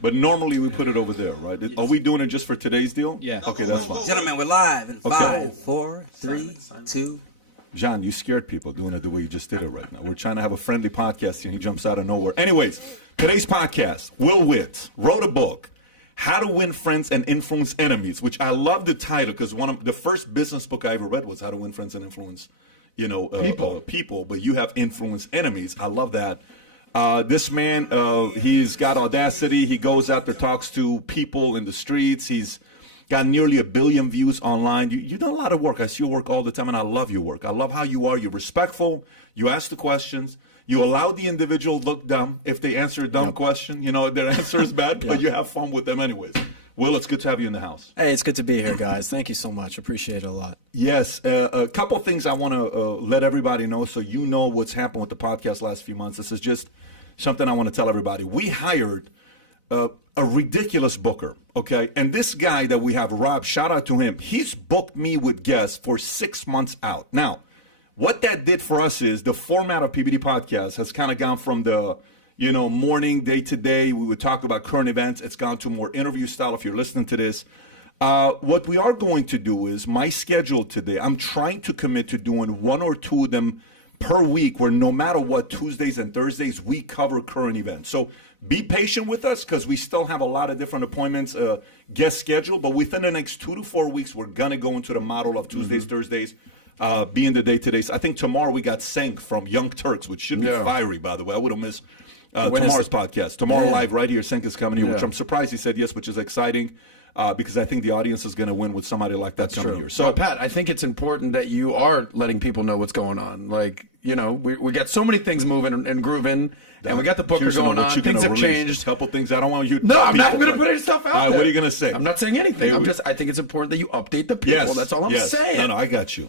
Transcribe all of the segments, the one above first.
But normally we put it over there, right? Yes. Are we doing it just for today's deal? Yeah. Okay, that's fine. Gentlemen, we're live in 5, 4, 3, 2. John, you scared people doing it the way you just did it right now. We're trying to have a friendly podcast here, and he jumps out of nowhere. Anyways, today's podcast, Will Witt wrote a book, How to Win Friends and Influence Enemies, which I love the title because one of the first business book I ever read was How to Win Friends and Influence, people. But you have influence enemies. I love that. This man, he's got audacity. He goes out there, talks to people in the streets. He's got nearly 1 billion views online. You do a lot of work. I see your work all the time, and I love your work. I love how you are. You're respectful. You ask the questions. You allow the individual to look dumb if they answer a dumb question. You know, their answer is bad, but you have fun with them anyways. Will, it's good to have you in the house. Hey, it's good to be here, guys. Thank you so much. Appreciate it a lot. Yes. A couple things I want to let everybody know so you know what's happened with the podcast last few months. This is just something I want to tell everybody. We hired a ridiculous booker, okay? And this guy that we have, Rob, shout out to him. He's booked me with guests for 6 months out. Now, what that did for us is the format of PBD Podcast has kind of gone from the, morning, day to day. We would talk about current events. It's gone to more interview style if you're listening to this. What we are going to do is my schedule today, I'm trying to commit to doing 1 or 2 of them per week where no matter what, Tuesdays and Thursdays, we cover current events. So be patient with us because we still have a lot of different appointments, guest schedule, but within the next 2 to 4 weeks, we're going to go into the model of Tuesdays, Thursdays, being the day today. So I think tomorrow we got Senk from Young Turks, which should be fiery, by the way. I would have missed tomorrow's podcast. Tomorrow live right here, Senk is coming here, which I'm surprised he said yes, which is exciting. Because I think the audience is going to win with somebody like that coming here. So, Pat, I think it's important that you are letting people know what's going on. Like, we got so many things moving and grooving, and we got the booker going on. Things have changed. A couple things. I don't want you to. No, I'm not going to put any stuff out there. What are you going to say? I'm not saying anything. I think it's important that you update the people. Yes, that's all I'm saying. No, I got you.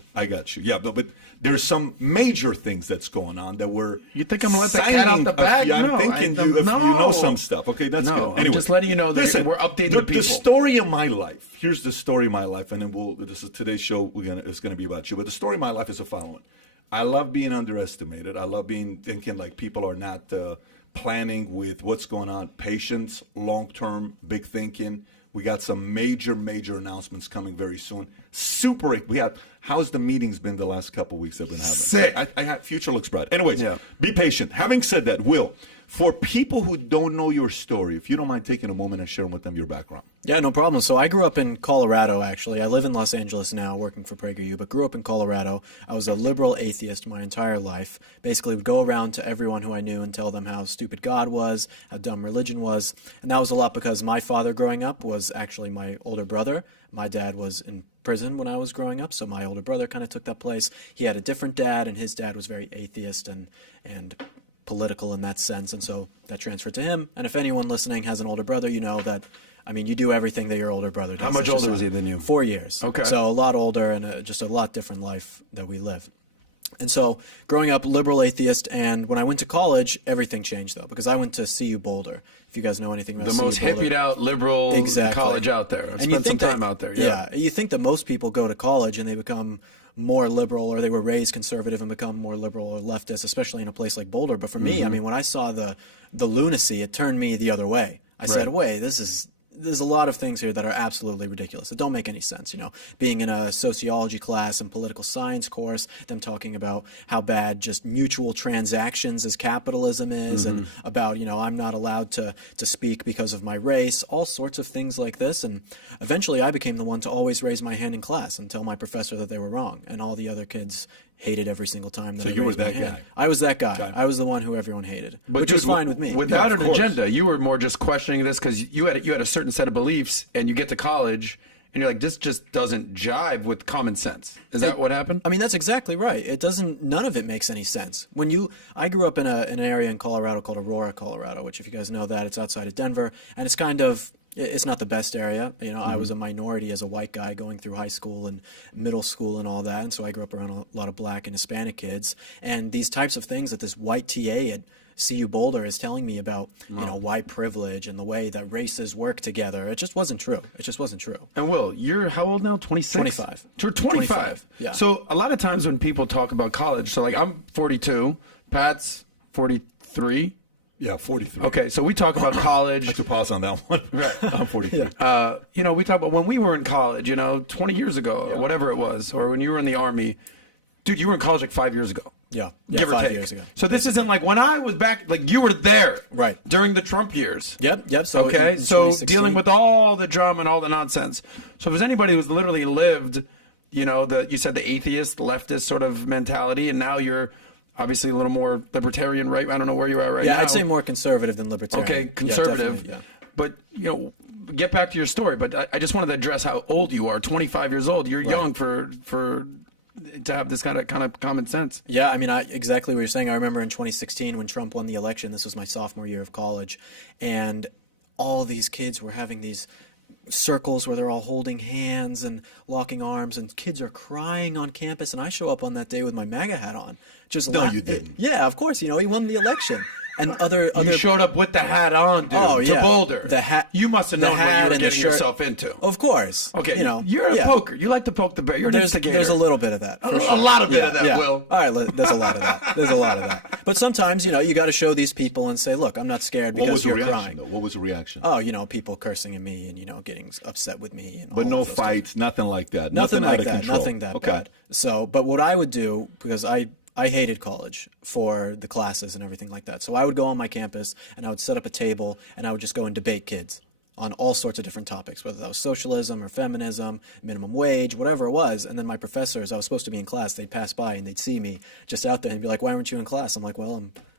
Yeah, but there's some major things that's going on that we're. You think I'm going to let the cat out the bag? I'm thinking you know some stuff. Okay, that's good. Anyway, I'm just letting you know that we're updating the people. The story of my life. Here's the story of my life, and then this is today's show. It's going to be about you. But the story of my life is the following. I love being underestimated. I love thinking like people are not planning with what's going on. Patience, long-term, big thinking. We got some major announcements coming very soon. How's the meetings been the last couple weeks I've been having? Sick. Future looks bright. Anyways, Be patient. Having said that, Will, for people who don't know your story, if you don't mind taking a moment and sharing with them your background. Yeah, no problem. So I grew up in Colorado, actually. I live in Los Angeles now, working for PragerU, but grew up in Colorado. I was a liberal atheist my entire life. Basically would go around to everyone who I knew and tell them how stupid God was, how dumb religion was. And that was a lot because my father growing up was actually my older brother. My dad was in prison when I was growing up, so my older brother kind of took that place. He had a different dad, and his dad was very atheist and political in that sense, and so that transferred to him. And if anyone listening has an older brother, you know that, you do everything that your older brother does. How much older was he than you? 4 years. Okay. So a lot older and just a lot different life that we live. And so growing up, liberal atheist, and when I went to college, everything changed, though, because I went to CU Boulder. If you guys know anything about the most hippied out liberal college out there. I spent some time out there. Yeah, you think that most people go to college and they become more liberal, or they were raised conservative and become more liberal or leftist, especially in a place like Boulder. But for me, when I saw the lunacy, it turned me the other way. I said, wait, there's a lot of things here that are absolutely ridiculous. That don't make any sense, Being in a sociology class and political science course, them talking about how bad just mutual transactions as capitalism is, and about, I'm not allowed to speak because of my race, all sorts of things like this. And eventually I became the one to always raise my hand in class and tell my professor that they were wrong. And all the other kids hated every single time that I raised my hand. So you were that guy? I was that guy. I was the one who everyone hated, which was fine with me. Without an agenda, you were more just questioning this because you had a certain set of beliefs, and you get to college, and you're like, this just doesn't jive with common sense. Is that what happened? That's exactly right. None of it makes any sense. I grew up in an area in Colorado called Aurora, Colorado, which if you guys know that, it's outside of Denver, and it's kind of, it's not the best area. I was a minority as a white guy going through high school and middle school and all that, and so I grew up around a lot of black and Hispanic kids, and these types of things that this white TA at CU Boulder is telling me about, white privilege and the way that races work together. It just wasn't true. And Will, you're how old now? 26? 25. You're 25. Yeah. So a lot of times when people talk about college, so like I'm 42, Pat's 43. Yeah, 43. Okay, so we talk about college. I have to pause on that one. Right. I'm 43. We talk about when we were in college, 20 years ago, or whatever it was, or when you were in the Army. Dude, you were in college like 5 years ago. Yeah, Give or 5 take. years ago. So this isn't like when I was back, like you were there. Right. During the Trump years. Yep. So Okay, in so 2016 dealing with all the drama and all the nonsense. So if there's anybody who's literally lived, you said the atheist, leftist sort of mentality, and now you're obviously a little more libertarian, right? I don't know where you are right now. Yeah, I'd say more conservative than libertarian. Okay, conservative. Yeah. But, get back to your story. But I just wanted to address how old you are, 25 years old. You're young for to have this kind of common sense. Yeah, I mean, exactly what you're saying. I remember in 2016 when Trump won the election, this was my sophomore year of college, and all these kids were having these circles where they're all holding hands and locking arms, and kids are crying on campus, and I show up on that day with my MAGA hat on. No, you didn't. Yeah, of course. He won the election. And You showed up with the hat on, dude, to Boulder. The hat. You must have known what you were getting shirt. yourself into. Of course. Okay, you're a poker. You like to poke the bear. You're an instigator. There's a little bit of that. For a sure. lot of bit of that, yeah. Will. All right, there's a lot of that. There's a lot of that. But sometimes, you got to show these people and say, look, I'm not scared because you're crying. What was the reaction? Oh, people cursing at me and, getting upset with me. And But all no of those fights, things. nothing like that. Nothing out like of that. control. Nothing that bad. So, but what I would do, because I hated college for the classes and everything like that. So I would go on my campus and I would set up a table and I would just go and debate kids on all sorts of different topics, whether that was socialism or feminism, minimum wage, whatever it was. And then my professors, I was supposed to be in class, they'd pass by and they'd see me just out there and be like, why weren't you in class? I'm like, well,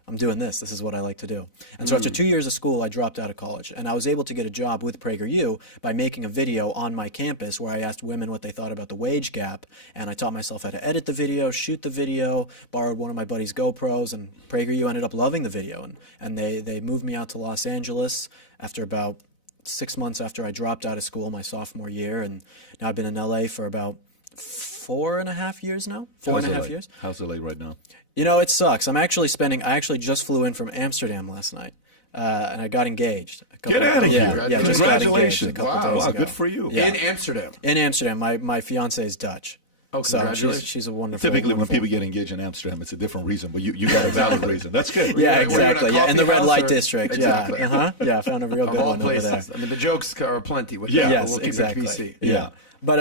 I'm doing this. This is what I like to do. And so after 2 years of school, I dropped out of college. And I was able to get a job with PragerU by making a video on my campus where I asked women what they thought about the wage gap. And I taught myself how to edit the video, shoot the video, borrowed one of my buddy's GoPros, and PragerU ended up loving the video. And they moved me out to Los Angeles after about 6 months after I dropped out of school my sophomore year. And now I've been in LA for about 4.5 years now. 4.5 years. How's LA right now? It sucks. I actually just flew in from Amsterdam last night, and I got engaged. Get out of here. Yeah, just got engaged Congratulations. a couple days ago. Good for you. Yeah. In Amsterdam. In Amsterdam. My fiance is Dutch. Oh, So congratulations. she's a wonderful. Typically, when wonderful- people get engaged in Amsterdam, it's a different reason, but you got a valid reason. That's good. Yeah, Were you in a exactly. Yeah, in the coffee red house light or- district. Exactly. Yeah. Yeah, I found a real Of good all one over there. places. I mean, the jokes are plenty with Yeah. that. Yes, We'll keep it exactly. PC. Yeah. But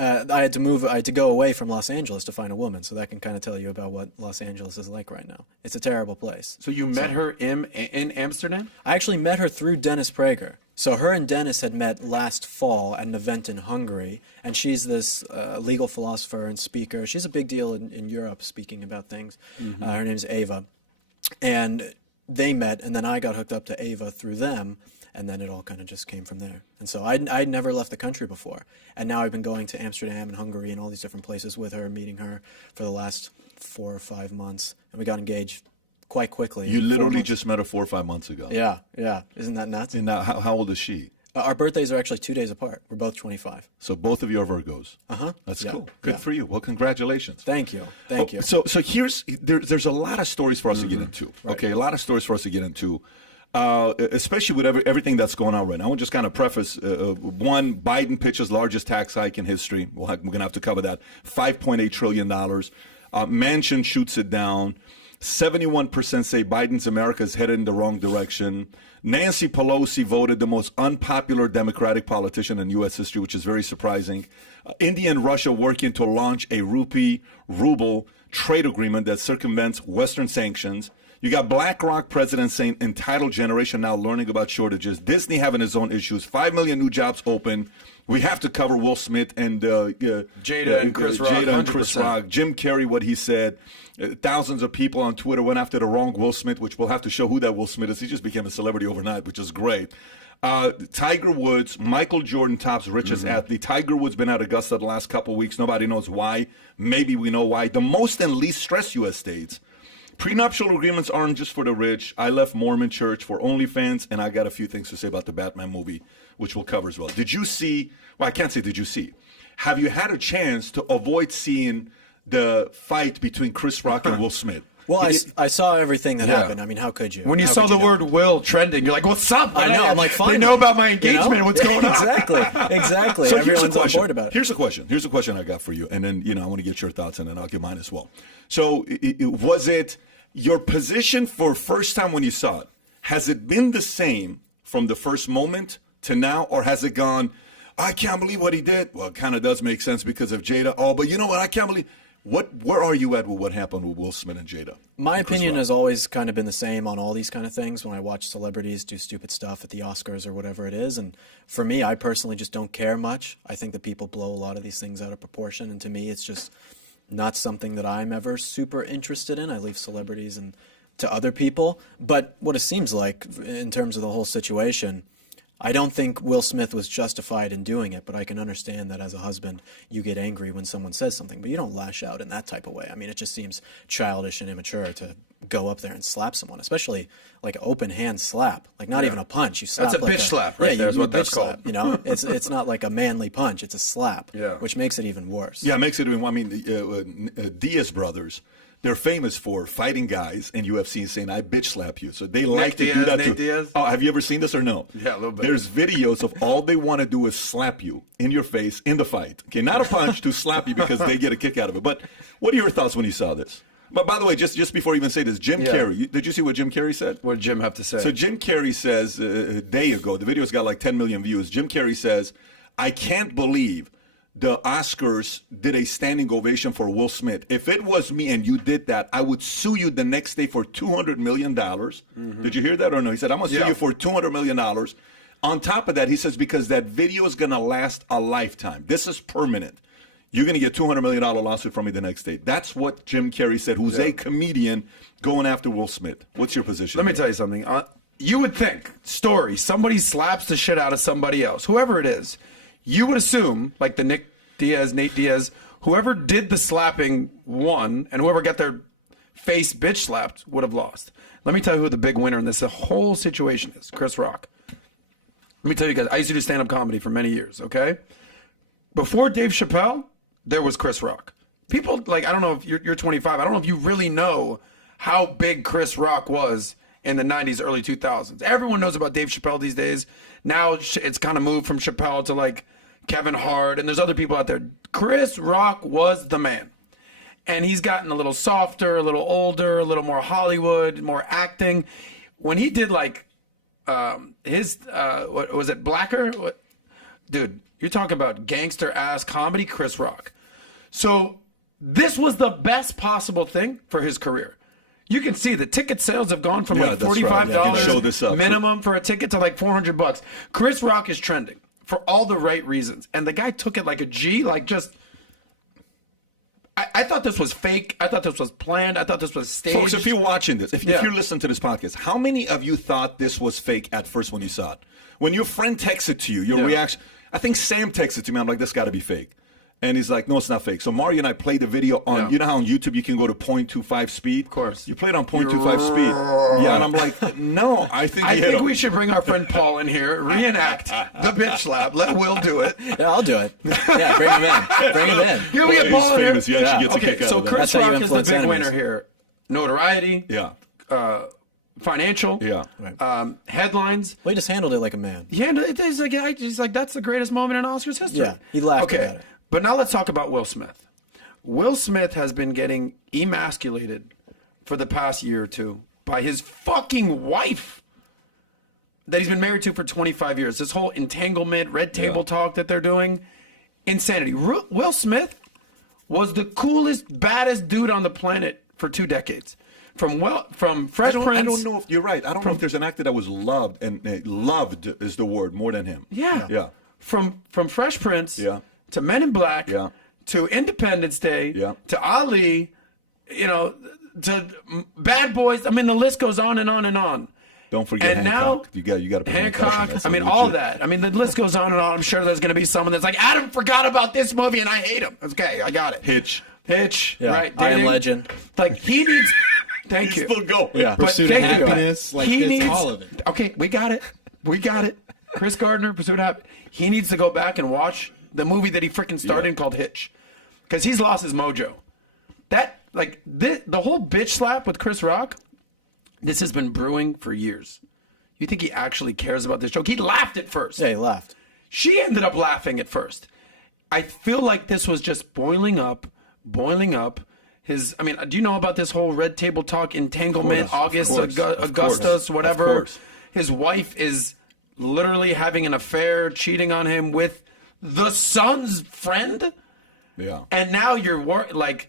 I had to move. I had to go away from Los Angeles to find a woman, so that can kind of tell you about what Los Angeles is like right now. It's a terrible place. So you met her in Amsterdam? I actually met her through Dennis Prager. So her and Dennis had met last fall at an event in Hungary, and she's this legal philosopher and speaker. She's a big deal in Europe, speaking about things. Her name's Ava, and they met, and then I got hooked up to Ava through them, and then it all kind of just came from there. And so I'd never left the country before, and now I've been going to Amsterdam and Hungary and all these different places with her, meeting her for the last 4 or 5 months, and we got engaged quite quickly. You in 4 literally months. just met her 4 or 5 months ago. Yeah. Isn't that nuts? And now, how old is she? Our birthdays are actually 2 days apart. We're both 25. So both of you are Virgos. That's Yeah. cool. Good Yeah. for you. Well, congratulations. Thank you. Thank you. So there's a lot of stories for us to get into. Okay, a lot of stories for us to get into, especially with everything that's going on right now. I want to just kind of preface one: Biden pitches largest tax hike in history. We're going to have to cover that. $5.8 trillion. Manchin shoots it down. 71% say Biden's America is headed in the wrong direction. Nancy Pelosi voted the most unpopular Democratic politician in U.S. history, which is very surprising. India and Russia working to launch a ruble trade agreement that circumvents Western sanctions. You got BlackRock president saying entitled generation now learning about shortages. Disney having its own issues. 5 million new jobs open. We have to cover Will Smith and Jada and Chris Rock. Jada and Chris 100%. Rock. Jim Carrey, what he said. Thousands of people on Twitter went after the wrong Will Smith, which we'll have to show who that Will Smith is. He just became a celebrity overnight, which is great. Tiger Woods, Michael Jordan tops richest athlete. Tiger Woods been at Augusta the last couple of weeks. Nobody knows why. Maybe we know why. The most and least stressed U.S. states. Prenuptial agreements aren't just for the rich. I left Mormon church for OnlyFans, and I got a few things to say about the Batman movie, which we'll cover as well. Did you see, well, I can't say did you see. Have you had a chance to avoid seeing the fight between Chris Rock and Will Smith? Well, I saw everything that Yeah. happened. I mean, how could you? When you How saw could the you word not? Will trending, you're like, what's up? I know. I'm like, they finally. know about my engagement. You know? What's going on? Exactly. So Everyone's on board about it. Here's a question. Here's a question I got for you, and then I want to get your thoughts, and then I'll give mine as well. So was it? your position for first time when you saw it, has it been the same from the first moment to now, or has it gone, I can't believe what he did? Well, it kind of does make sense because of Jada. Oh, but you know what? I can't believe. Where are you at with what happened with Will Smith and Jada? My opinion has always kind of been the same on all these kind of things when I watch celebrities do stupid stuff at the Oscars or whatever it is. And for me, I personally just don't care much. I think that people blow a lot of these things out of proportion. And to me, it's just not something that I'm ever super interested in. I leave celebrities and to other people. But what it seems like in terms of the whole situation, I don't think Will Smith was justified in doing it, but I can understand that as a husband, you get angry when someone says something, but you don't lash out in that type of way. I mean, it just seems childish and immature to go up there and slap someone, especially like an open hand slap, like not even a punch. You slap. That's a like bitch slap, right? Yeah, There's you what that's bitch called. slap, you know, it's not like a manly punch; it's a slap, Yeah. which makes it even worse. Yeah, it makes it even. I mean, Diaz brothers, they're famous for fighting guys in UFC and saying, I bitch slap you. So they like to do that Nate too. Diaz? Oh, have you ever seen this or no? Yeah, a little bit. There's videos of all they want to do is slap you in your face in the fight. Okay, not a punch, to slap you because they get a kick out of it. But what are your thoughts when you saw this? But by the way, just before you even say this, Jim Carrey, did you see what Jim Carrey said? What did Jim have to say? So Jim Carrey says a day ago, the video's got like 10 million views. Jim Carrey says, I can't believe the Oscars did a standing ovation for Will Smith. If it was me and you did that, I would sue you the next day for $200 million. Did you hear that or no? He said, I'm going to sue you for $200 million. On top of that, he says, because that video is going to last a lifetime. This is permanent. You're going to get $200 million lawsuit from me the next day. That's what Jim Carrey said, who's a comedian going after Will Smith. What's your position? Let me tell you something. You would think, somebody slaps the shit out of somebody else, whoever it is. You would assume, like the Nate Diaz, whoever did the slapping won, and whoever got their face bitch slapped would have lost. Let me tell you who the big winner in this whole situation is, Chris Rock. Let me tell you guys, I used to do stand-up comedy for many years, okay? Before Dave Chappelle, there was Chris Rock. People, like, I don't know if you're 25, I don't know if you really know how big Chris Rock was in the 90s, early 2000s. Everyone knows about Dave Chappelle these days. Now it's kind of moved from Chappelle to, like, Kevin Hart, and there's other people out there. Chris Rock was the man. And he's gotten a little softer, a little older, a little more Hollywood, more acting. When he did, like, what was it, Blacker? Dude, you're talking about gangster-ass comedy, Chris Rock. So this was the best possible thing for his career. You can see the ticket sales have gone from like $45 minimum for a ticket to like $400. Chris Rock is trending for all the right reasons. And the guy took it like a G, like just... I thought this was fake. I thought this was planned. I thought this was staged. Folks, if you're watching this, if you're listening to this podcast, how many of you thought this was fake at first when you saw it? When your friend texted to you, your reaction... I think Sam texted to me. I'm like, this got to be fake. And he's like, no, it's not fake. So Mario and I played the video on, you know how on YouTube you can go to 0.25 speed? Of course. You played on 0.25 speed. Yeah, and I'm like, no, I think we should bring our friend Paul in here, reenact the bitch slap. Let Will do it. Yeah, I'll do it. Yeah, bring him in. Bring him in. Here we get Paul in here. Gets a kick out so of that. Chris Rock is the big winner here. Notoriety. Yeah. Financial. Yeah. Headlines. Well, he just handled it like a man. He handled it. He's like, that's the greatest moment in Oscars history. Yeah, he laughed about it. But now let's talk about Will Smith. Will Smith has been getting emasculated for the past year or two by his fucking wife that he's been married to for 25 years. This whole entanglement, red table talk that they're doing, insanity. Will Smith was the coolest, baddest dude on the planet for 2 decades. From Fresh Prince. I don't know if you're right. I don't know if there's an actor that was loved, and loved is the word, more than him. Yeah. From Fresh Prince to Men in Black to Independence Day to Ali, to Bad Boys. I mean, the list goes on and on and on. Don't forget and Hancock. Now, you got to put Hancock. I mean, all that. I mean, the list goes on and on. I'm sure there's going to be someone that's like, Adam forgot about this movie and I hate him. Okay, I got it. Hitch, right? I Am Legend. Like, he needs... Thank you. Still going. Yeah. Pursuit of Happiness. Like, he it's needs, all of it. Okay, we got it. Chris Gardner, Pursuit of Happiness. He needs to go back and watch the movie that he freaking starred in called Hitch. Because he's lost his mojo. The whole bitch slap with Chris Rock, this has been brewing for years. You think he actually cares about this joke? He laughed at first. Yeah, he laughed. She ended up laughing at first. I feel like this was just boiling up. I mean, do you know about this whole red table talk, entanglement, August, of Augustus, whatever? Of course. His wife is literally having an affair, cheating on him with the son's friend. Yeah. And now you're like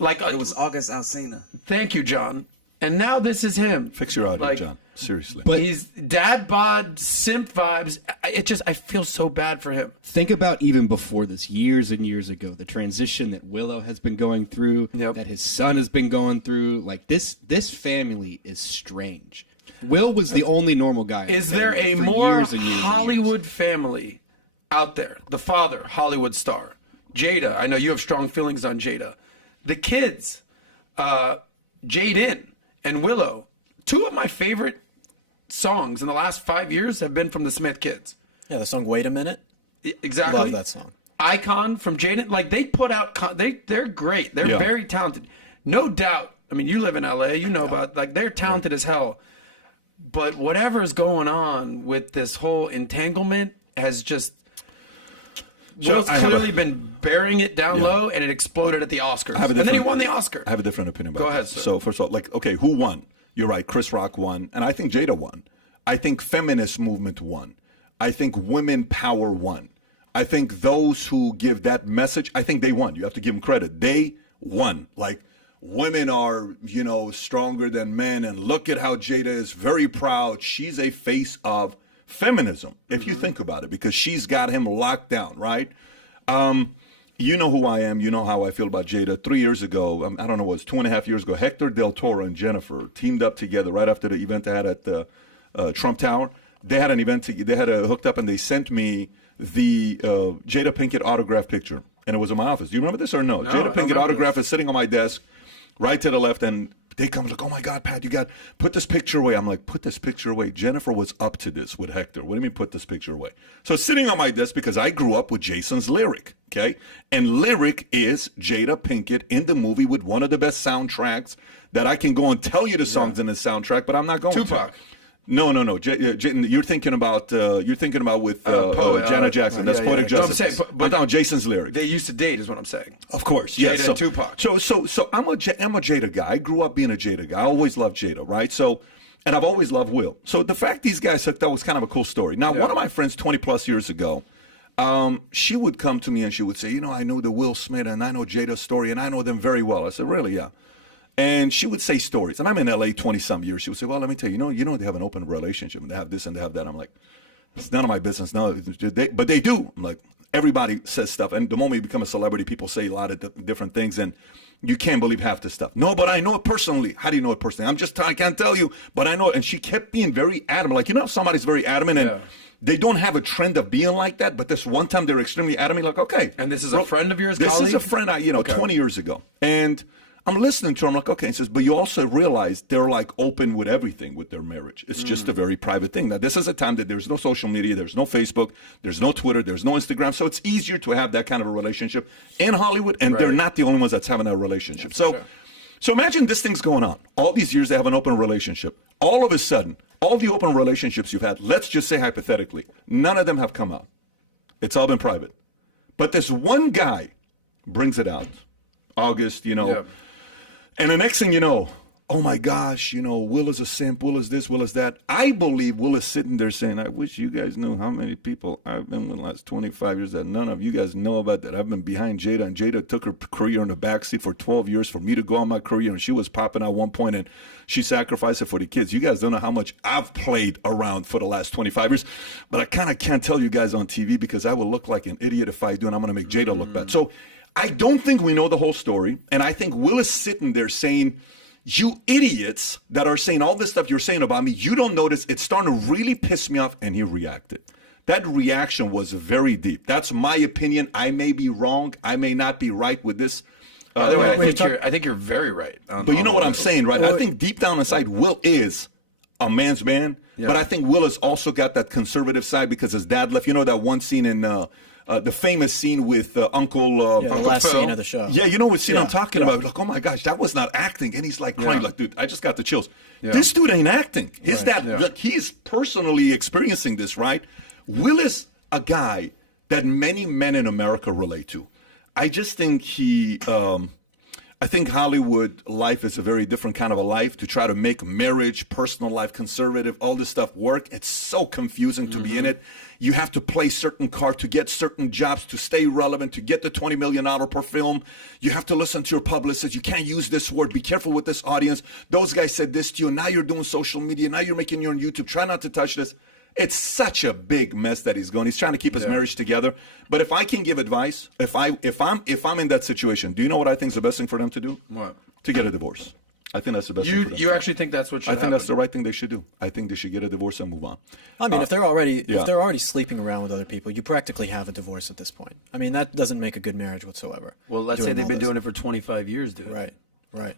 It was August Alsina. Thank you, John. And now this is him. Fix your audio, Like, John. Seriously. But- He's dad bod, simp vibes. I feel so bad for him. Think about even before this, years and years ago, the transition that Willow has been going through, Yep. that his son has been going through. Like this family is strange. Will was the only normal guy. in Is the there family a for more years and years and Hollywood years. family out there? The father, Hollywood star. Jada, I know you have strong feelings on Jada. The kids, Jaden and Willow. Two of my favorite songs in the last 5 years have been from the Smith kids. Yeah, the song "Wait a Minute." Exactly. Love that song. Icon from Jaden. Like, they put out, they're great. They're Yeah. very talented. No doubt. I mean, you live in LA, you know about, like, they're talented as hell. But whatever's going on with this whole entanglement has just, So Will's I have clearly a- been burying it down low, and it exploded at the Oscars. have a And then he different- won the Oscar. I have a different opinion about Go ahead, this. sir. So first of all, like, okay, who won? You're right. Chris Rock won, and I think Jada won. I think feminist movement won. I think women power won. I think those who give that message, I think they won. You have to give them credit. They won. Like, women are, stronger than men, and look at how Jada is very proud. She's a face of feminism, if you think about it, because she's got him locked down, right? You know who I am. You know how I feel about Jada. 3 years ago, I don't know, it was 2.5 years ago, Hector Del Toro and Jennifer teamed up together right after the event they had at the Trump Tower. They had an event, they had hooked up, and they sent me the Jada Pinkett autograph picture, and it was in my office. Do you remember this or no? I Jada don't Pinkett remember autograph this. is sitting on my desk, right to the left, and they come like, oh my God, Pat, you got, put this picture away. I'm like, put this picture away. Jennifer was up to this with Hector. What do you mean put this picture away? So it's sitting on my desk because I grew up with Jason's Lyric, okay? And Lyric is Jada Pinkett in the movie with one of the best soundtracks that I can go and tell you the songs in the soundtrack, but I'm not going Tupac. to. No. You're thinking about with Janet Jackson. That's yeah, Poetic yeah. No, I'm Justice. saying, But no, Jason's Lyric. They used to date, is what I'm saying. Of course, Jada yes. and Tupac. So I'm a Jada guy. I grew up being a Jada guy. I always loved Jada, right? So, and I've always loved Will. So the fact these guys hooked up was kind of a cool story. Now, one of my friends 20 plus years ago, she would come to me and she would say, I know the Will Smith and I know Jada's story and I know them very well. I said, really? Yeah. And she would say stories. And I'm in LA 20-some years. She would say, well, let me tell you, they have an open relationship and they have this and they have that. I'm like, it's none of my business. No, but they do. I'm like, everybody says stuff. And the moment you become a celebrity, people say a lot of different things. And you can't believe half the stuff. No, but I know it personally. How do you know it personally? I can't tell you, but I know it. And she kept being very adamant. Like, if somebody's very adamant and they don't have a trend of being like that, but this one time they're extremely adamant, like, okay. And this is a friend of yours, This colleague? is a friend, 20 years ago. And I'm listening to her. I'm like, okay. He says, but you also realize they're like open with everything with their marriage. It's just a very private thing. Now, this is a time that there's no social media, there's no Facebook, there's no Twitter, there's no Instagram. So it's easier to have that kind of a relationship in Hollywood. And they're not the only ones that's having that relationship. So imagine this thing's going on. All these years they have an open relationship. All of a sudden, all the open relationships you've had, let's just say hypothetically, none of them have come out. It's all been private. But this one guy brings it out. August, And the next thing you know, oh my gosh, Will is a simp, Will is this, Will is that. I believe Will is sitting there saying, I wish you guys knew how many people I've been with the last 25 years that none of you guys know about that. I've been behind Jada, and Jada took her career in the backseat for 12 years for me to go on my career, and she was popping at one point, and she sacrificed it for the kids. You guys don't know how much I've played around for the last 25 years, but I kind of can't tell you guys on TV because I will look like an idiot if I do, and I'm going to make Jada look bad. So I don't think we know the whole story, and I think Will is sitting there saying, you idiots that are saying all this stuff you're saying about me, you don't notice. It's starting to really piss me off, and he reacted. That reaction was very deep. That's my opinion. I may be wrong. I may not be right with this. By the way, I think you're very right. But you know what I'm saying, right? I think deep down inside, Will is a man's man, but I think Will has also got that conservative side because his dad left. You know that one scene in the famous scene with Uncle The last Phil. scene of the show. Yeah, you know what scene I'm talking about? Like, oh my gosh, that was not acting. And he's like crying, like, dude, I just got the chills. This dude ain't acting. His dad, look, he's personally experiencing this, right? Will is a guy that many men in America relate to. I just think I think Hollywood life is a very different kind of a life. To try to make marriage, personal life, conservative, all this stuff work, it's so confusing to be in it. You have to play certain card to get certain jobs, to stay relevant, to get the $20 million per film. You have to listen to your publicist. You can't use this word. Be careful with this audience. Those guys said this to you. Now you're doing social media. Now you're making your own YouTube. Try not to touch this. It's such a big mess that he's going. He's trying to keep his marriage together. But if I can give advice, if I'm in that situation, do you know what I think is the best thing for them to do? What? To get a divorce. I think that's the best thing for them. You actually think that's what should happen? I think that's the right thing they should do. I think they should get a divorce and move on. I mean, if they're already sleeping around with other people, you practically have a divorce at this point. I mean, that doesn't make a good marriage whatsoever. Well, let's say they've been doing it for 25 years, dude. Right.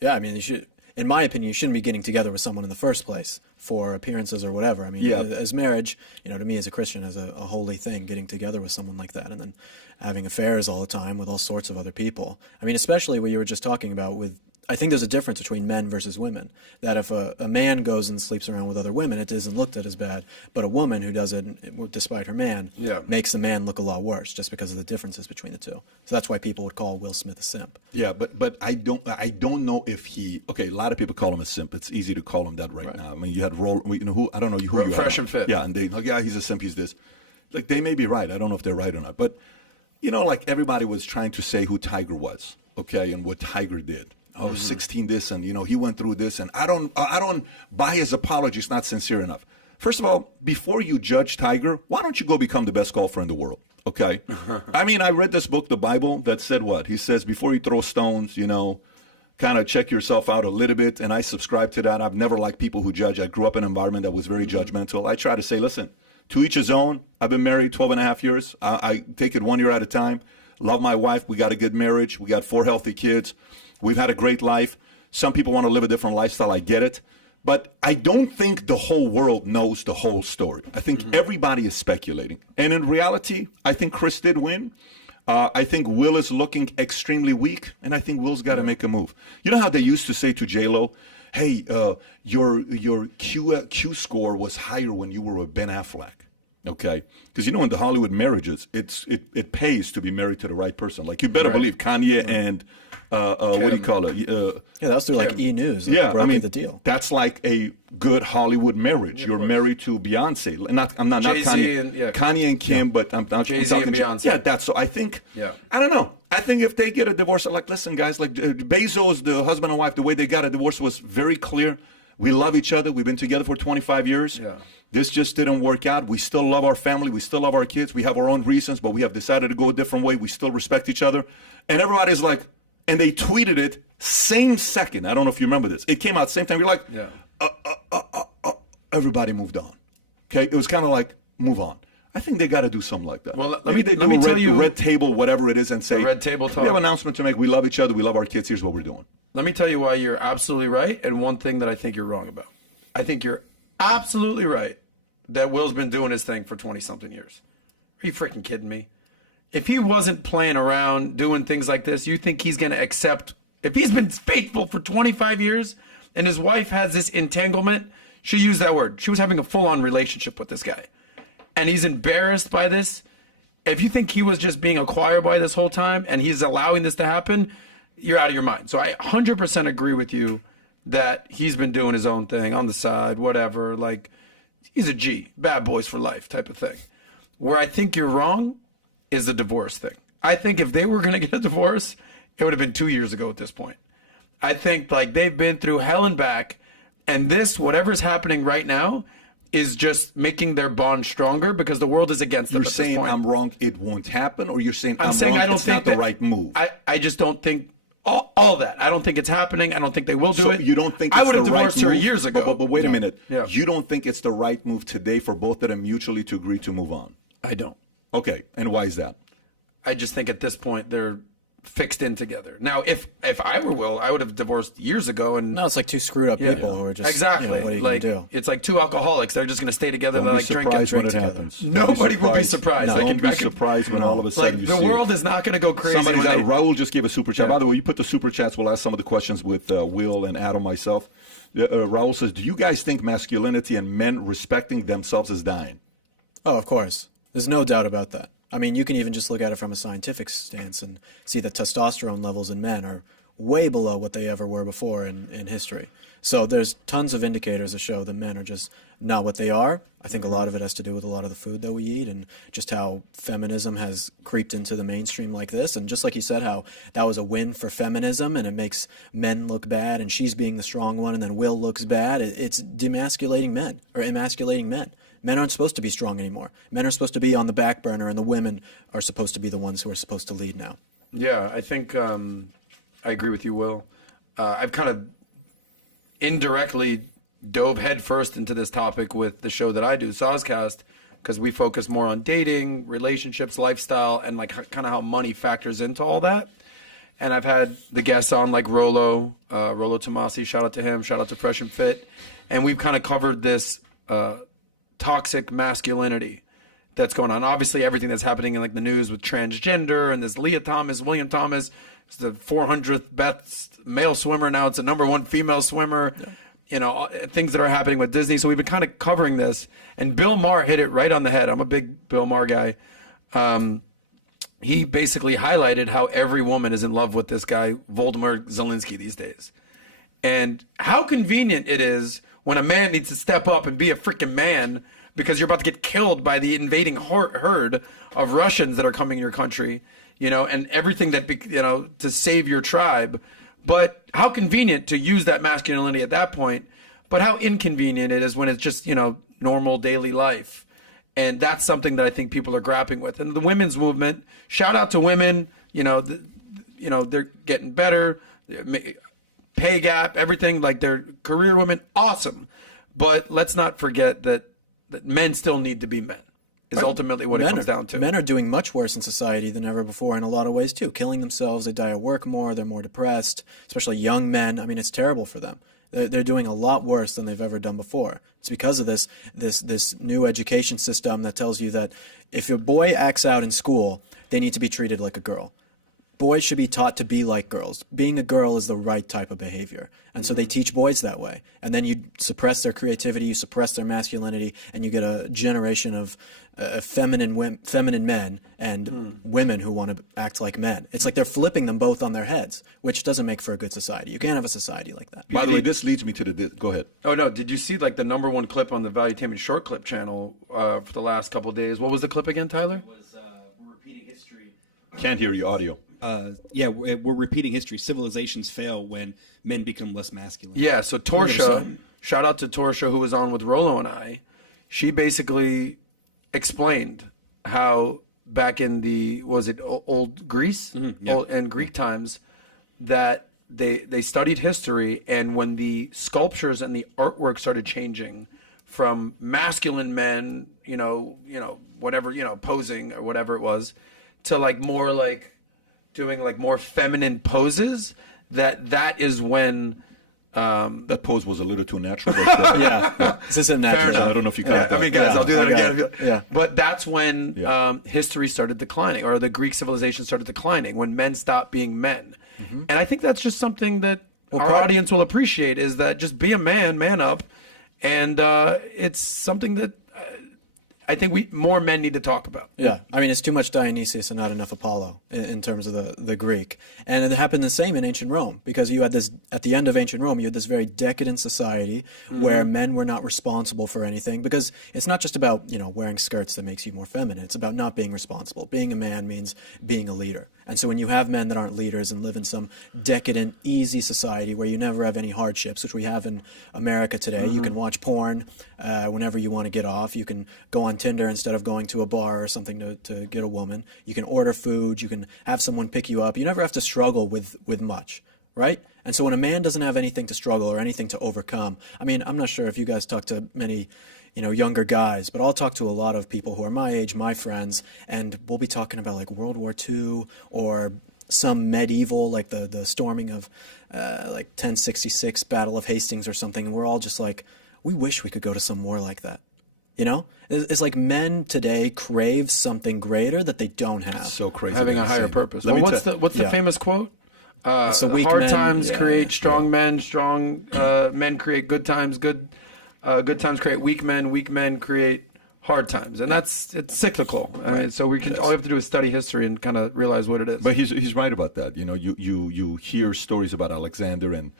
Yeah, I mean, you should. In my opinion, you shouldn't be getting together with someone in the first place for appearances or whatever. I mean, as marriage, to me as a Christian, as a holy thing, getting together with someone like that and then having affairs all the time with all sorts of other people. I mean, especially what you were just talking about with, I think there's a difference between men versus women. That if a man goes and sleeps around with other women, it isn't looked at as bad. But a woman who does it despite her man makes the man look a lot worse just because of the differences between the two. So that's why people would call Will Smith a simp. Yeah, but I don't know if he. Okay, a lot of people call him a simp. It's easy to call him that right now. I mean, you had who I don't know who you had. Fresh and Fit. Yeah, and they he's a simp. He's this. Like they may be right. I don't know if they're right or not. But like everybody was trying to say who Tiger was. Okay, and what Tiger did. 16 this, and he went through this, and I don't buy his apology. It's not sincere enough. First of all, before you judge Tiger, why don't you go become the best golfer in the world? Okay, I mean, I read this book, the Bible, that said what he says before you throw stones, kind of check yourself out a little bit. And I subscribe to that. I've never liked people who judge. I grew up in an environment that was very judgmental. I try to say, listen, to each his own. I've been married 12 and a half years. I take it 1 year at a time. Love my wife. We got a good marriage. We got 4 healthy kids. We've had a great life. Some people want to live a different lifestyle. I get it. But I don't think the whole world knows the whole story. I think everybody is speculating. And in reality, I think Chris did win. I think Will is looking extremely weak, and I think Will's got to make a move. You know how they used to say to J-Lo, hey, your Q score was higher when you were with Ben Affleck. Okay, because in the Hollywood marriages, it pays to be married to the right person. Like you better believe Kanye and what do you call it? Yeah, that was through like E! News. Broke the deal. That's like a good Hollywood marriage. You're married to Beyonce. I'm not Kanye. Kanye and Kim, but I'm talking Beyonce. Yeah, that's so. I think. Yeah. I don't know. I think if they get a divorce, like listen, guys, like Bezos, the husband and wife, the way they got a divorce was very clear. We love each other. We've been together for 25 years. Yeah. This just didn't work out. We still love our family. We still love our kids. We have our own reasons, but we have decided to go a different way. We still respect each other. And everybody's like, and they tweeted it same second. I don't know if you remember this. It came out same time. You're like, everybody moved on. Okay? It was kind of like, move on. I think they got to do something like that. Well, let me tell you, red table, whatever it is, and say, red table talk. We have an announcement to make. We love each other. We love our kids. Here's what we're doing. Let me tell you why you're absolutely right, and one thing that I think you're wrong about. I think you're absolutely right that Will's been doing his thing for 20-something years. Are you freaking kidding me? If he wasn't playing around doing things like this, you think he's going to accept? If he's been faithful for 25 years and his wife has this entanglement, she used that word. She was having a full-on relationship with this guy. And he's embarrassed by this. If you think he was just being a choir boy this whole time and he's allowing this to happen, you're out of your mind. So I 100% agree with you that he's been doing his own thing on the side, whatever. Like, he's a G, bad boys for life type of thing. Where I think you're wrong is the divorce thing. I think if they were going to get a divorce, it would have been 2 years ago at this point. I think like they've been through hell and back, and this, whatever's happening right now, is just making their bond stronger because the world is against them. You're saying I'm wrong, it won't happen, or you're saying I'm saying wrong, I don't it's think not the right move? I just don't think all that. I don't think it's happening. I don't think they will do it. You don't think I it's would have the right divorced her move? years ago. But wait a minute. Yeah. You don't think it's the right move today for both of them mutually to agree to move on? I don't. Okay, and why is that? I just think at this point they're fixed in together. Now, if I were Will, I would have divorced years ago. And no, it's like two screwed up people who are just exactly. What are you like, gonna do? It's like two alcoholics. They're just going to stay together. Don't and be like drink and surprised drink when it together. happens. Nobody will be surprised. No, don't be surprised when all of a sudden you the see world is not going to go crazy. Raul just gave a super chat. By the way, you put the super chats. We'll ask some of the questions with Will and Adam, myself. Raul says, do you guys think masculinity and men respecting themselves is dying? Oh, of course. There's no doubt about that. I mean, you can even just look at it from a scientific stance and see that testosterone levels in men are way below what they ever were before in history. So there's tons of indicators that show that men are just not what they are. I think a lot of it has to do with a lot of the food that we eat and just how feminism has creeped into the mainstream like this. And just like you said, how that was a win for feminism and it makes men look bad and she's being the strong one and then Will looks bad. It's demasculating men or emasculating men. Men aren't supposed to be strong anymore. Men are supposed to be on the back burner and the women are supposed to be the ones who are supposed to lead now. Yeah, I think I agree with you, Will. I've kind of indirectly dove headfirst into this topic with the show that I do, Sozcast, because we focus more on dating, relationships, lifestyle, and like kind of how money factors into all that. And I've had the guests on like Rollo Tomasi, shout out to him, shout out to Fresh and Fit. And we've kind of covered this toxic masculinity that's going on. Obviously, everything that's happening in like the news with transgender and this Leah Thomas, William Thomas, it's the 400th best male swimmer. Now it's the #1 female swimmer. Yeah. You know, things that are happening with Disney. So we've been kind of covering this. And Bill Maher hit it right on the head. I'm a big Bill Maher guy. He basically highlighted how every woman is in love with this guy, Volodymyr Zelensky, these days. And how convenient it is when a man needs to step up and be a freaking man because you're about to get killed by the invading herd of Russians that are coming to your country, you know, and everything that, you know, to save your tribe. But how convenient to use that masculinity at that point, but how inconvenient it is when it's just, you know, normal daily life. And that's something that I think people are grappling with. And the women's movement, shout out to women, you know, they're getting better, pay gap, everything, like they're career women, awesome. But let's not forget that men still need to be men. Is ultimately what it comes down to. Men are doing much worse in society than ever before in a lot of ways too. Killing themselves, they die at work more, they're more depressed, especially young men. I mean, it's terrible for them. They're doing a lot worse than they've ever done before. It's because of this new education system that tells you that if your boy acts out in school, they need to be treated like a girl. Boys should be taught to be like girls. Being a girl is the right type of behavior. And so they teach boys that way. And then you suppress their creativity, you suppress their masculinity, and you get a generation of feminine men and women who want to act like men. It's like they're flipping them both on their heads, which doesn't make for a good society. You can't have a society like that. By the way, this leads me to go ahead. Oh, no. Did you see like the #1 clip on the Valuetainment short clip channel for the last couple of days? What was the clip again, Tyler? It was we're repeating history. Can't hear you audio. We're repeating history. Civilizations fail when men become less masculine. Yeah, so Torsha, shout out to Torsha, who was on with Rollo and I. She basically explained how back in the, old Greece? In Greek times, that they studied history, and when the sculptures and the artwork started changing from masculine men, whatever, posing or whatever it was, to like more like doing like more feminine poses, that is when that pose was a little too natural. But, yeah. This isn't natural. I don't know if you got that. I mean, guys, I'll do that again. Yeah. But that's when history started declining, or the Greek civilization started declining, when men stopped being men. Mm-hmm. And I think that's just something that our audience will appreciate, is that just be a man up. And it's something that I think more men need to talk about. Yeah, I mean, it's too much Dionysius and not enough Apollo in terms of the Greek. And it happened the same in ancient Rome, because you had this, at the end of ancient Rome, you had this very decadent society where men were not responsible for anything, because it's not just about, wearing skirts that makes you more feminine. It's about not being responsible. Being a man means being a leader. And so when you have men that aren't leaders and live in some decadent, easy society where you never have any hardships, which we have in America today, you can watch porn whenever you want to get off. You can go on Tinder instead of going to a bar or something to get a woman. You can order food. You can have someone pick you up. You never have to struggle with much, right? And so when a man doesn't have anything to struggle or anything to overcome, I mean, I'm not sure if you guys talk to many younger guys, but I'll talk to a lot of people who are my age, my friends, and we'll be talking about like World War II or some medieval, like the storming of like 1066 Battle of Hastings or something, and we're all just like, we wish we could go to some war like that. It's like men today crave something greater that they don't have. It's so crazy. Having a higher purpose. Well, what's the famous quote? Hard times create strong men. Strong men create good times. Good times create weak men. Weak men create hard times, and it's cyclical. So we can all we have to do is study history and kind of realize what it is. But he's right about that. You know, you hear stories about Alexander and,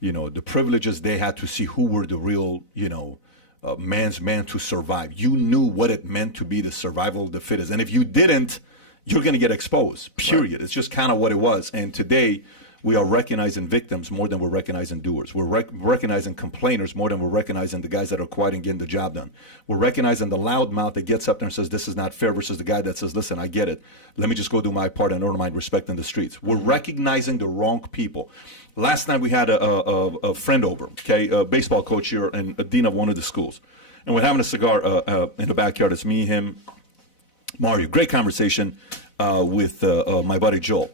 you know, the privileges they had to see who were the real, you know, man's man to survive. You knew what it meant to be the survival of the fittest, and if you didn't, you're going to get exposed. Period. Right. It's just kind of what it was. And today, we are recognizing victims more than we're recognizing doers. We're recognizing complainers more than we're recognizing the guys that are quiet and getting the job done. We're recognizing the loudmouth that gets up there and says, this is not fair, versus the guy that says, listen, I get it. Let me just go do my part and earn my respect in the streets. We're recognizing the wrong people. Last night we had a friend over, okay, a baseball coach here and a dean of one of the schools. And we're having a cigar in the backyard. It's me, him, Mario. Great conversation with my buddy Joel.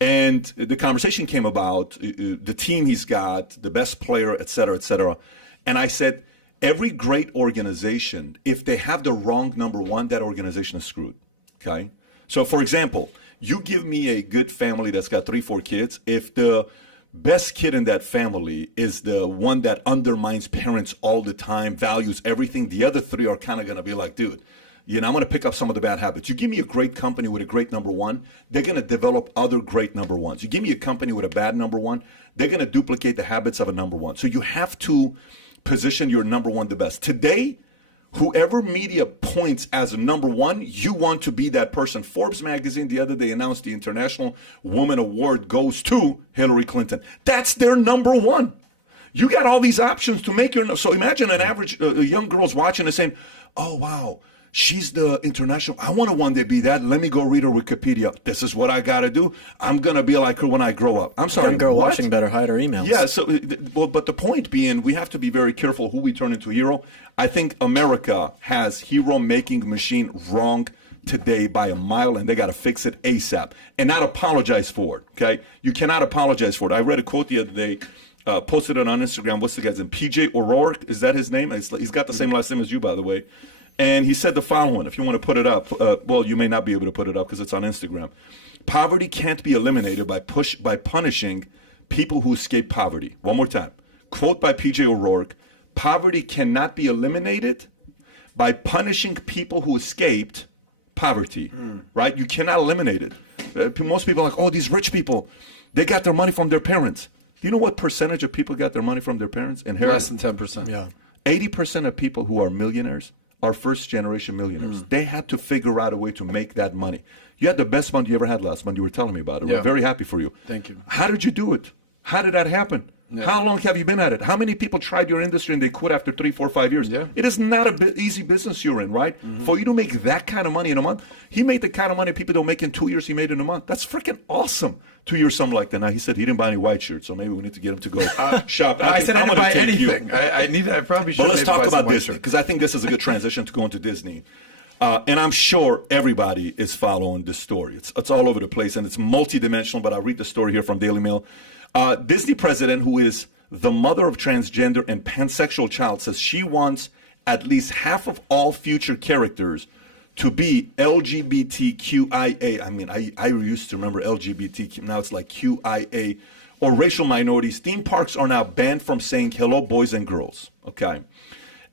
And the conversation came about the team he's got, the best player, et cetera, et cetera. And I said, every great organization, if they have the wrong number one, that organization is screwed, okay? So, for example, you give me a good family that's got 3-4 kids. If the best kid in that family is the one that undermines parents all the time, values everything, the other 3 are kind of going to be like, dude, you know, I'm going to pick up some of the bad habits. You give me a great company with a great number one, they're going to develop other great number ones. You give me a company with a bad number one, they're going to duplicate the habits of a number one. So you have to position your number one the best. Today, whoever media points as a number one, you want to be that person. Forbes magazine the other day announced the International Woman Award goes to Hillary Clinton. That's their number one. You got all these options to make your... So imagine an average young girl's watching and saying, oh, wow, she's the international. I want to one day be that. Let me go read her Wikipedia. This is what I got to do. I'm going to be like her when I grow up. I'm sorry. Young girl what? watching better hide her emails. Yeah. So, well, but the point being, we have to be very careful who we turn into a hero. I think America has hero-making machine wrong today by a mile, and they got to fix it ASAP and not apologize for it. Okay. You cannot apologize for it. I read a quote the other day. Posted it on Instagram. What's the guy's name? PJ O'Rourke. Is that his name? He's got the same last name as you, by the way. And he said the following, if you want to put it up, well, you may not be able to put it up because it's on Instagram. Poverty can't be eliminated by punishing people who escape poverty. One more time. Quote by P.J. O'Rourke, poverty cannot be eliminated by punishing people who escaped poverty, right? You cannot eliminate it. Most people are like, oh, these rich people, they got their money from their parents. Do you know what percentage of people got their money from their parents? Less than 10%. Yeah. 80% of people who are millionaires are first-generation millionaires. They had to figure out a way to make that money. You had the best month you ever had last month. You were telling me about it. Yeah. We're very happy for you. Thank you. How did you do it? How did that happen? Yeah. How long have you been at it? How many people tried your industry and they quit after 3, 4, 5 years? Yeah. It is not an easy business you're in, right? For you to make that kind of money in a month, he made the kind of money people don't make in 2 years he made in a month. That's freaking awesome. 2 years, something like that. Now, he said he didn't buy any white shirts, so maybe we need to get him to go shop. I said I didn't buy anything. I probably should. But let's talk about Disney, because I think this is a good transition to go into Disney. And I'm sure everybody is following this story. It's all over the place, and it's multidimensional, but I'll read the story here from Daily Mail. Disney president, who is the mother of transgender and pansexual child, says she wants at least half of all future characters to be LGBTQIA. I mean, I used to remember LGBTQ. Now it's like QIA, or racial minorities. Theme parks are now banned from saying hello, boys and girls. Okay.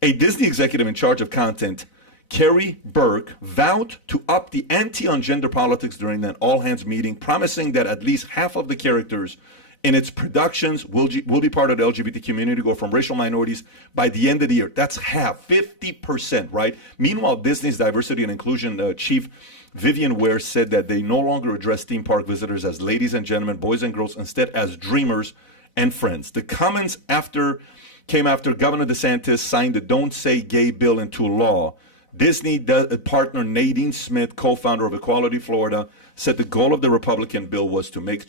A Disney executive in charge of content, Carrie Burke, vowed to up the ante on gender politics during an all-hands meeting, promising that at least half of the characters in its productions will be part of the LGBT community, go from racial minorities by the end of the year. That's half, 50%, right? Meanwhile, Disney's diversity and inclusion chief Vivian Ware said that they no longer address theme park visitors as ladies and gentlemen, boys and girls, instead as dreamers and friends. The comments came after Governor DeSantis signed the Don't Say Gay bill into law. Disney partner Nadine Smith, co-founder of Equality Florida, said the goal of the Republican bill was to take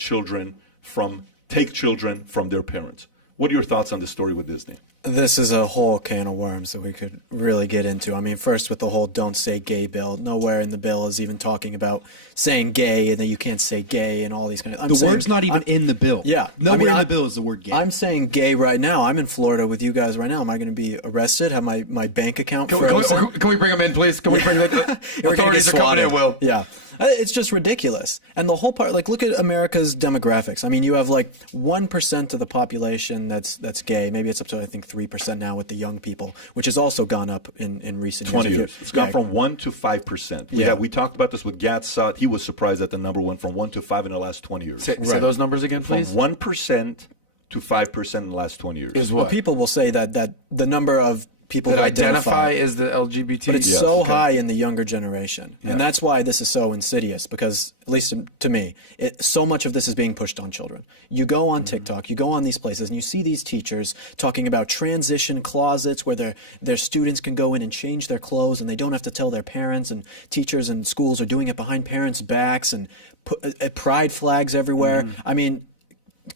children from their parents. What are your thoughts on the story with Disney? This is a whole can of worms that we could really get into. I mean, first with the whole Don't Say Gay bill. Nowhere in the bill is even talking about saying gay and that you can't say gay and all these kind of... The word's not even in the bill. Yeah. Nowhere in the bill is the word gay. I'm saying gay right now. I'm in Florida with you guys right now. Am I going to be arrested? Have my bank account frozen? Can we bring him in, please? Can we bring the authorities are coming in, Will? Yeah. It's just ridiculous. And the whole part, like, look at America's demographics. I mean, you have like 1% of the population that's gay. Maybe it's up to, I think, 3% now with the young people, which has also gone up in recent 20 years. years. It's gone from 1 to 5%. We talked about this with Gad Saad. He was surprised that the number went from 1 to 5 in the last 20 years. Say those numbers again, please. From 1% to 5% in the last 20 years. Is what? Well, people will say that the number of people that who identify as the LGBT. but it's so high in the younger generation. And that's why this is so insidious, because, at least to me, so much of this is being pushed on children. You go on TikTok, you go on these places, and you see these teachers talking about transition closets where their students can go in and change their clothes, and they don't have to tell their parents, and teachers and schools are doing it behind parents' backs, and put pride flags everywhere. I mean,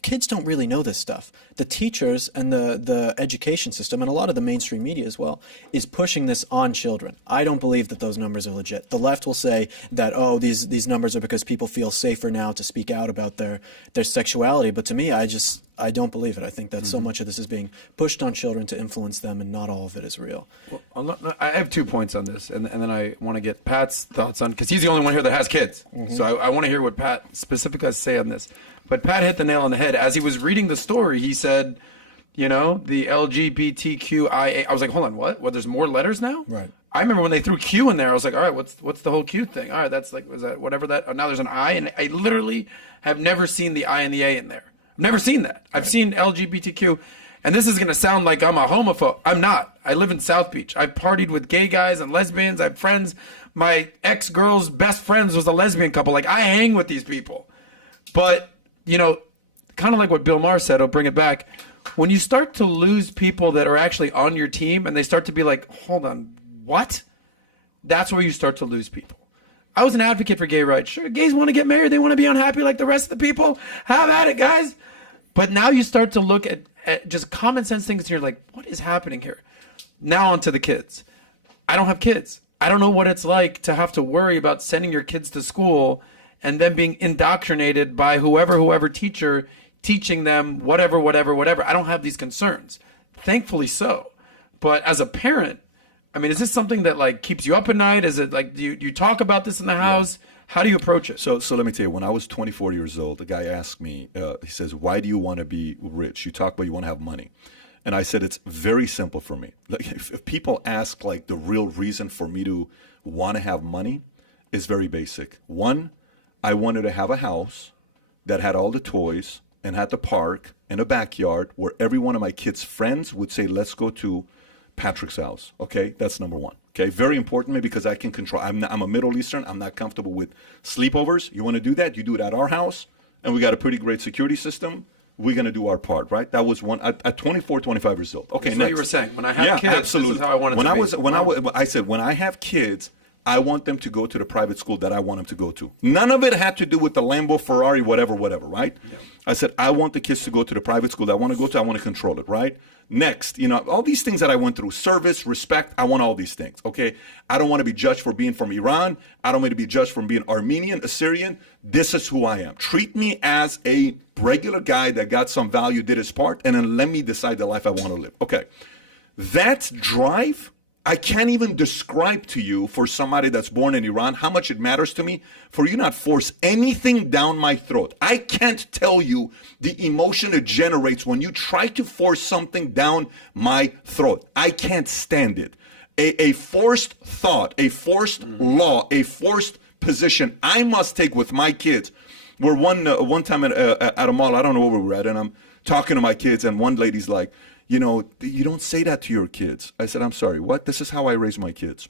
kids don't really know this stuff. The teachers and the education system, and a lot of the mainstream media as well, is pushing this on children. I don't believe that those numbers are legit. The left will say that, oh, these numbers are because people feel safer now to speak out about their sexuality. But to me, I don't believe it. I think that so much of this is being pushed on children to influence them, and not all of it is real. Well, I have 2 points on this, and then I want to get Pat's thoughts on, because he's the only one here that has kids. So I want to hear what Pat specifically has to say on this. But Pat hit the nail on the head. As he was reading the story, he said, the LGBTQIA. I was like, hold on, what? Well, there's more letters now? Right. I remember when they threw Q in there, I was like, all right, what's the whole Q thing? All right, that's like, was that whatever that? Oh, now there's an I, and I literally have never seen the I and the A in there. I've never seen that. I've seen LGBTQ, and this is going to sound like I'm a homophobe. I'm not. I live in South Beach. I've partied with gay guys and lesbians. I have friends. My ex-girl's best friends was a lesbian couple. Like, I hang with these people. But, kind of like what Bill Maher said, I'll bring it back. When you start to lose people that are actually on your team, and they start to be like, hold on, what? That's where you start to lose people. I was an advocate for gay rights. Sure, gays want to get married. They want to be unhappy like the rest of the people. Have at it, guys. But now you start to look at just common sense things, and you're like, what is happening here? Now on to the kids. I don't have kids. I don't know what it's like to have to worry about sending your kids to school and then being indoctrinated by whoever teacher teaching them whatever. I don't have these concerns. Thankfully so. But as a parent, I mean, is this something that like keeps you up at night? Is it like, do you talk about this in the house? Yeah. How do you approach it? So let me tell you, when I was 24 years old, the guy asked me, he says, why do you want to be rich? You talk about you want to have money. And I said, it's very simple for me. Like, if people ask like the real reason for me to want to have money, is very basic. One, I wanted to have a house that had all the toys and had the park and a backyard where every one of my kids' friends would say, let's go to Patrick's house. Okay, that's number one. Okay, very important to me because I can control. I'm a Middle Eastern. I'm not comfortable with sleepovers. You want to do that? You do it at our house, and we got a pretty great security system. We're going to do our part, right? That was one at 24, 25 years old. Okay, that's next. what you were saying. When I have kids, absolutely. This is how I want it to be. I said, when I have kids, I want them to go to the private school that I want them to go to. None of it had to do with the Lambo, Ferrari, whatever, right? Yeah. I said, I want the kids to go to the private school that I want to go to. I want to control it, right? Next, all these things that I went through, service, respect, I want all these things, okay? I don't want to be judged for being from Iran. I don't want to be judged for being Armenian, Assyrian. This is who I am. Treat me as a regular guy that got some value, did his part, and then let me decide the life I want to live. Okay, that drive, I can't even describe to you for somebody that's born in Iran how much it matters to me for you not force anything down my throat. I can't tell you the emotion it generates when you try to force something down my throat. I can't stand it. A forced thought, a forced law, a forced position I must take with my kids. We're one time at a mall, I don't know where we were at, and I'm talking to my kids, and one lady's like, you don't say that to your kids. I said, I'm sorry, what? This is how I raise my kids.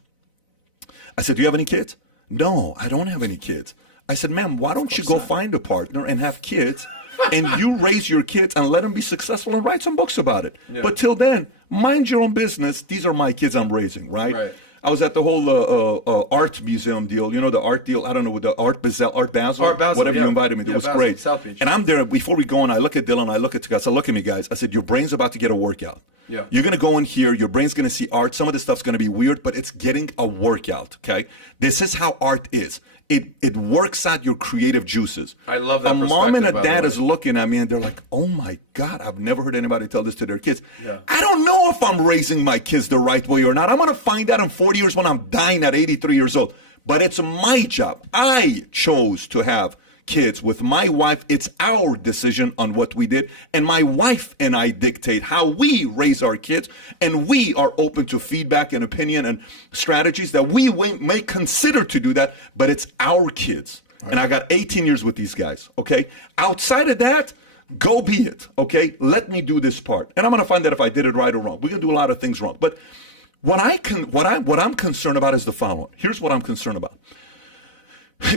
I said, do you have any kids? No, I don't have any kids. I said, ma'am, why don't you go find a partner and have kids and you raise your kids and let them be successful and write some books about it. Yeah. But till then, mind your own business. These are my kids I'm raising, right? I was at the whole art museum deal, the art deal, I don't know, with the Art Basel, whatever you invited me to. It was great. South Beach. And I'm there, before we go on, I look at Dylan, I look at the guys, I said, look at me, guys. I said, your brain's about to get a workout. Yeah. You're going to go in here, your brain's going to see art. Some of this stuff's going to be weird, but it's getting a workout, okay? This is how art is. It works out your creative juices. I love that. A mom and a dad is looking at me and they're like, oh my God, I've never heard anybody tell this to their kids. Yeah. I don't know if I'm raising my kids the right way or not. I'm going to find out in 40 years when I'm dying at 83 years old. But it's my job. I chose to have kids with my wife. It's our decision on what we did. And my wife and I dictate how we raise our kids. And we are open to feedback and opinion and strategies that we may consider to do that. But it's our kids. Right. And I got 18 years with these guys. Okay. Outside of that, go be it. Okay. Let me do this part. And I'm going to find out if I did it right or wrong. We're going to do a lot of things wrong. But what I'm concerned about is the following. Here's what I'm concerned about.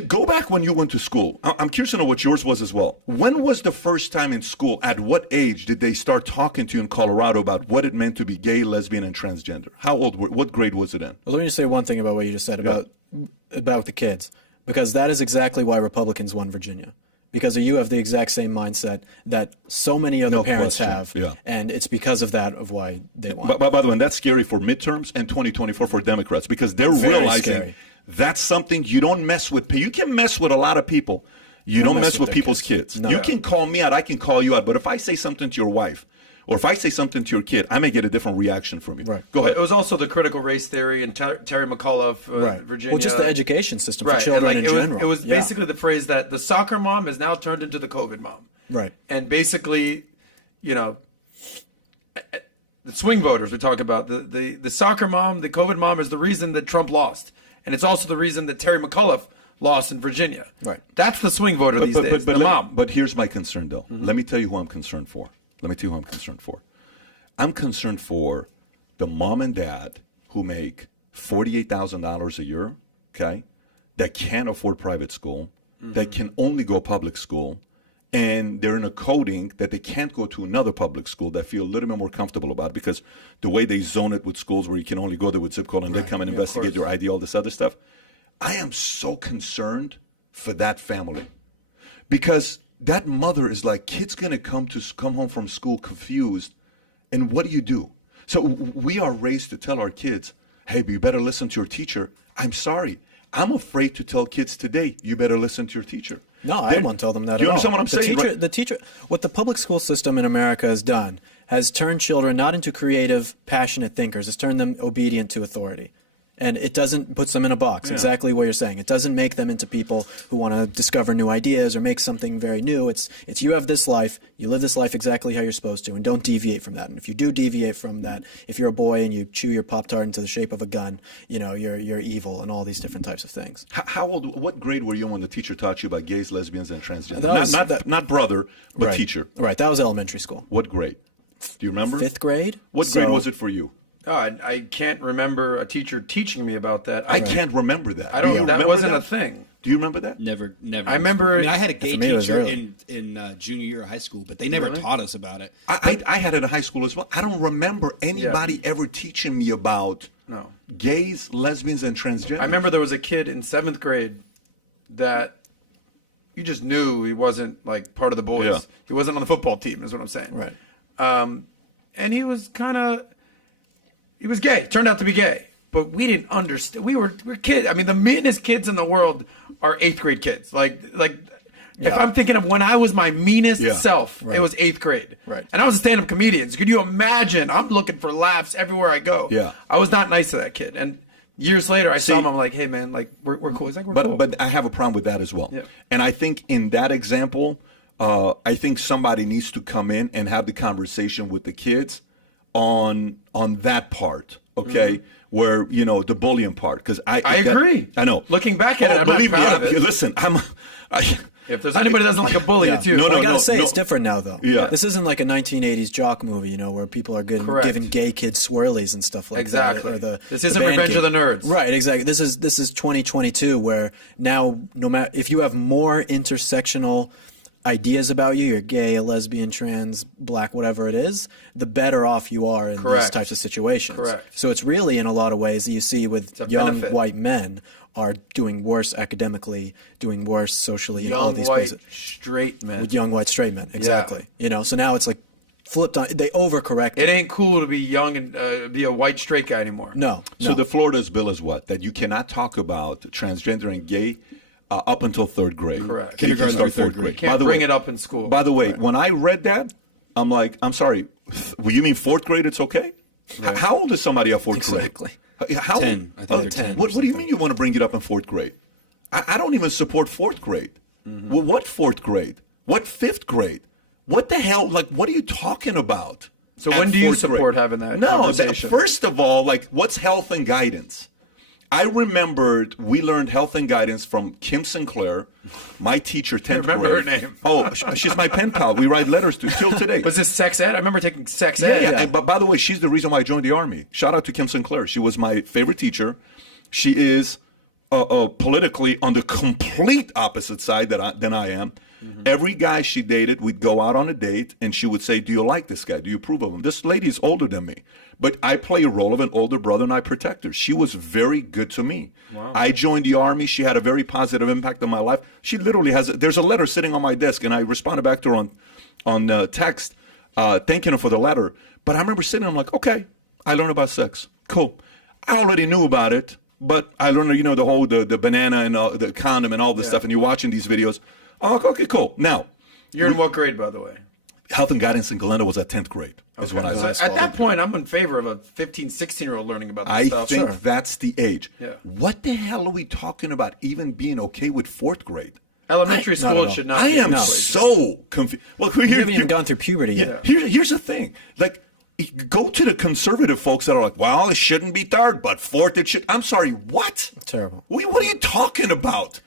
Go back when you went to school. I'm curious to know what yours was as well. When was the first time in school, at what age did they start talking to you in Colorado about what it meant to be gay, lesbian, and transgender? What grade was it in? Well, let me just say one thing about what you just said about the kids, because that is exactly why Republicans won Virginia. Because you have the exact same mindset that so many other parents have, and it's because of that of why they won. By the way, and that's scary for midterms and 2024 for Democrats, because they're realizing that's something you don't mess with. You can mess with a lot of people. You don't mess with people's kids. No. You can call me out, I can call you out, but if I say something to your wife, or if I say something to your kid, I may get a different reaction from you. Right. Go ahead. It was also the critical race theory and Terry McAuliffe, Virginia. Well, just the education system for children in general. It was basically the phrase that the soccer mom has now turned into the COVID mom. Right. And basically, the swing voters we talk about, the soccer mom, the COVID mom is the reason that Trump lost. And it's also the reason that Terry McAuliffe lost in Virginia. Right. That's the swing voter these days, the mom. But here's my concern, though. Let me tell you who I'm concerned for. I'm concerned for the mom and dad who make $48,000 a year, okay, that can't afford private school, that can only go public school, and they're in a coding that they can't go to another public school that feel a little bit more comfortable about, because the way they zone it with schools where you can only go there with zip code and they come and investigate your ID, all this other stuff. I am so concerned for that family, because that mother is like, kid's going to come home from school confused, and what do you do? So we are raised to tell our kids, hey, you better listen to your teacher. I'm sorry. I'm afraid to tell kids today, you better listen to your teacher. No, I don't want to tell them that at all. Do you understand what I'm saying? The teacher, what the public school system in America has done has turned children not into creative, passionate thinkers. It's turned them obedient to authority. And it doesn't put them in a box, exactly what you're saying. It doesn't make them into people who want to discover new ideas or make something very new. It's you have this life, you live this life exactly how you're supposed to, and don't deviate from that. And if you do deviate from that, if you're a boy and you chew your Pop-Tart into the shape of a gun, you're evil and all these different types of things. How old, what grade were you when the teacher taught you about gays, lesbians, and transgender? Not brother, but teacher. Right, that was elementary school. What grade? Do you remember? 5th grade. What grade was it for you? Oh, I can't remember a teacher teaching me about that. I can't remember that. I don't. That wasn't a thing. Do you remember that? Never. I remember. I had a gay teacher in junior year of high school, but they never taught us about it. I had it in high school as well. I don't remember anybody ever teaching me about gays, lesbians, and transgender. I remember there was a kid in 7th grade that you just knew he wasn't like part of the boys. Yeah. He wasn't on the football team, is what I'm saying. Right. And he was he was gay. Turned out to be gay. But we didn't understand. We're kids. I mean, the meanest kids in the world are 8th grade kids. If I'm thinking of when I was my meanest self, it was 8th grade. Right. And I was a stand-up comedian. So could you imagine? I'm looking for laughs everywhere I go. Yeah. I was not nice to that kid. And years later, I saw him. I'm like, hey, man, we're cool. He's like, we're cool. But I have a problem with that as well. Yeah. And I think in that example, I think somebody needs to come in and have the conversation with the kids on that part, okay? Where, the bullying part. Because I agree. I know. Looking back at it, I'm not proud of it. Listen, if there's anybody that doesn't like a bully, it's you. No, I gotta say, it's different now, though. Yeah. This isn't like a 1980s jock movie, where people are giving gay kids swirlies and stuff like that. Exactly. This isn't Revenge of the Nerds. Right, exactly. This is 2022, where now, no matter if you have more intersectional ideas about you're gay, a lesbian, trans, black, whatever it is, the better off you are in these types of situations. Correct. So it's really, in a lot of ways, that you see with young benefit. white men are doing worse academically, doing worse socially in all these places. Young white straight men. With young white straight men, exactly. So now it's like flipped on. They overcorrect. It ain't cool to be young and be a white straight guy anymore. No. So the Florida's bill is what? That you cannot talk about transgender and gay up until 3rd grade. Correct. Kindergarten through 3rd grade. Can't bring it up in school. By the way, when I read that, I'm like, I'm sorry. Well, you mean 4th grade? It's okay? Right. How old is somebody at 4th grade? Exactly. How? 10. I think they're 10. What do you mean you want to bring it up in fourth grade? I don't even support fourth grade. Well, what fourth grade? What fifth grade? What the hell? Like, what are you talking about? So when do you support having that conversation? First of all, like, what's health and guidance? I remembered we learned health and guidance from Kim Sinclair, my teacher, 10th grade. I remember her name. Oh, she's my pen pal. We write letters to till today. Was this sex ed? I remember taking sex ed. Yeah. But by the way, she's the reason why I joined the Army. Shout out to Kim Sinclair. She was my favorite teacher. She is politically on the complete opposite side than I am. Mm-hmm. Every guy she dated, we'd go out on a date, and she would say, do you like this guy? Do you approve of him? This lady is older than me. But I play a role of an older brother, and I protect her. She was very good to me. Wow. I joined the Army. She had a very positive impact on my life. She literally there's a letter sitting on my desk, and I responded back to her on text, thanking her for the letter. But I remember sitting, I'm like, okay, I learned about sex. Cool. I already knew about it, but I learned, the whole, the banana and the condom and all this stuff, and you're watching these videos. I'm like, okay, cool. Now. You're in what grade, by the way? Health and guidance in Glenda was at 10th grade. Is when I was at that point, I'm in favor of a 15, 16-year-old learning about this stuff. I think that's the age. Yeah. What the hell are we talking about even being okay with fourth grade? Elementary school should not. I am so confused. Well, you haven't even gone through puberty yet. Here's the thing. Like, go to the conservative folks that are like, well, it shouldn't be third, but fourth it should. I'm sorry, what? Terrible. What are you talking about?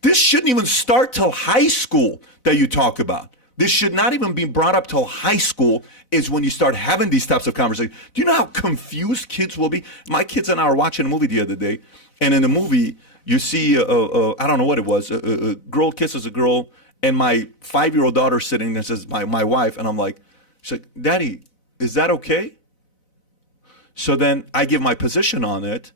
This shouldn't even start till high school that you talk about. This should not even be brought up till high school is when you start having these types of conversations. Do you know how confused kids will be? My kids and I were watching a movie the other day, and in the movie, you see, I don't know what it was, a girl kisses a girl, and my 5-year-old daughter sitting there says, my wife, and I'm like, she's like, Daddy, is that okay? So then I give my position on it,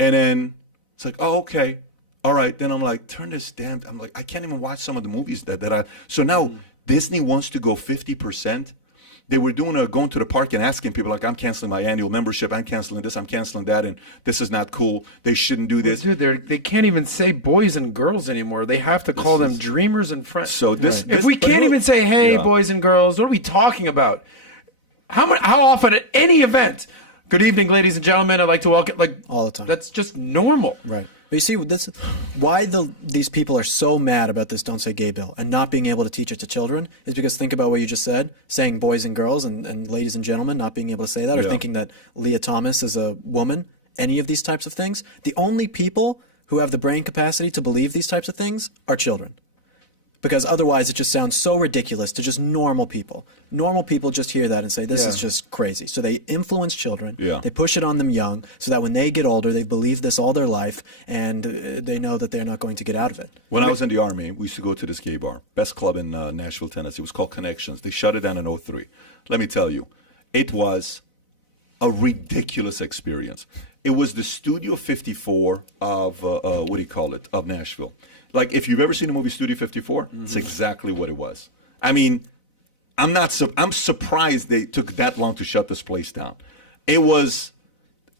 and then it's like, oh, okay. All right. Then I'm like, turn this damn, I'm like, I can't even watch some of the movies that I, so now Disney wants to go 50%. They were going to the park and asking people, like, I'm canceling my annual membership, I'm canceling this, I'm canceling that, and this is not cool. They shouldn't do this. Dude, they can't even say boys and girls anymore. They have to call them dreamers and friends. So if we can't even say, hey, boys and girls, what are we talking about? How often at any event, good evening, ladies and gentlemen, I'd like to welcome, like, all the time. That's just normal. Right. But you see, this why these people are so mad about this Don't Say Gay bill and not being able to teach it to children is because think about what you just said, saying boys and girls and ladies and gentlemen, not being able to say that, or thinking that Leah Thomas is a woman, any of these types of things. The only people who have the brain capacity to believe these types of things are children. Because otherwise it just sounds so ridiculous to just normal people. Normal people just hear that and say, this is just crazy. So they influence children. Yeah. They push it on them young so that when they get older, they believe this all their life and they know that they're not going to get out of it. When I was in the Army, we used to go to this gay bar, best club in Nashville, Tennessee. It was called Connections. They shut it down in 2003. Let me tell you, it was a ridiculous experience. It was the Studio 54 of, of Nashville. Like, if you've ever seen the movie Studio 54, it's exactly what it was. I mean, I'm surprised they took that long to shut this place down. It was,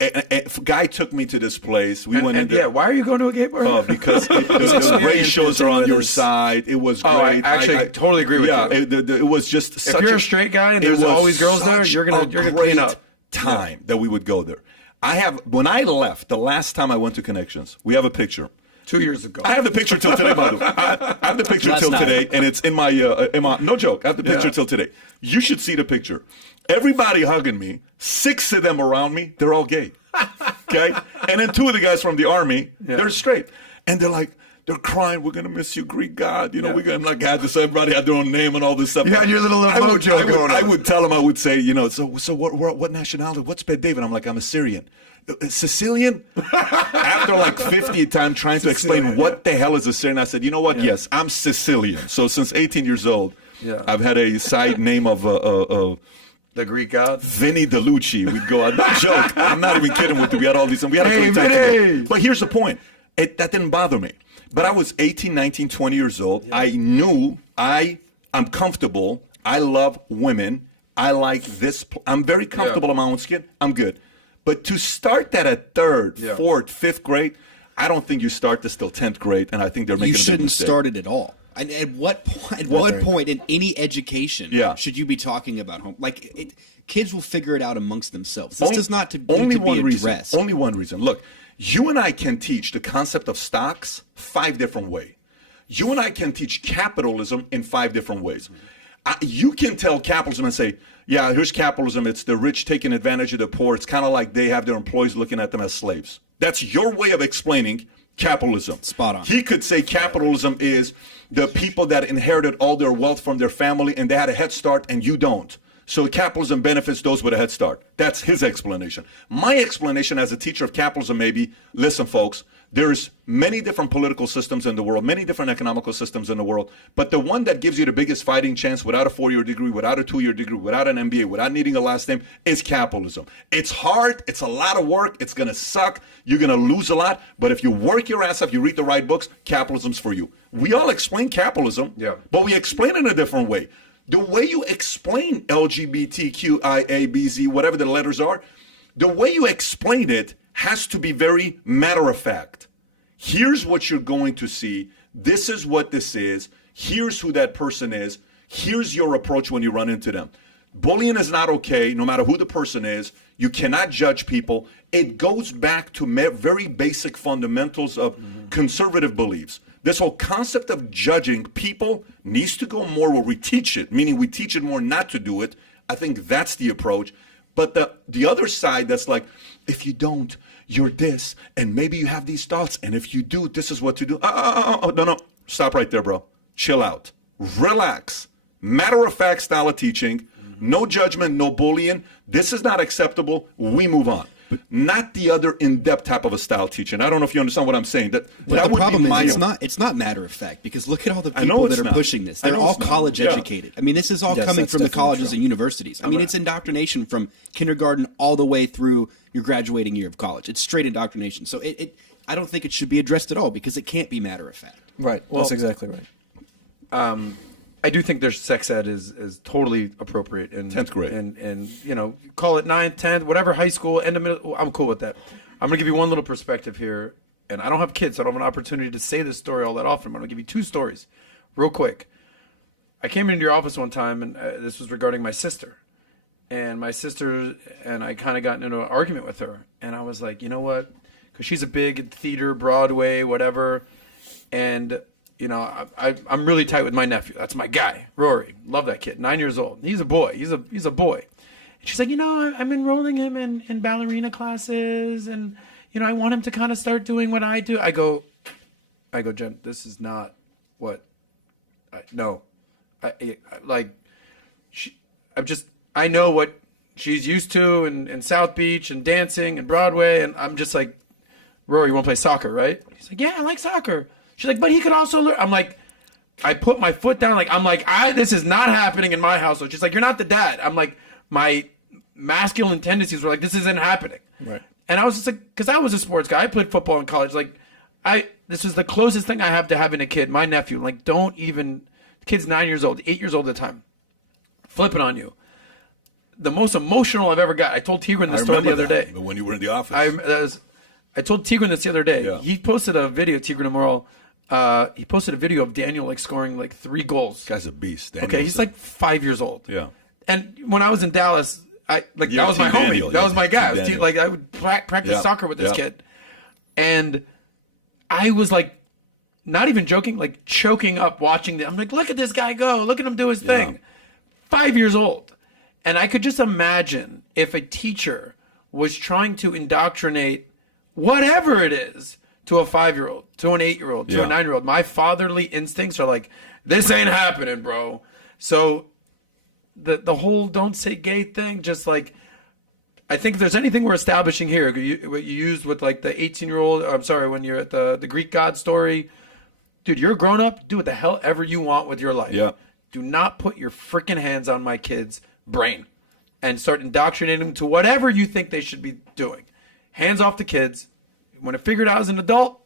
a guy took me to this place. We went in there. Yeah, why are you going to a gay bar? Because the ratios are on your side. It was great. I totally agree with you. It was just such if you're a straight guy and there's always girls there, you're gonna clean up. Time that we would go there. When I left, the last time I went to Connections, we have a picture. 2 years ago. I have the picture till today, by the way. I have the picture till today, and it's in my, no joke, I have the picture till today. You should see the picture. Everybody hugging me, 6 of them around me, they're all gay. Okay? And then 2 of the guys from the Army, they're straight. And they're like, they're crying, we're going to miss you, Greek God. We're going to, like, had this, everybody had their own name and all this stuff. You had your little mojo going on. I would tell them, I would say, so what nationality? What's Bet David? I'm like, I'm a Syrian. Sicilian? After like 50 times trying to explain what the hell is a Syrian, I said, you know what? Yes, I'm Sicilian. So since 18 years old, I've had a side name of the Greek God? Vinny DeLucci. We'd go out. No joke. I'm not even kidding with you. We had all these. We had a great time. But here's the point. That didn't bother me. But I was 18, 19, 20 years old. Yeah. I knew I'm comfortable. I love women. I like this. I'm very comfortable in my own skin. I'm good. But to start that at 3rd, 4th, 5th grade, I don't think you start this till 10th grade, and I think they're making a big mistake. You shouldn't start it at all. And at what point in any education should you be talking about home? Like, kids will figure it out amongst themselves. This does not need to be addressed. Only one reason. Look, you and I can teach the concept of stocks 5 different ways. You and I can teach capitalism in 5 different ways. You can tell capitalism and say, yeah, here's capitalism. It's the rich taking advantage of the poor. It's kind of like they have their employees looking at them as slaves. That's your way of explaining capitalism. Spot on. He could say capitalism is the people that inherited all their wealth from their family and they had a head start and you don't. So capitalism benefits those with a head start. That's his explanation. My explanation as a teacher of capitalism may be, listen, folks, there's many different political systems in the world, many different economical systems in the world, but the one that gives you the biggest fighting chance without a 4-year degree, without a 2-year degree, without an MBA, without needing a last name is capitalism. It's hard. It's a lot of work. It's going to suck. You're going to lose a lot. But if you work your ass off, you read the right books, capitalism's for you. We all explain capitalism, but we explain it in a different way. The way you explain LGBTQIA, BZ, whatever the letters are, the way you explain it has to be very matter of fact. Here's what you're going to see. This is what this is. Here's who that person is. Here's your approach when you run into them. Bullying is not okay, no matter who the person is. You cannot judge people. It goes back to very basic fundamentals of conservative beliefs. This whole concept of judging people needs to go more where we teach it, meaning we teach it more not to do it. I think that's the approach. But the other side that's like, if you don't, you're this, and maybe you have these thoughts, and if you do, this is what to do. No. Stop right there, bro. Chill out. Relax. Matter-of-fact style of teaching. No judgment, no bullying. This is not acceptable. We move on. Not the other in-depth type of a style teaching. I don't know if you understand what I'm saying. That the would problem be my is it's not matter of fact, because look at all the people that are pushing this. They're all college educated. I mean, this is all coming from the colleges and universities. I mean, it's indoctrination from kindergarten all the way through your graduating year of college. It's straight indoctrination. So I don't think it should be addressed at all, because it can't be matter of fact. Right. Well, that's exactly right. I do think their sex ed is totally appropriate in 10th grade, and call it 9th, 10th, whatever, high school, end of middle. I'm cool with that. I'm gonna give you one little perspective here, and I don't have kids, so I don't have an opportunity to say this story all that often. But I'm gonna give you 2 stories, real quick. I came into your office one time, and this was regarding my sister, and my sister and I kind of got into an argument with her, and I was like, you know what? Because she's a big theater, Broadway, whatever, and I'm really tight with my nephew. That's my guy, Rory. Love that kid. 9 years old. He's a boy. He's a boy. And she's like, I'm enrolling him in ballerina classes, and I want him to kind of start doing what I do. I go, Jen, this is not what. I know what she's used to in South Beach and dancing and Broadway, and I'm just like, Rory, you want to play soccer, right? He's like, yeah, I like soccer. She's like, but he could also learn. I'm like, I put my foot down. This is not happening in my household. She's like, you're not the dad. I'm like, my masculine tendencies were like, this isn't happening. Right. And I was just like, because I was a sports guy. I played football in college. This is the closest thing I have to having a kid. My nephew, the kid's 9 years old, 8 years old at the time, flipping on you. The most emotional I've ever got. I told Tigran this story the other day. When you were in the office. I told Tigran this the other day. Yeah. He posted a video, Tigran Amoral. He posted a video of Daniel scoring 3 goals. This guy's a beast. Okay, he's 5 years old. Yeah. And when I was in Dallas, that was my homie. Daniel. That was my guy. Daniel. I would practice soccer with this kid. And I was not even joking, choking up watching them. I'm like, look at this guy go. Look at him do his thing. 5 years old. And I could just imagine if a teacher was trying to indoctrinate whatever it is to a 5-year-old, to an 8-year-old, to a 9-year-old. My fatherly instincts are like, this ain't happening, bro. So the whole don't say gay thing, just I think if there's anything we're establishing here, what you used with the 18-year-old, I'm sorry, when you're at the Greek god story, dude, you're a grown up, do what the hell ever you want with your life. Yeah. Do not put your freaking hands on my kid's brain and start indoctrinating them to whatever you think they should be doing. Hands off the kids. When I figured out as an adult,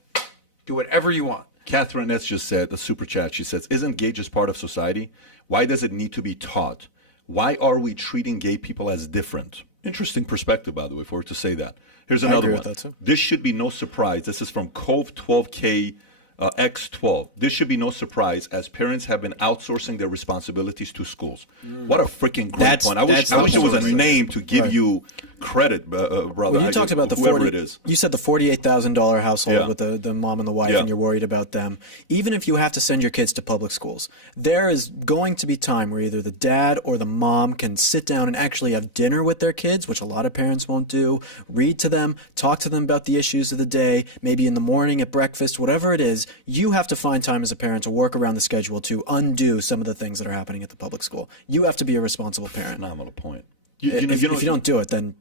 do whatever you want. Catherine Ness just said, the super chat, she says, isn't gay just part of society? Why does it need to be taught? Why are we treating gay people as different? Interesting perspective, by the way, if we were to say that. Here's another one. That too. This should be no surprise. This is from Cove 12K X12. This should be no surprise, as parents have been outsourcing their responsibilities to schools. What a freaking great point. I wish it was a name to give you credit, brother. Well, you talked about whoever it is. You said the $48,000 household with the mom and the wife, and you're worried about them. Even if you have to send your kids to public schools, there is going to be time where either the dad or the mom can sit down and actually have dinner with their kids, which a lot of parents won't do, read to them, talk to them about the issues of the day, maybe in the morning at breakfast, whatever it is. You have to find time as a parent to work around the schedule to undo some of the things that are happening at the public school. You have to be a responsible parent. Phenomenal point. If you don't do it, then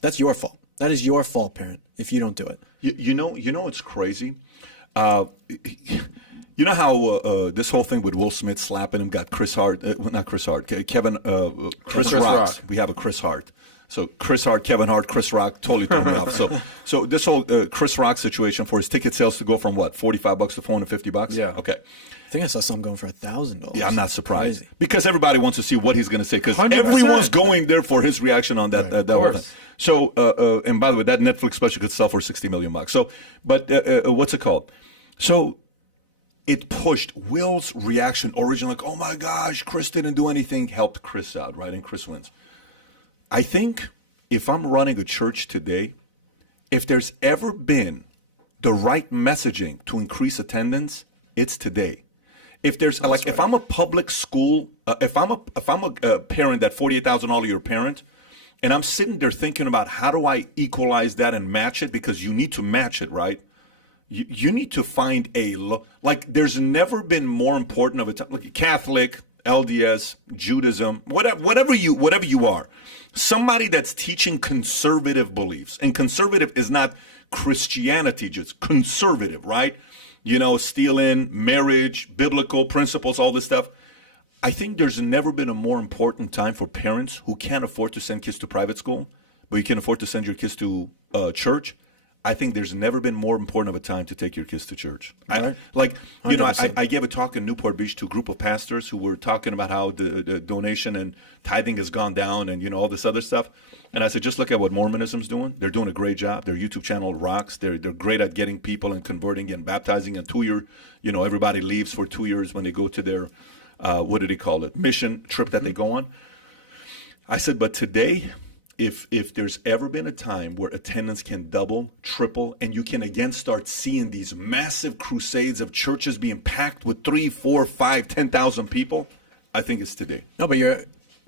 that's your fault. That is your fault, parent, if you don't do it. You know it's crazy? You know how this whole thing with Will Smith slapping him got Chris Hart, not Chris Hart, Chris Rock. We have a Chris Hart. So Chris Hart, Kevin Hart, Chris Rock totally threw me off. So this whole Chris Rock situation for his ticket sales to go from what, $45 to $450? Yeah. Okay. I think I saw some going for $1,000. Yeah, I'm not surprised. Crazy. Because everybody wants to see what he's going to say. Because 100%. everyone's going there for his reaction on that. That whole thing. So, and by the way, that Netflix special could sell for $60 million. So, but what's it called? So, it pushed Will's reaction originally, like, oh my gosh, Chris didn't do anything, helped Chris out, right? And Chris wins. I think if I'm running a church today, if there's ever been the right messaging to increase attendance, it's today. If there's if I'm a public school, if I'm a parent, that $48,000 parent, and I'm sitting there thinking about how do I equalize that and match it, because you need to match it, right? You need to find there's never been more important of a time, like Catholic, LDS, Judaism, whatever you are, somebody that's teaching conservative beliefs. And conservative is not Christianity, just conservative, right? You know, stealing, marriage, biblical principles, all this stuff. I think there's never been a more important time for parents who can't afford to send kids to private school, but you can afford to send your kids to church. I think there's never been more important of a time to take your kids to church. I gave a talk in Newport Beach to a group of pastors who were talking about how the donation and tithing has gone down and, all this other stuff. And I said, just look at what Mormonism's doing. They're doing a great job. Their YouTube channel rocks. They're great at getting people and converting and baptizing. And 2 year, everybody leaves for 2 years when they go to their, what do they call it, mission trip that they go on. I said, but today, if there's ever been a time where attendance can double, triple, and you can again start seeing these massive crusades of churches being packed with 3, 4, 5, 10,000 people, I think it's today. No,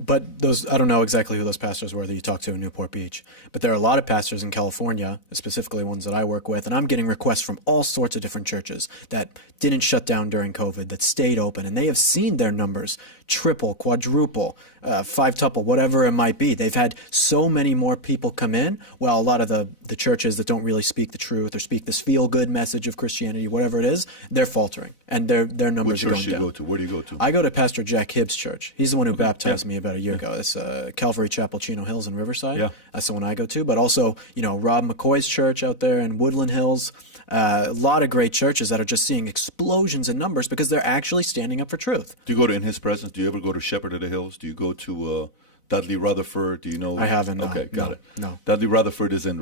but those, I don't know exactly who those pastors were that you talked to in Newport Beach, but there are a lot of pastors in California, specifically ones that I work with, and I'm getting requests from all sorts of different churches that didn't shut down during COVID, that stayed open, and they have seen their numbers triple, quadruple, five-tuple, whatever it might be. They've had so many more people come in, while a lot of the churches that don't really speak the truth or speak this feel-good message of Christianity, whatever it is, they're faltering, and their numbers are going down. What church do you go to? Where do you go to? I go to Pastor Jack Hibbs' church. He's the one who baptized me about a year ago. It's Calvary Chapel, Chino Hills in Riverside. Yeah. That's the one I go to. But also, Rob McCoy's church out there in Woodland Hills. A lot of great churches that are just seeing explosions in numbers because they're actually standing up for truth. Do you go to In His Presence? Do you ever go to Shepherd of the Hills? Do you go to Dudley Rutherford? Do you know? I haven't. Okay, got it. No. Dudley Rutherford is in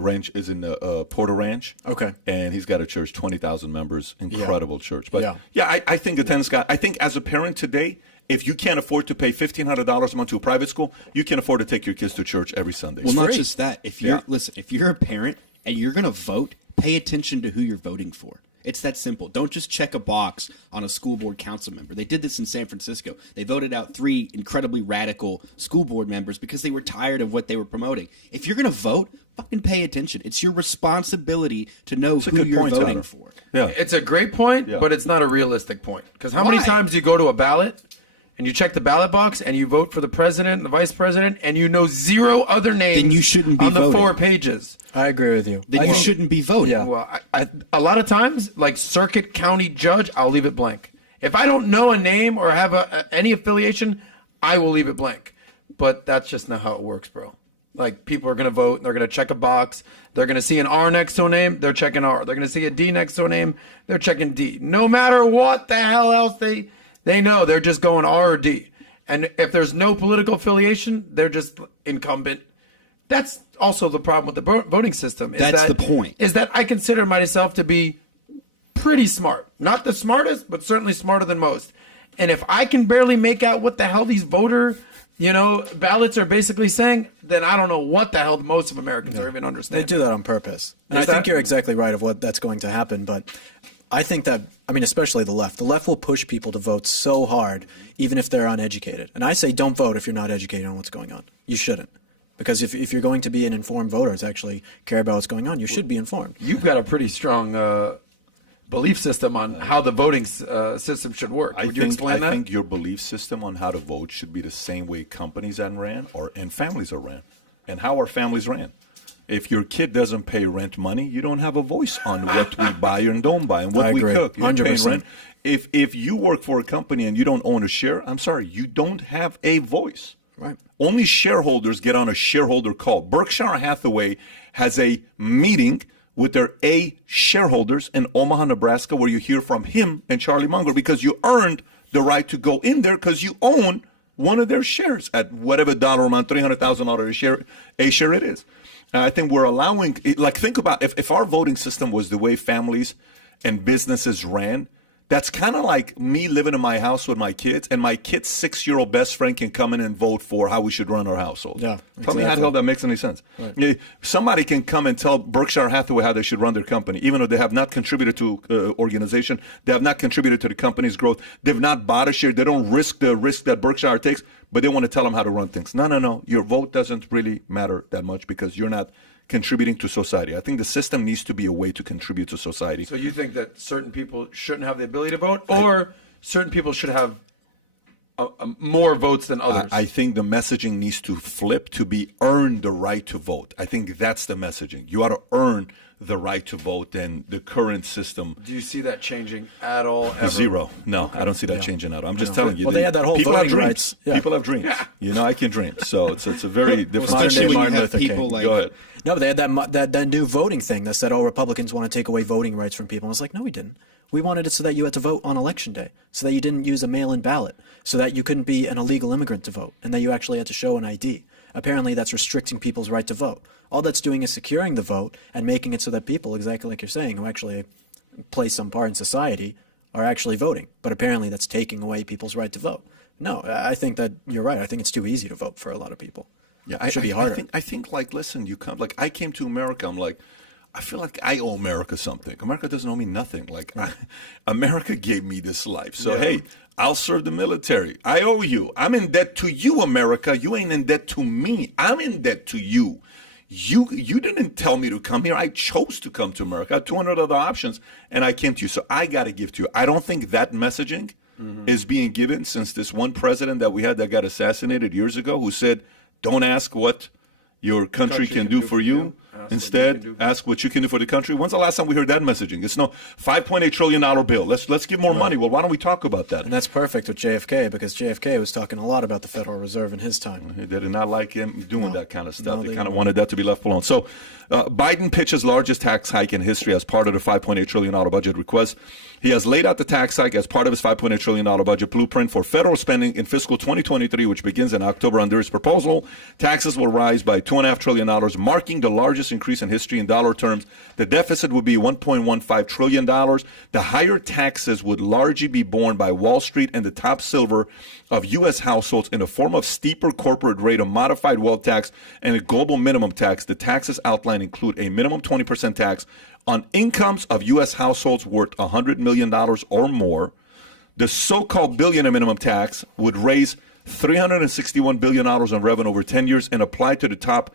Porter Ranch. Okay. And he's got a church, 20,000 members, incredible church. But yeah, I think I think as a parent today, if you can't afford to pay $1,500 a month to a private school, you can afford to take your kids to church every Sunday. Well, not just that. If you're a parent and you're going to vote, pay attention to who you're voting for. It's that simple. Don't just check a box on a school board council member. They did this in San Francisco. They voted out 3 incredibly radical school board members because they were tired of what they were promoting. If you're going to vote, fucking pay attention. It's your responsibility to know who you're voting for. Yeah. It's a great point, but it's not a realistic point. Because how many times do you go to a ballot and you check the ballot box and you vote for the president and the vice president and you know 0 other names then you shouldn't be on the voting. 4 pages? I agree with you. Then you shouldn't be voting. Yeah. Well, a lot of times, like circuit county judge, I'll leave it blank. If I don't know a name or have any affiliation, I will leave it blank. But that's just not how it works, bro. Like, people are going to vote, and they're going to check a box. They're going to see an R next to a name, they're checking R. They're going to see a D next to a name, they're checking D. No matter what the hell else they know, they're just going R or D. And if there's no political affiliation, they're just incumbent. That's also the problem with the voting system. That's the point. Is that I consider myself to be pretty smart. Not the smartest, but certainly smarter than most. And if I can barely make out what the hell these voter, ballots are basically saying, then I don't know what the hell most of Americans are even understanding. They do that on purpose. And I think you're exactly right of what that's going to happen. But I think that, especially the left will push people to vote so hard, even if they're uneducated. And I say don't vote if you're not educated on what's going on. You shouldn't. Because if you're going to be an informed voter to actually care about what's going on, you should be informed. You've got a pretty strong belief system on how the voting system should work. Would you explain that? I think your belief system on how to vote should be the same way companies are ran and families are ran. And how are families ran? If your kid doesn't pay rent money, you don't have a voice on what we buy and don't buy and what we cook. You're 100%. Rent. If you work for a company and you don't own a share, I'm sorry, you don't have a voice. Right. Only shareholders get on a shareholder call. Berkshire Hathaway has a meeting with their A shareholders in Omaha, Nebraska, where you hear from him and Charlie Munger because you earned the right to go in there because you own one of their shares at whatever dollar amount, $300,000 a share it is. And I think we're allowing, think about if our voting system was the way families and businesses ran, that's kind of like me living in my house with my kids, and my kid's 6-year-old best friend can come in and vote for how we should run our household. Yeah, Tell me how the hell that makes any sense. Right. Somebody can come and tell Berkshire Hathaway how they should run their company, even though they have not contributed to organization, they have not contributed to the company's growth, they've not bought a share, they don't risk the risk that Berkshire takes, but they want to tell them how to run things. No. Your vote doesn't really matter that much because you're not contributing to society. I think the system needs to be a way to contribute to society. So you think that certain people shouldn't have the ability to vote, or certain people should have more votes than others? I think the messaging needs to flip to be earn the right to vote. I think that's the messaging. You ought to earn the right to vote than the current system. Do you see that changing at all? Ever? Zero. No, okay. I don't see that changing at all. I'm just telling you. Well, they had that whole people voting have dreams. rights. Yeah. People have dreams. I can dream. So it's a very different especially situation. when you have people like. Go ahead. No, but they had that new voting thing that said, Republicans want to take away voting rights from people. And I was like, no, we didn't. We wanted it so that you had to vote on Election Day, so that you didn't use a mail-in ballot, so that you couldn't be an illegal immigrant to vote, and that you actually had to show an ID. Apparently, that's restricting people's right to vote. All that's doing is securing the vote and making it so that people, exactly like you're saying, who actually play some part in society, are actually voting. But apparently, that's taking away people's right to vote. No, I think that you're right. I think it's too easy to vote for a lot of people. Yeah, it should be harder. I think listen, you come, I came to America, I'm like, I feel like I owe America something. America doesn't owe me nothing. America gave me this life. So, hey, I'll serve the military. I owe you. I'm in debt to you, America. You ain't in debt to me. I'm in debt to you. You didn't tell me to come here. I chose to come to America. I had 200 other options, and I came to you. So I got to give to you. I don't think that messaging is being given since this one president that we had that got assassinated years ago who said, don't ask what your country can do for you. Instead, ask what you can do for the country. When's the last time we heard that messaging? It's no $5.8 trillion bill. Let's give more money. Well, why don't we talk about that? And that's perfect with JFK because JFK was talking a lot about the Federal Reserve in his time. They did not like him doing that kind of stuff. They kind of wanted that to be left alone. So Biden pitches largest tax hike in history as part of the $5.8 trillion budget request. He has laid out the tax hike as part of his $5.8 trillion budget blueprint for federal spending in fiscal 2023, which begins in October. Under his proposal, taxes will rise by $2.5 trillion, marking the largest increase in history in dollar terms. The deficit would be $1.15 trillion. The higher taxes would largely be borne by Wall Street and the top silver of U.S. households in the form of steeper corporate rate, a modified wealth tax, and a global minimum tax. The taxes outlined include a minimum 20% tax on incomes of U.S. households worth $100 million or more. The so-called billionaire minimum tax would raise $361 billion in revenue over 10 years and apply to the top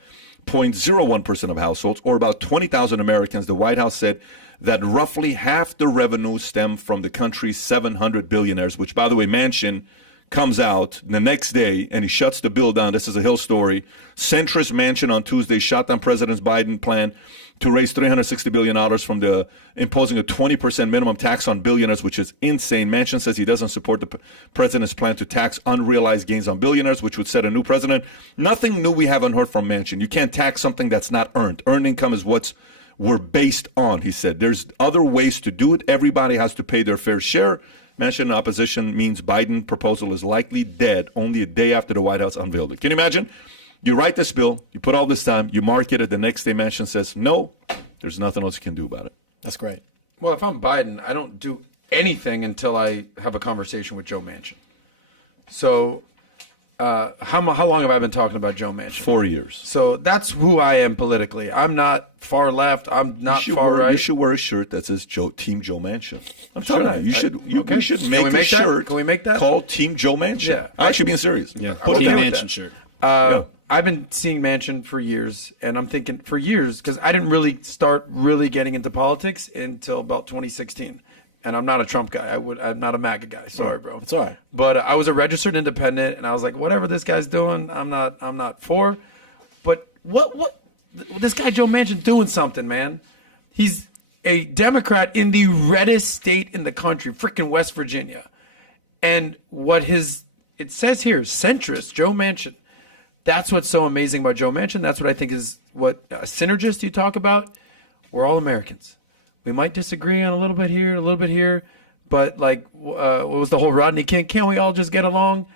0.01% of households, or about 20,000 Americans. The White House said that roughly half the revenue stemmed from the country's 700 billionaires, which, by the way, Manchin comes out the next day and he shuts the bill down. This is a Hill story. Centrist Manchin on Tuesday shot down President Biden's plan to raise $360 billion from the imposing a 20% minimum tax on billionaires, which is insane. Manchin says he doesn't support the president's plan to tax unrealized gains on billionaires, which would set a new precedent. Nothing new we haven't heard from Manchin. You can't tax something that's not earned. Earned income is what's we're based on, he said. There's other ways to do it. Everybody has to pay their fair share. Manchin in opposition means Biden proposal is likely dead only a day after the White House unveiled it. Can you imagine? You write this bill, you put all this time, you market it, the next day Manchin says, no, there's nothing else you can do about it. That's great. Well, if I'm Biden, I don't do anything until I have a conversation with Joe Manchin. So, how long have I been talking about Joe Manchin? 4 years. So that's who I am politically. I'm not far left. I'm not far right. You should wear a shirt that says Team Joe Manchin. I'm telling you, we should make a shirt. Can we make that? Called Team Joe Manchin. Yeah. I'm actually being serious. Yeah. Put Team it Manchin shirt. I've been seeing Manchin for years, and I'm thinking for years because I didn't really start getting into politics until about 2016. And I'm not a Trump guy. I'm not a MAGA guy. Sorry, bro. It's all right. But I was a registered independent, and I was like, whatever this guy's doing, I'm not for. But what this guy Joe Manchin doing something, man. He's a Democrat in the reddest state in the country, freaking West Virginia. And it says here, centrist Joe Manchin. That's what's so amazing about Joe Manchin. That's what I think is what a synergist you talk about. We're all Americans. We might disagree on a little bit here, but like, what was the whole Rodney King? Can't we all just get along?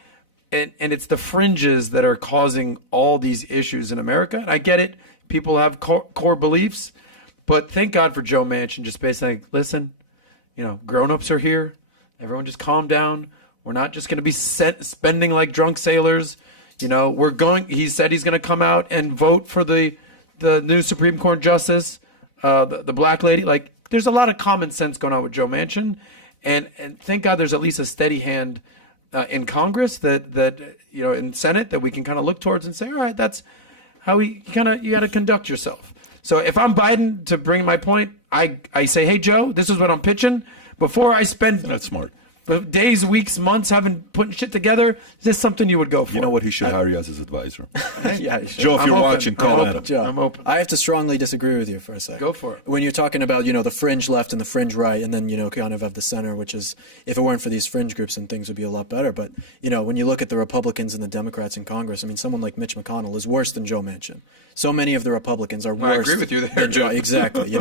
And it's the fringes that are causing all these issues in America. And I get it. People have core beliefs, but thank God for Joe Manchin just basically, listen, grown-ups are here. Everyone just calm down. We're not just going to be spending like drunk sailors. He said he's going to come out and vote for the new Supreme Court justice, the black lady. Like, there's a lot of common sense going on with Joe Manchin, and thank God there's at least a steady hand in Congress that in Senate that we can kind of look towards and say, all right, that's how you got to conduct yourself. So if I'm Biden, to bring my point, I say, hey Joe, this is what I'm pitching. Before I spend That's smart. days, weeks, months putting shit together, is this something you would go for? You know what? He should hire you as his advisor. Yeah, Joe, if you're watching, call at him. Joe, I'm open. I have to strongly disagree with you for a second. Go for it. When you're talking about, the fringe left and the fringe right, and then, kind of have the center, which is, if it weren't for these fringe groups, then things would be a lot better. But, when you look at the Republicans and the Democrats in Congress, I mean, someone like Mitch McConnell is worse than Joe Manchin. So many of the Republicans are worse. I agree with you there, than Joe. Joe. Exactly,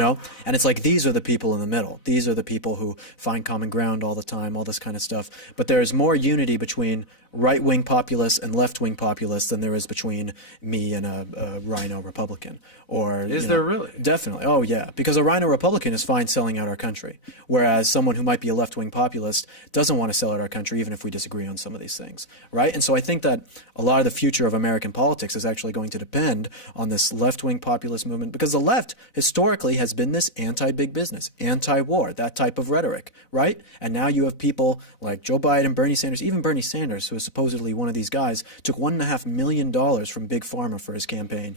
And it's like, these are the people in the middle. These are the people who find common ground all the time, all this kind of stuff. But there is more unity between right-wing populists and left-wing populists than there is between me and a rhino Republican. Is there really? Definitely. Oh, yeah. Because a rhino Republican is fine selling out our country, whereas someone who might be a left-wing populist doesn't want to sell out our country, even if we disagree on some of these things, right? And so I think that a lot of the future of American politics is actually going to depend on this left-wing populist movement, because the left historically has been this anti-big business, anti-war, that type of rhetoric, right? And now you have people like Joe Biden, Bernie Sanders, even Bernie Sanders, who is supposedly one of these guys, took $1.5 million from Big Pharma for his campaign,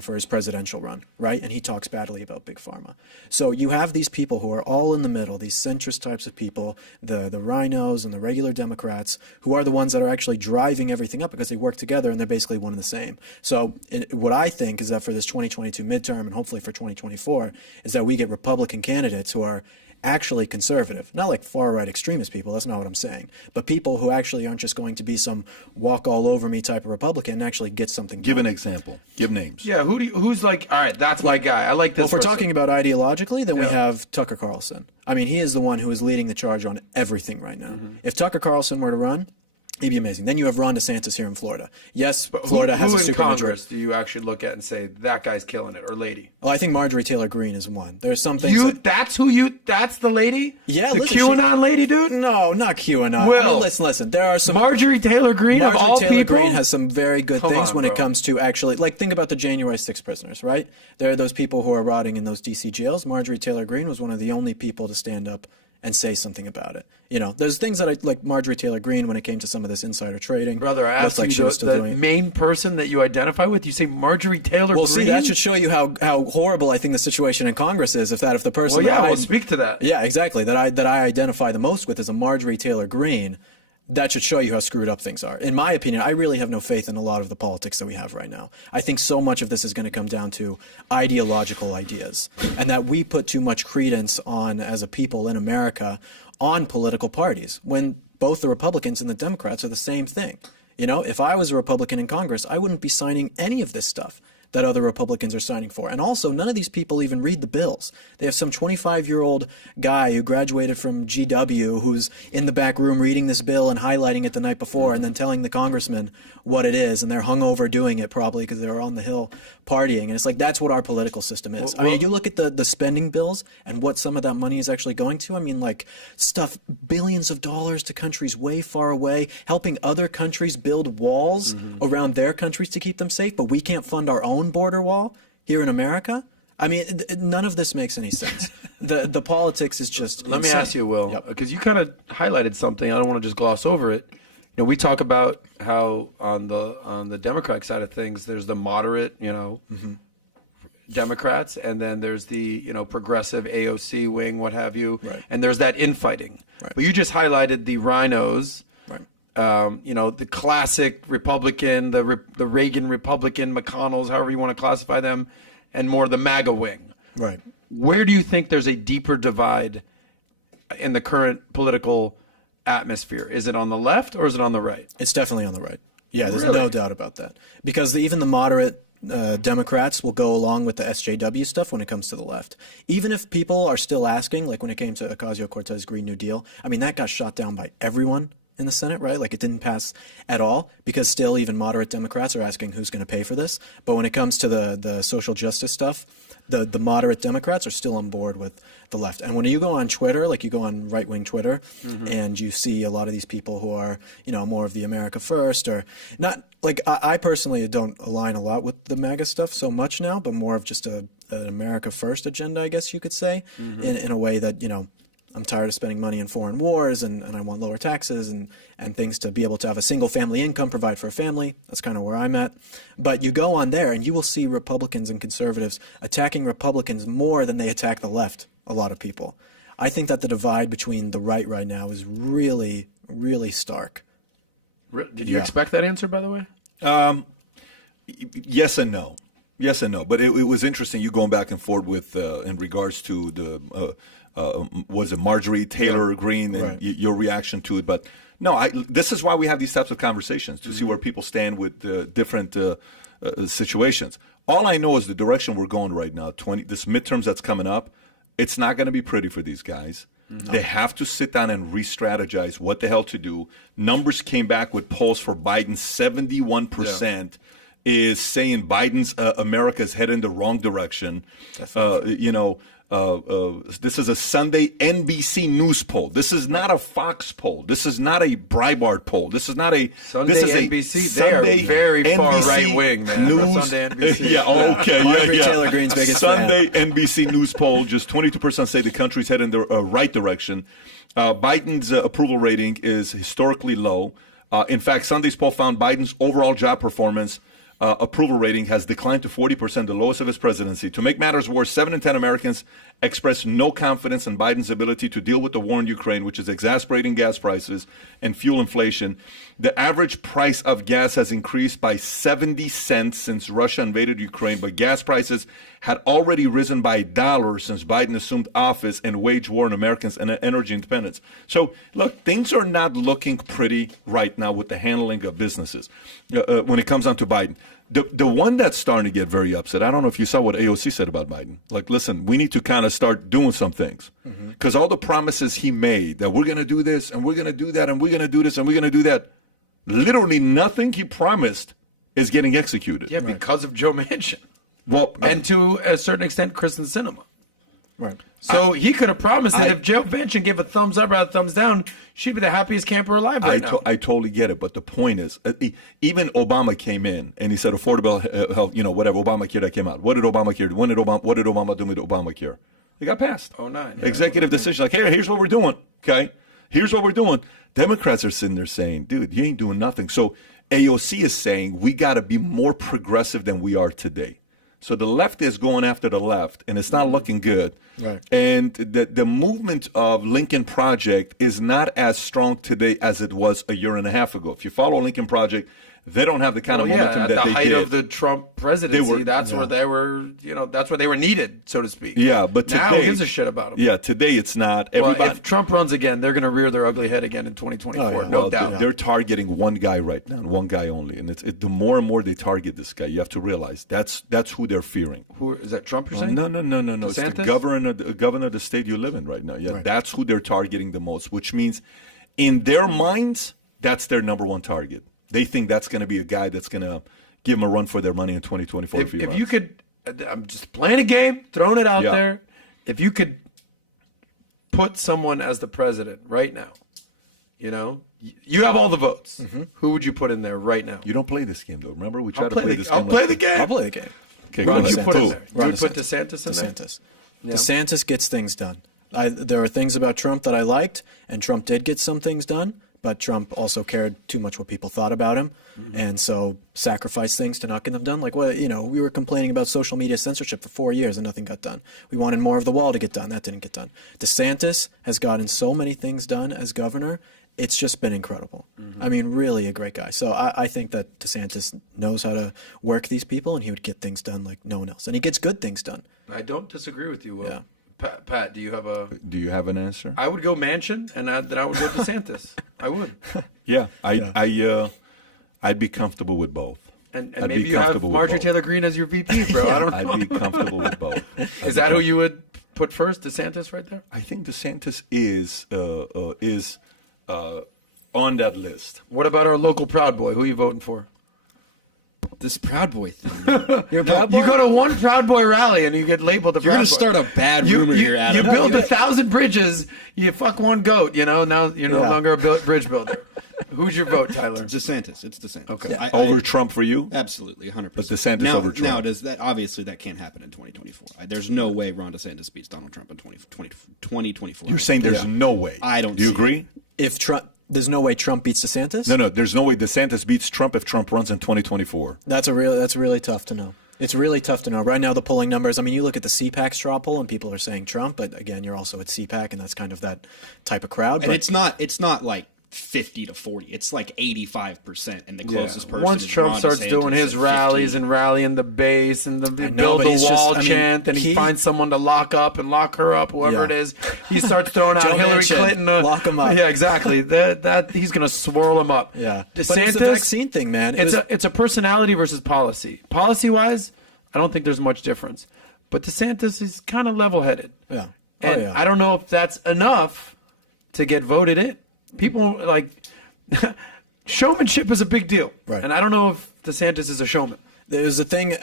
for his presidential run, right? And he talks badly about Big Pharma. So you have these people who are all in the middle, these centrist types of people, the rhinos and the regular Democrats, who are the ones that are actually driving everything up because they work together and they're basically one and the same. So what I think is that for this 2022 midterm and hopefully for 2024 is that we get Republican candidates who are actually conservative, not like far-right extremist people, that's not what I'm saying, but people who actually aren't just going to be some walk-all-over-me type of Republican and actually get something done. Give an example. Give names. Yeah, who's like, all right, that's my guy. I like this. Well, if we're person. talking about ideologically, then we have Tucker Carlson. I mean, he is the one who is leading the charge on everything right now. Mm-hmm. If Tucker Carlson were to run, he'd be amazing. Then you have Ron DeSantis here in Florida. Yes, but Florida has a super Congress do you actually look at and say that guy's killing it, or lady? Well, I think Marjorie Taylor Greene is one. There's some things. That's the lady? Yeah, the listen, QAnon lady, dude? No, not QAnon. Well, listen. There are some. Marjorie Taylor Greene of all Taylor people. Greene has some very good things when it comes to actually, like, think about the January 6th prisoners, right? There are those people who are rotting in those DC jails. Marjorie Taylor Greene was one of the only people to stand up and say something about it. There's things that I like Marjorie Taylor Greene when it came to some of this insider trading. Brother, I asked you the main person that you identify with. You say Marjorie Taylor Greene. Well, see, that should show you how horrible I think the situation in Congress is. If the person. Well, yeah, we'll speak to that. Yeah, exactly. That I identify the most with is a Marjorie Taylor Greene. That should show you how screwed up things are. In my opinion, I really have no faith in a lot of the politics that we have right now. I think so much of this is going to come down to ideological ideas, and that we put too much credence on, as a people in America, on political parties, when both the Republicans and the Democrats are the same thing. If I was a Republican in Congress, I wouldn't be signing any of this stuff. that other Republicans are signing for. And also, none of these people even read the bills. They have some 25-year-old guy who graduated from GW who's in the back room reading this bill and highlighting it the night before and then telling the congressman what it is, and they're hungover doing it probably because they're on the Hill partying. And it's like, that's what our political system is. I mean, you look at the spending bills and what some of that money is actually going to. I mean, like, stuff, billions of dollars to countries way far away, helping other countries build walls around their countries to keep them safe, but we can't fund our own border wall here in America. I mean, none of this makes any sense. The politics is just Let insane. me ask you, Will, because you kind of highlighted something. I don't want to just gloss over it. You know, we talk about how on the Democratic side of things, there's the moderate, Democrats, and then there's the progressive AOC wing, what have you, and there's that infighting. But you just highlighted the rhinos. The classic Republican, the Reagan Republican, McConnells, however you want to classify them, and more the MAGA wing. Right. Where do you think there's a deeper divide in the current political atmosphere? Is it on the left or is it on the right? It's definitely on the right. Yeah, there's Really? no doubt about that. Because even the moderate Democrats will go along with the SJW stuff when it comes to the left. Even if people are still asking, like when it came to Ocasio-Cortez Green New Deal, I mean, that got shot down by everyone in the Senate, right? Like, it didn't pass at all because still even moderate Democrats are asking who's going to pay for this. But when it comes to the social justice stuff, the moderate Democrats are still on board with the left. And when you go on Twitter, like you go on right-wing Twitter, and you see a lot of these people who are, more of the America First, or not, like I personally don't align a lot with the MAGA stuff so much now, but more of just an America First agenda, I guess you could say, in a way that, I'm tired of spending money in foreign wars, and I want lower taxes and things to be able to have a single family income, provide for a family. That's kind of where I'm at. But you go on there and you will see Republicans and conservatives attacking Republicans more than they attack the left, a lot of people. I think that the divide between the right now is really, really stark. Did you expect that answer, by the way? Yes and no. Yes and no. But it was interesting, you going back and forth with in regards to the was it Marjorie Taylor Greene and your reaction to it. But no, this is why we have these types of conversations, to see where people stand with different situations. All I know is the direction we're going right now, this midterms that's coming up, it's not going to be pretty for these guys. No. They have to sit down and re-strategize what the hell to do. Numbers came back with polls for Biden, 71% is saying Biden's America's heading the wrong direction. This is a Sunday NBC News poll. This is not a Fox poll. This is not a Breitbart poll. This is not a Sunday this is NBC. Sunday they are very NBC far right wing, man. News. Sunday NBC. Marjorie Taylor Greene's biggest Sunday fan. NBC News poll. Just 22% say the country's heading the right direction. Biden's approval rating is historically low. In fact, Sunday's poll found Biden's overall job performance approval rating has declined to 40%, the lowest of his presidency. To make matters worse, 7 in 10 Americans express no confidence in Biden's ability to deal with the war in Ukraine, which is exacerbating gas prices and fuel inflation. The average price of gas has increased by 70 cents since Russia invaded Ukraine, but gas prices had already risen by $1 since Biden assumed office and waged war on Americans and energy independence. So, look, things are not looking pretty right now with the handling of businesses when it comes down to Biden. The one that's starting to get very upset, I don't know if you saw what AOC said about Biden. Like, listen, we need to kind of start doing some things. Because all the promises he made that we're going to do this and we're going to do that and we're going to do this and we're going to do that, literally nothing he promised is getting executed. Yeah, because of Joe Manchin. Well, and to a certain extent, Kristen Sinema. Right. So he could have promised that if Joe Manchin gave a thumbs up or a thumbs down, she'd be the happiest camper alive right now. I totally get it, but the point is, even Obama came in and he said affordable health, whatever, Obamacare that came out. What did Obamacare do? What did Obama do with Obamacare? It got passed. 09. Executive decision, like, hey, here's what we're doing, okay? Here's what we're doing. Democrats are sitting there saying, dude, you ain't doing nothing. So AOC is saying we got to be more progressive than we are today. So the left is going after the left, and it's not looking good. Right. And the movement of Lincoln Project is not as strong today as it was a year and a half ago. If you follow Lincoln Project, They don't have the kind of momentum at that the they height did. of the Trump presidency. That's where they were, that's where they were needed, so to speak. Yeah, but today, now who gives a shit about them? Yeah, today it's not. Everybody, well, if Trump runs again, they're going to rear their ugly head again in 2024. No doubt. They're targeting one guy right now, one guy only, and the more and more they target this guy, you have to realize that's who they're fearing. Who is that? Trump? You're saying? No. It's the governor of the state you live in right now. Yeah, that's who they're targeting the most. Which means, in their minds, that's their number one target. They think that's going to be a guy that's going to give them a run for their money in 2024. If you could, I'm just playing a game, throwing it out there. If you could put someone as the president right now, you have all the votes. Mm-hmm. Who would you put in there right now? You don't play this game, though. Remember, we tried to play this game. I'll play the game. I'll play the game. Okay, who would you put in there? You would put DeSantis in there? DeSantis. Yeah. DeSantis gets things done. There are things about Trump that I liked, and Trump did get some things done. But Trump also cared too much what people thought about him, and so sacrificed things to not get them done. Like, we were complaining about social media censorship for 4 years and nothing got done. We wanted more of the wall to get done. That didn't get done. DeSantis has gotten so many things done as governor. It's just been incredible. I mean, really a great guy. So I think that DeSantis knows how to work these people, and he would get things done like no one else. And he gets good things done. I don't disagree with you, Will. Yeah. Pat, do you have an answer? I would go Manchin, and then I would go DeSantis. I would. Yeah, I'd be comfortable with both. And maybe you have Marjorie Taylor Greene as your VP, bro. I don't know. I'd be comfortable with both. Is that who you would put first, DeSantis, right there? I think DeSantis is on that list. What about our local Proud Boy? Who are you voting for? This Proud Boy thing. You're a Proud Boy? You go to one Proud Boy rally and you get labeled a Proud Boy. You're going to start a bad rumor here, Adam. You build 1,000 bridges, you fuck one goat, now you're no longer a bridge builder. Who's your vote, Tyler? DeSantis. It's DeSantis. Okay. Yeah, over Trump for you? Absolutely, 100%. But DeSantis over Trump. Now, obviously that can't happen in 2024. There's no way Ron DeSantis beats Donald Trump in 2024. You're saying there's no way? I don't. Do you agree? If Trump... There's no way Trump beats DeSantis? No, there's no way DeSantis beats Trump if Trump runs in 2024. That's really tough to know. It's really tough to know. Right now, the polling numbers, I mean, you look at the CPAC straw poll and people are saying Trump, but again, you're also at CPAC and that's kind of that type of crowd. And it's not like 50 to 40. It's like 85%, and the closest person. Once is Trump Ron starts DeSantis doing his rallies and rallying the base and the build the wall chant, and he finds someone to lock up and lock her up, whoever it is, he starts throwing out Hillary Clinton. Lock him up. Yeah, exactly. That he's gonna swirl him up. Yeah, DeSantis, but it's the vaccine thing, man. It's a personality versus policy. Policy wise, I don't think there's much difference. But DeSantis is kind of level headed. Yeah, and I don't know if that's enough to get voted in. People like. Showmanship is a big deal, right? And I don't know if DeSantis is a showman. There's a thing.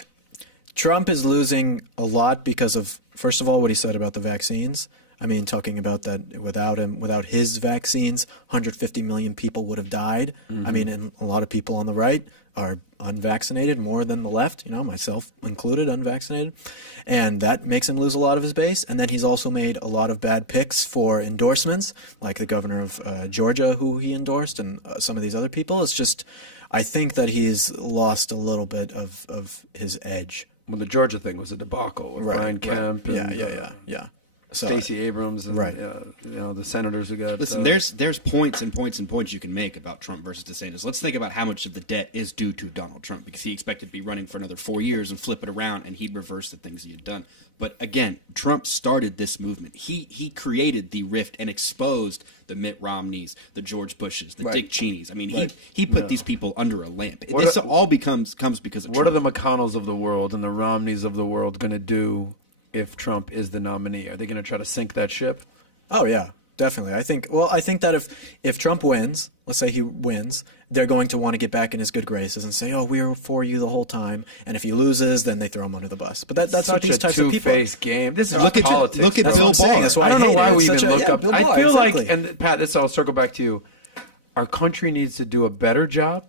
Trump is losing a lot because of, first of all, what he said about the vaccines. I mean, talking about that without his vaccines, 150 million people would have died. Mm-hmm. I mean, and a lot of people on the right are unvaccinated more than the left, myself included, unvaccinated. And that makes him lose a lot of his base. And then he's also made a lot of bad picks for endorsements, like the governor of Georgia, who he endorsed, and some of these other people. It's just, I think that he's lost a little bit of his edge. Well, the Georgia thing was a debacle with Brian Kemp. And, yeah. Stacey Abrams and the senators who got. Listen, there's points and points and points you can make about Trump versus DeSantis. Let's think about how much of the debt is due to Donald Trump, because he expected to be running for another 4 years and flip it around, and he'd reverse the things he had done. But again, Trump started this movement. He created the rift and exposed the Mitt Romneys, the George Bushes, the Dick Cheneys. I mean, he put these people under a lamp. This all comes because of Trump. What are the McConnells of the world and the Romneys of the world going to do if Trump is the nominee? Are they going to try to sink that ship? Oh, yeah, definitely. I think that if Trump wins, let's say he wins, they're going to want to get back in his good graces and say, oh, we were for you the whole time. And if he loses, then they throw him under the bus. But that's such what these a types of people. two-faced game. This is politics. Look at Bill Barr. That's why I don't know why we even look up. Bill Barr, I feel exactly. like, and Pat, I'll circle back to you. Our country needs to do a better job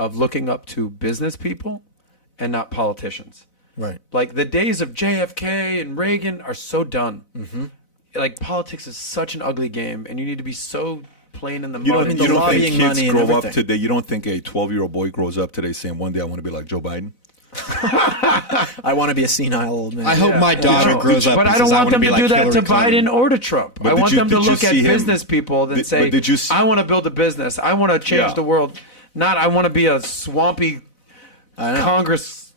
of looking up to business people and not politicians. Right. Like the days of JFK and Reagan are so done. Mm-hmm. Like politics is such an ugly game, and you need to be so plain in the mud. You don't think kids grow up today? You don't think a 12-year-old boy grows up today saying, one day I want to be like Joe Biden? I want to be a senile old man. I hope my daughter grows up. But I don't want them to do that to Biden or to Trump. I want them to look at business people and say, I want to build a business. I want to change the world. not I want to be a swampy Congress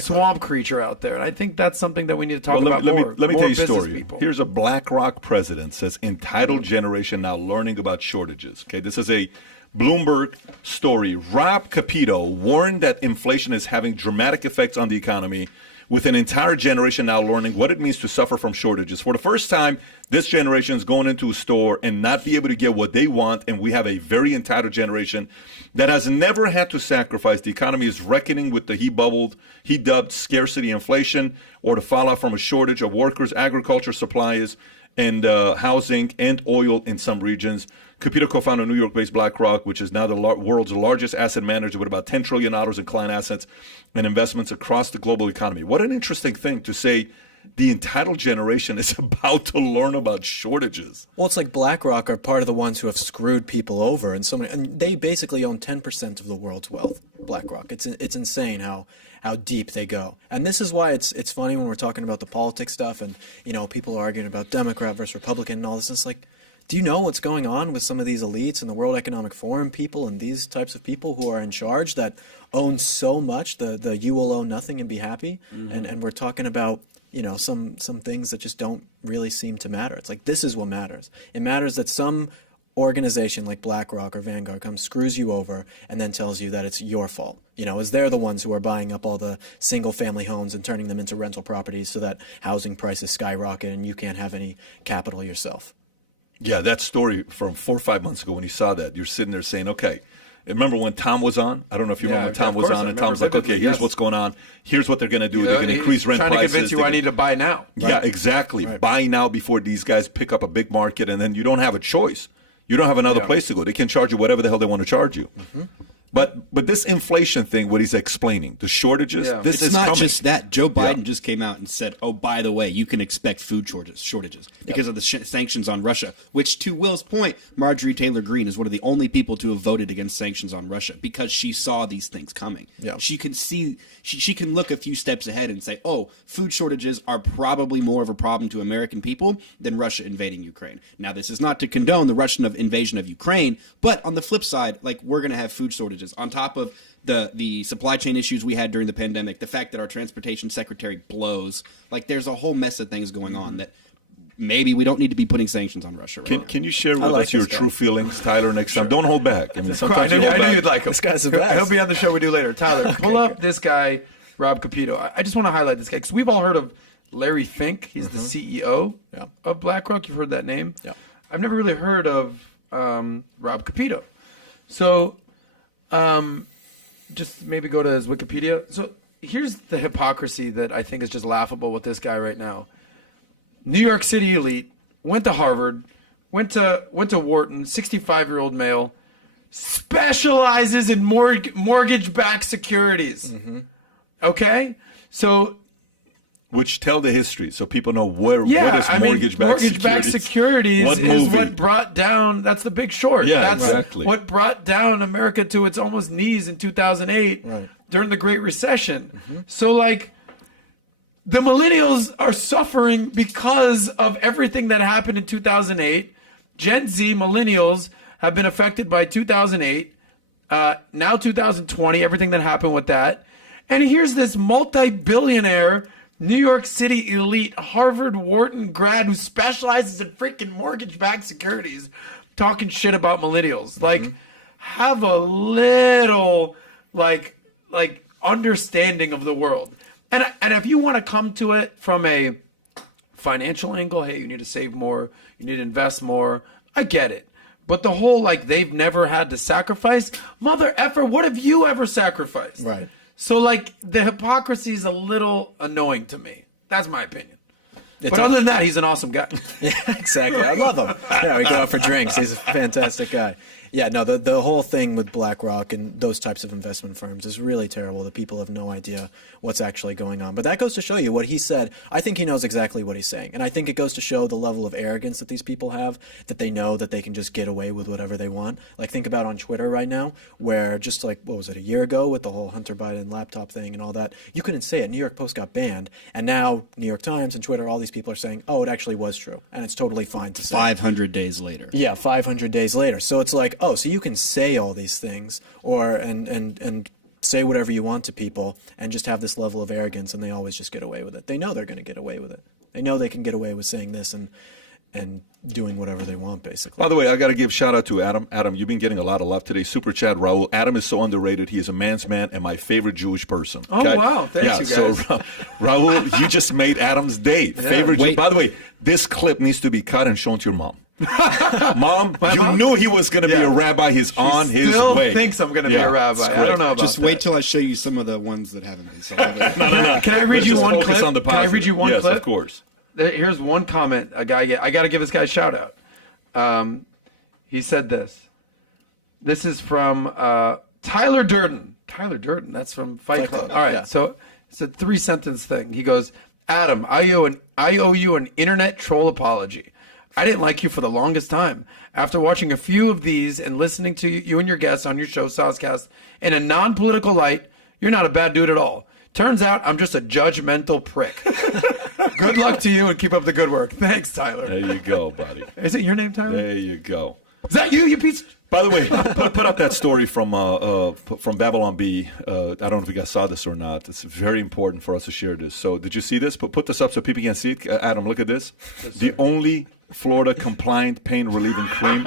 swamp creature out there. And I think that's something that we need to talk about more. Let me more tell you a story. People. Here's a BlackRock president says entitled generation now learning about shortages. Okay, this is a Bloomberg story. Rob Capito warned that inflation is having dramatic effects on the economy, with an entire generation now learning what it means to suffer from shortages. For the first time, this generation is going into a store and not be able to get what they want, and we have a very entitled generation that has never had to sacrifice. The economy is reckoning with the he dubbed scarcity inflation, or the fallout from a shortage of workers, agriculture supplies, and housing and oil in some regions. Capito co-founded New York-based BlackRock, which is now the world's largest asset manager with about $10 trillion in client assets and investments across the global economy. What an interesting thing to say. The entitled generation is about to learn about shortages. Well, it's like BlackRock are part of the ones who have screwed people over, and they basically own 10% of the world's wealth. BlackRock. It's insane how deep they go. And this is why it's funny when we're talking about the politics stuff, and people are arguing about Democrat versus Republican and all this. It's like, do you know what's going on with some of these elites and the World Economic Forum people and these types of people who are in charge that own so much? The you will own nothing and be happy. Mm-hmm. And we're talking about some things that just don't really seem to matter. It's like, this is what matters. It matters that some organization like BlackRock or Vanguard comes, screws you over, and then tells you that it's your fault. As they're the ones who are buying up all the single-family homes and turning them into rental properties so that housing prices skyrocket and you can't have any capital yourself. Yeah, that story from 4 or 5 months ago, when you saw that, you're sitting there saying, okay, remember when Tom was on? I don't know if you remember when Tom was on, and Tom's like, okay, here's what's going on. Here's what they're going to do. They're going to increase rent prices. Trying to convince you I need to buy now. Right? Yeah, exactly. Right. Buy now before these guys pick up a big market, and then you don't have a choice. You don't have another place to go. They can charge you whatever the hell they want to charge you. Mm-hmm. But this inflation thing, what he's explaining, the shortages, this is not coming. just that. Joe Biden just came out and said, oh, by the way, you can expect food shortages because of the sanctions on Russia, which, to Will's point, Marjorie Taylor Greene is one of the only people to have voted against sanctions on Russia because she saw these things coming. Yeah. She can see, she can look a few steps ahead and say, oh, food shortages are probably more of a problem to American people than Russia invading Ukraine. Now, this is not to condone the Russian invasion of Ukraine, but on the flip side, like, we're going to have food shortages. On top of the supply chain issues we had during the pandemic, the fact that our transportation secretary blows, like, there's a whole mess of things going on that maybe we don't need to be putting sanctions on Russia. Right? Can you share with us your true feelings, Tyler, next time? Don't hold back. I mean, sometimes I knew you'd like him. This guy's the best. He'll be on the show we do later. Tyler, pull up this guy, Rob Capito. I just want to highlight this guy because we've all heard of Larry Fink. He's the CEO of BlackRock. You've heard that name. Yeah. I've never really heard of Rob Capito. So just maybe go to his Wikipedia. So here's the hypocrisy that I think is just laughable with this guy right now. New York City elite, went to Harvard, went to Wharton, 65-year-old male, specializes in mortgage-backed securities. Mm-hmm. Okay? So, which tell the history so people know what is mortgage-backed securities is what brought down, that's The Big Short. Yeah, that's exactly. what brought down America to its almost knees in 2008 during the Great Recession. Mm-hmm. So, like, the millennials are suffering because of everything that happened in 2008. Gen Z millennials have been affected by 2008, now 2020, everything that happened with that. And here's this multi-billionaire New York City elite Harvard Wharton grad who specializes in freaking mortgage-backed securities talking shit about millennials. Like, have a little like understanding of the world. And if you want to come to it from a financial angle, hey, you need to save more, you need to invest more, I get it. But the whole, like, they've never had to sacrifice, mother effer, what have you ever sacrificed? Right. So, like, the hypocrisy is a little annoying to me. That's my opinion. But other than that, he's an awesome guy. Yeah, exactly. I love him. Yeah, we go out for drinks. He's a fantastic guy. Yeah, no, the whole thing with BlackRock and those types of investment firms is really terrible. The people have no idea what's actually going on. But that goes to show you what he said. I think he knows exactly what he's saying. And I think it goes to show the level of arrogance that these people have, that they know that they can just get away with whatever they want. Like, think about on Twitter right now, where just like, what was it, a year ago with the whole Hunter Biden laptop thing and all that, you couldn't say it. New York Post got banned. And now New York Times and Twitter, all these these people are saying, oh, it actually was true. And it's totally fine to say. 500 days later. Yeah, 500 days later. So it's like, oh, so you can say all these things and say whatever you want to people and just have this level of arrogance, and they always just get away with it. They know they're going to get away with it. They know they can get away with saying this and doing whatever they want, basically. By the way, I got to give shout out to Adam. Adam, you've been getting a lot of love today. Super chat, Raul. Adam is so underrated. He is a man's man and my favorite Jewish person. Okay? Oh, wow. Thanks, you guys. So, Raul, you just made Adam's day. Favorite Jew. By the way, this clip needs to be cut and shown to your mom. Mom, you knew he was going to be a rabbi. He's on his way. Still thinks I'm going to be a rabbi. I don't know about Just wait till I show you some of the ones that haven't been solved. No. Can I read you one clip? Can I read you one clip? Yes, of course. Here's one comment. I got to give this guy a shout out. He said this. This is from Tyler Durden. Tyler Durden. That's from Fight Club. All right. Yeah. So it's a 3-sentence thing. He goes, Adam, I owe you an internet troll apology. I didn't like you for the longest time. After watching a few of these and listening to you and your guests on your show, Saucecast, in a non-political light, you're not a bad dude at all. Turns out I'm just a judgmental prick. Good luck to you and keep up the good work. Thanks, Tyler. There you go, buddy. Is it your name, Tyler? There you go. Is that you piece? By the way, put up that story from Babylon B. I don't know if you guys saw this or not. It's very important for us to share this. So did you see this? Put this up so people can see it. Adam, look at this. The only Florida compliant pain relieving cream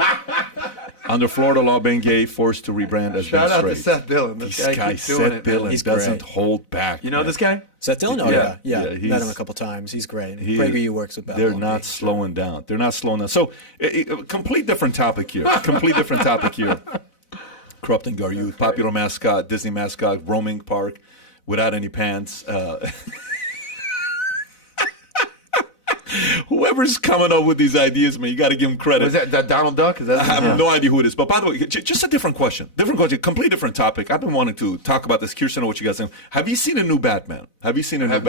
under Florida law, being gay, forced to rebrand as Shout out straight. to Seth Dillon. This guy Seth Dillon doesn't hold back. You know this guy? Seth Dillon? Oh, yeah. Met him a couple times. He's great. PragerU works with Babylon. They're not slowing down. They're not slowing down. So, complete different topic here. Corrupting our youth. Popular mascot, Disney mascot, roaming park without any pants. Whoever's coming up with these ideas, man, you got to give him credit. Was that Donald Duck? I have no idea who it is. But by the way, just a different question. Complete different topic. I've been wanting to talk about this. Curious to know what you guys think. Have you seen a new Batman? Have you seen a new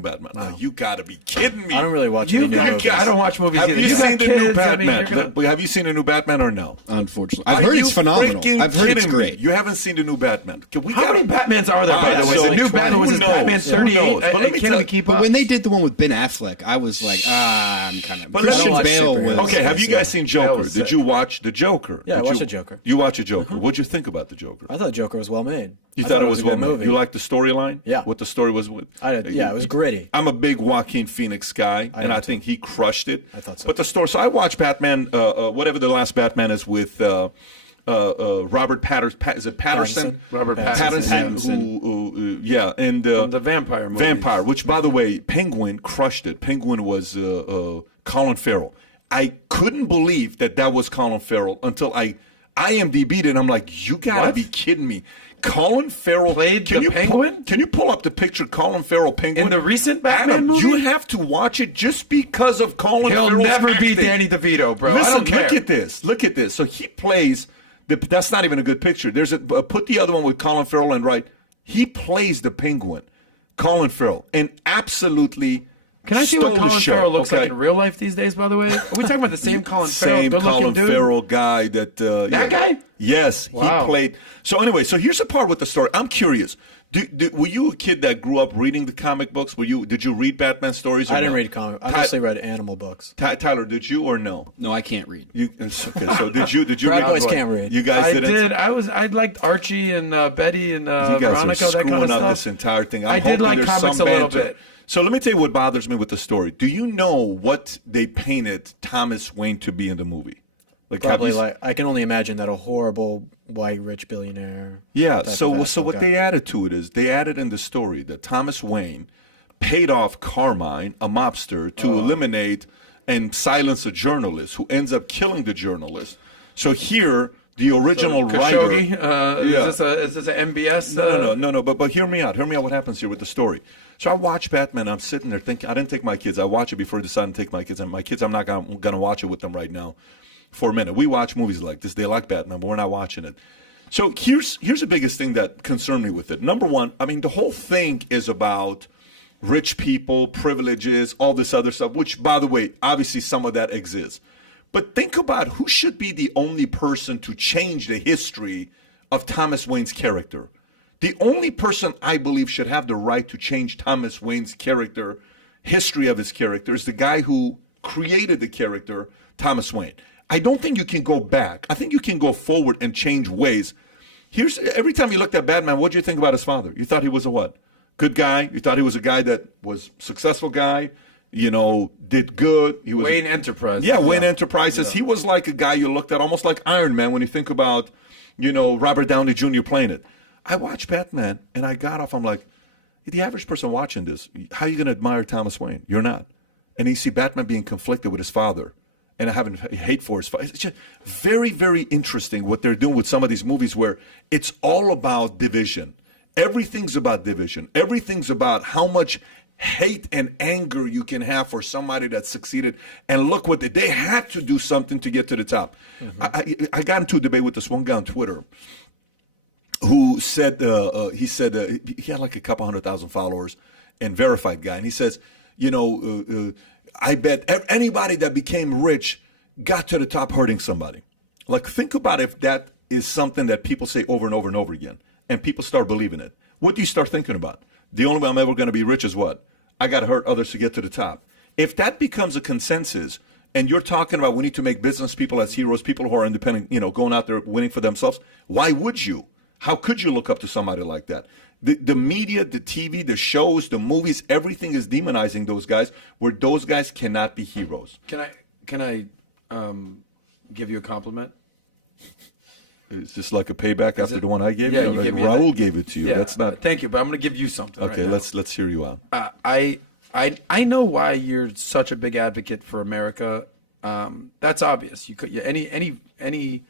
Batman? No. You got to be kidding me. I don't really watch any new movies. I don't watch movies either. Have you seen the new Batman? Have you seen a new Batman or no? Unfortunately. I've heard it's phenomenal. I've heard it's great. You haven't seen the new Batman. How many Batmans are there, by the way? The new Batman was Batman 38. Can we keep up? But when they did the one with Ben Affleck, I was like, I'm kind of. Christian Bale was. Okay, have you guys seen Joker? Did you watch the Joker? Yeah, I watched the Joker. You watched the Joker. What'd you think about the Joker? I thought Joker was well made. You thought it was well made. movie. You liked the storyline? Yeah. What the story was with? Yeah, it was gritty. I'm a big Joaquin Phoenix guy, and I think he crushed it. I thought so. But the story. So I watched Batman, whatever the last Batman is with. Robert Patterson. Is it Patterson? Robert Pattinson. And the Vampire movie. Vampire, which by the way, Penguin crushed it. Penguin was Colin Farrell. I couldn't believe that was Colin Farrell until I IMDb'd it. And I'm like, you gotta be kidding me. Colin Farrell played the Penguin? Can you pull up the picture? Colin Farrell Penguin in the recent Batman movie. You have to watch it just because of Colin Farrell's He'll never acting. be Danny DeVito, bro. Listen, I don't care. Look at this. So he plays. That's not even a good picture. There's put the other one with Colin Farrell and right. He plays the Penguin, Colin Farrell, and absolutely. Can I see what Colin Farrell looks like in real life these days? By the way, are we talking about the same Colin Farrell? Same Colin Farrell guy that. That guy? Yes, wow. He played. So anyway, so here's the part with the story. I'm curious. Were you a kid that grew up reading the comic books? Did you read Batman stories? I didn't read comic. I mostly read animal books. Tyler, did you or no? No, I can't read. Okay, so did you? Bad boys can't read. You guys didn't. I liked Archie and Betty and you guys Veronica. Are that kind of up stuff. This entire thing. I did like comics a little bit. So let me tell you what bothers me with the story. Do you know what they painted Thomas Wayne to be in the movie? Probably I can only imagine that a horrible white rich billionaire. Yeah. So what they added to it is they added in the story that Thomas Wayne paid off Carmine, a mobster, to eliminate and silence a journalist who ends up killing the journalist. So here. The original writer. Is this an MBS? No. But hear me out. Hear me out. What happens here with the story? So I watch Batman. I'm sitting there thinking. I didn't take my kids. I watch it before I decided to take my kids. And my kids, I'm not gonna watch it with them right now. For a minute, we watch movies like this. They like Batman, but we're not watching it. So here's the biggest thing that concerned me with it. Number one, I mean, the whole thing is about rich people, privileges, all this other stuff. Which, by the way, obviously some of that exists. But think about who should be the only person to change the history of Thomas Wayne's character. The only person I believe should have the right to change Thomas Wayne's character history of his character is the guy who created the character, Thomas Wayne. I don't think you can go back. I think you can go forward and change ways. Every time you looked at Batman, what did you think about his father? You thought he was a what? Good guy? You thought he was a guy that was successful guy, did good. He was Wayne Enterprises. Yeah, Wayne Enterprises. Yeah. He was like a guy you looked at almost like Iron Man when you think about, Robert Downey Jr. playing it. I watched Batman and I got off. I'm like, the average person watching this, how are you going to admire Thomas Wayne? You're not. And you see Batman being conflicted with his father and having hate for his father. It's just very, very interesting what they're doing with some of these movies where it's all about division. Everything's about division. Everything's about how much hate and anger you can have for somebody that succeeded. And look what they had to do something to get to the top. Mm-hmm. I got into a debate with this one guy on Twitter who said, he had like a couple 100,000 followers and verified guy. And he says, I bet anybody that became rich got to the top hurting somebody. Like, think about if that is something that people say over and over and over again, and people start believing it. What do you start thinking about? The only way I'm ever going to be rich is what? I got to hurt others to get to the top. If that becomes a consensus, and you're talking about we need to make business people as heroes, people who are independent, going out there winning for themselves, why would you? How could you look up to somebody like that? The media, the TV, the shows, the movies, everything is demonizing those guys, where those guys cannot be heroes. Can I give you a compliment? Is this like a payback after the one I gave you? Yeah, like Raul gave it to you. Yeah, that's not. Thank you, but I'm going to give you something. Okay, right let's hear you out. I know why you're such a big advocate for America. That's obvious. You could any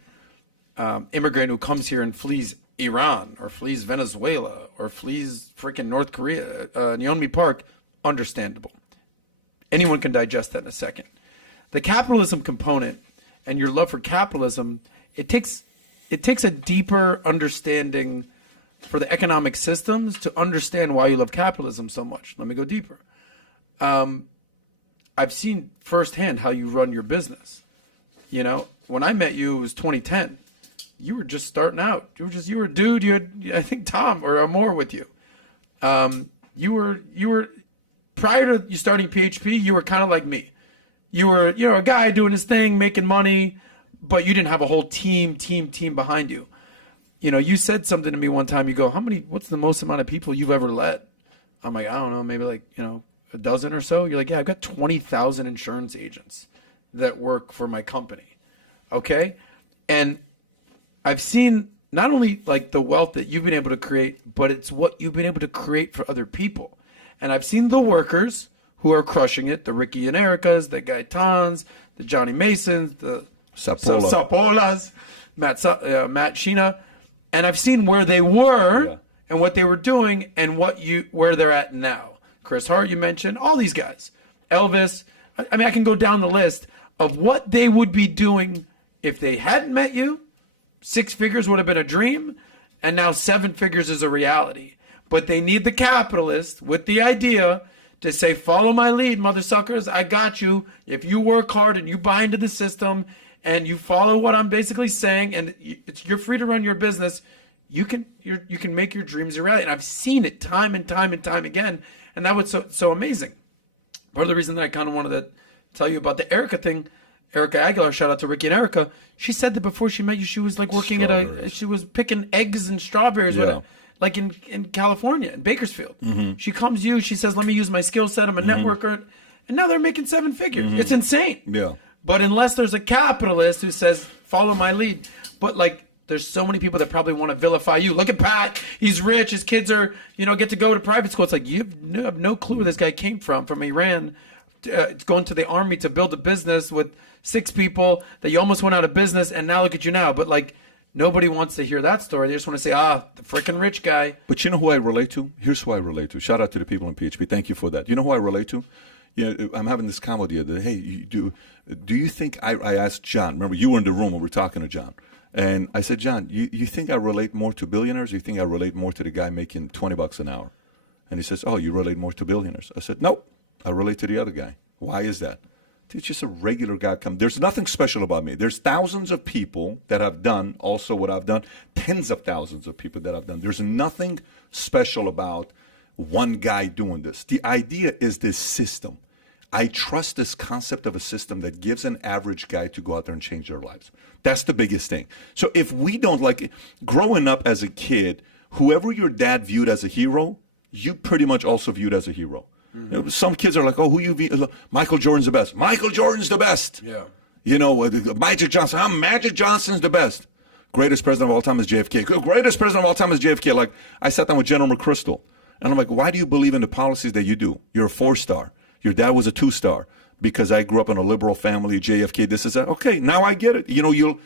immigrant who comes here and flees Iran or flees Venezuela or flees freaking North Korea, Yeonmi Park, understandable. Anyone can digest that in a second. The capitalism component and your love for capitalism, it takes a deeper understanding for the economic systems to understand why you love capitalism so much. Let me go deeper. I've seen firsthand how you run your business. When I met you, it was 2010. You were just starting out. You were a dude. You had, I think, Tom or more with you. You were prior to you starting PHP. You were kind of like me. You were, a guy doing his thing, making money, but you didn't have a whole team behind you. You said something to me one time. You go, what's the most amount of people you've ever led? I'm like, I don't know, maybe like, a dozen or so. You're like, yeah, I've got 20,000 insurance agents that work for my company. Okay. And I've seen not only like the wealth that you've been able to create, but it's what you've been able to create for other people. And I've seen the workers who are crushing it, the Ricky and Ericas, the Gaetans, the Johnny Masons, the Sapolas, Matt Sheena. And I've seen where they were and what they were doing and where they're at now. Chris Hart, you mentioned, all these guys. Elvis. I mean, I can go down the list of what they would be doing if they hadn't met you. 6 figures would have been a dream, and now 7 figures is a reality. But they need the capitalist with the idea to say, follow my lead, mother suckers. I got you. If you work hard and you buy into the system and you follow what I'm basically saying, and you're free to run your business, you can make your dreams a reality. And I've seen it time and time and time again, and that was so amazing. Part of the reason that I kind of wanted to tell you about the Erica thing, Erica Aguilar, shout out to Ricky and Erica. She said that before she met you, she was like working she was picking eggs and strawberries like in California, in Bakersfield. Mm-hmm. She comes to you, she says, let me use my skill set, I'm a networker. And now they're making 7 figures. Mm-hmm. It's insane. Yeah. But unless there's a capitalist who says, follow my lead. But like, there's so many people that probably want to vilify you. Look at Pat. He's rich. His kids are, get to go to private school. It's like, you have no clue where this guy came from Iran, going to the army to build a business with 6 people that you almost went out of business. And now look at you now. But like, nobody wants to hear that story. They just want to say, the freaking rich guy. But you know who I relate to? Here's who I relate to. Shout out to the people in PHP. Thank you for that. You know who I relate to? I'm having this convo the other day. Hey, do you think I asked John, remember you were in the room when we were talking to John, and I said, John, you think I relate more to billionaires, or you think I relate more to the guy making $20 an hour? And he says, oh, you relate more to billionaires. I said, nope, I relate to the other guy. Why is that? It's just a regular guy. There's nothing special about me. There's thousands of people that have done also what I've done, tens of thousands of people that I've done. There's nothing special about one guy doing this. The idea is this system. I trust this concept of a system that gives an average guy to go out there and change their lives. That's the biggest thing. So if we don't, like, growing up as a kid, whoever your dad viewed as a hero, you pretty much also viewed as a hero. Mm-hmm. You know, some kids are like, oh, who you view? Michael Jordan's the best. Michael Jordan's the best. Yeah. You know, Magic Johnson. Magic Johnson's the best. Greatest president of all time is JFK. Greatest president of all time is JFK. Like, I sat down with General McChrystal, and I'm like, why do you believe in the policies that you do? You're a 4-star. Your dad was a 2-star. Because I grew up in a liberal family, JFK, this is that. Okay, now I get it. You know,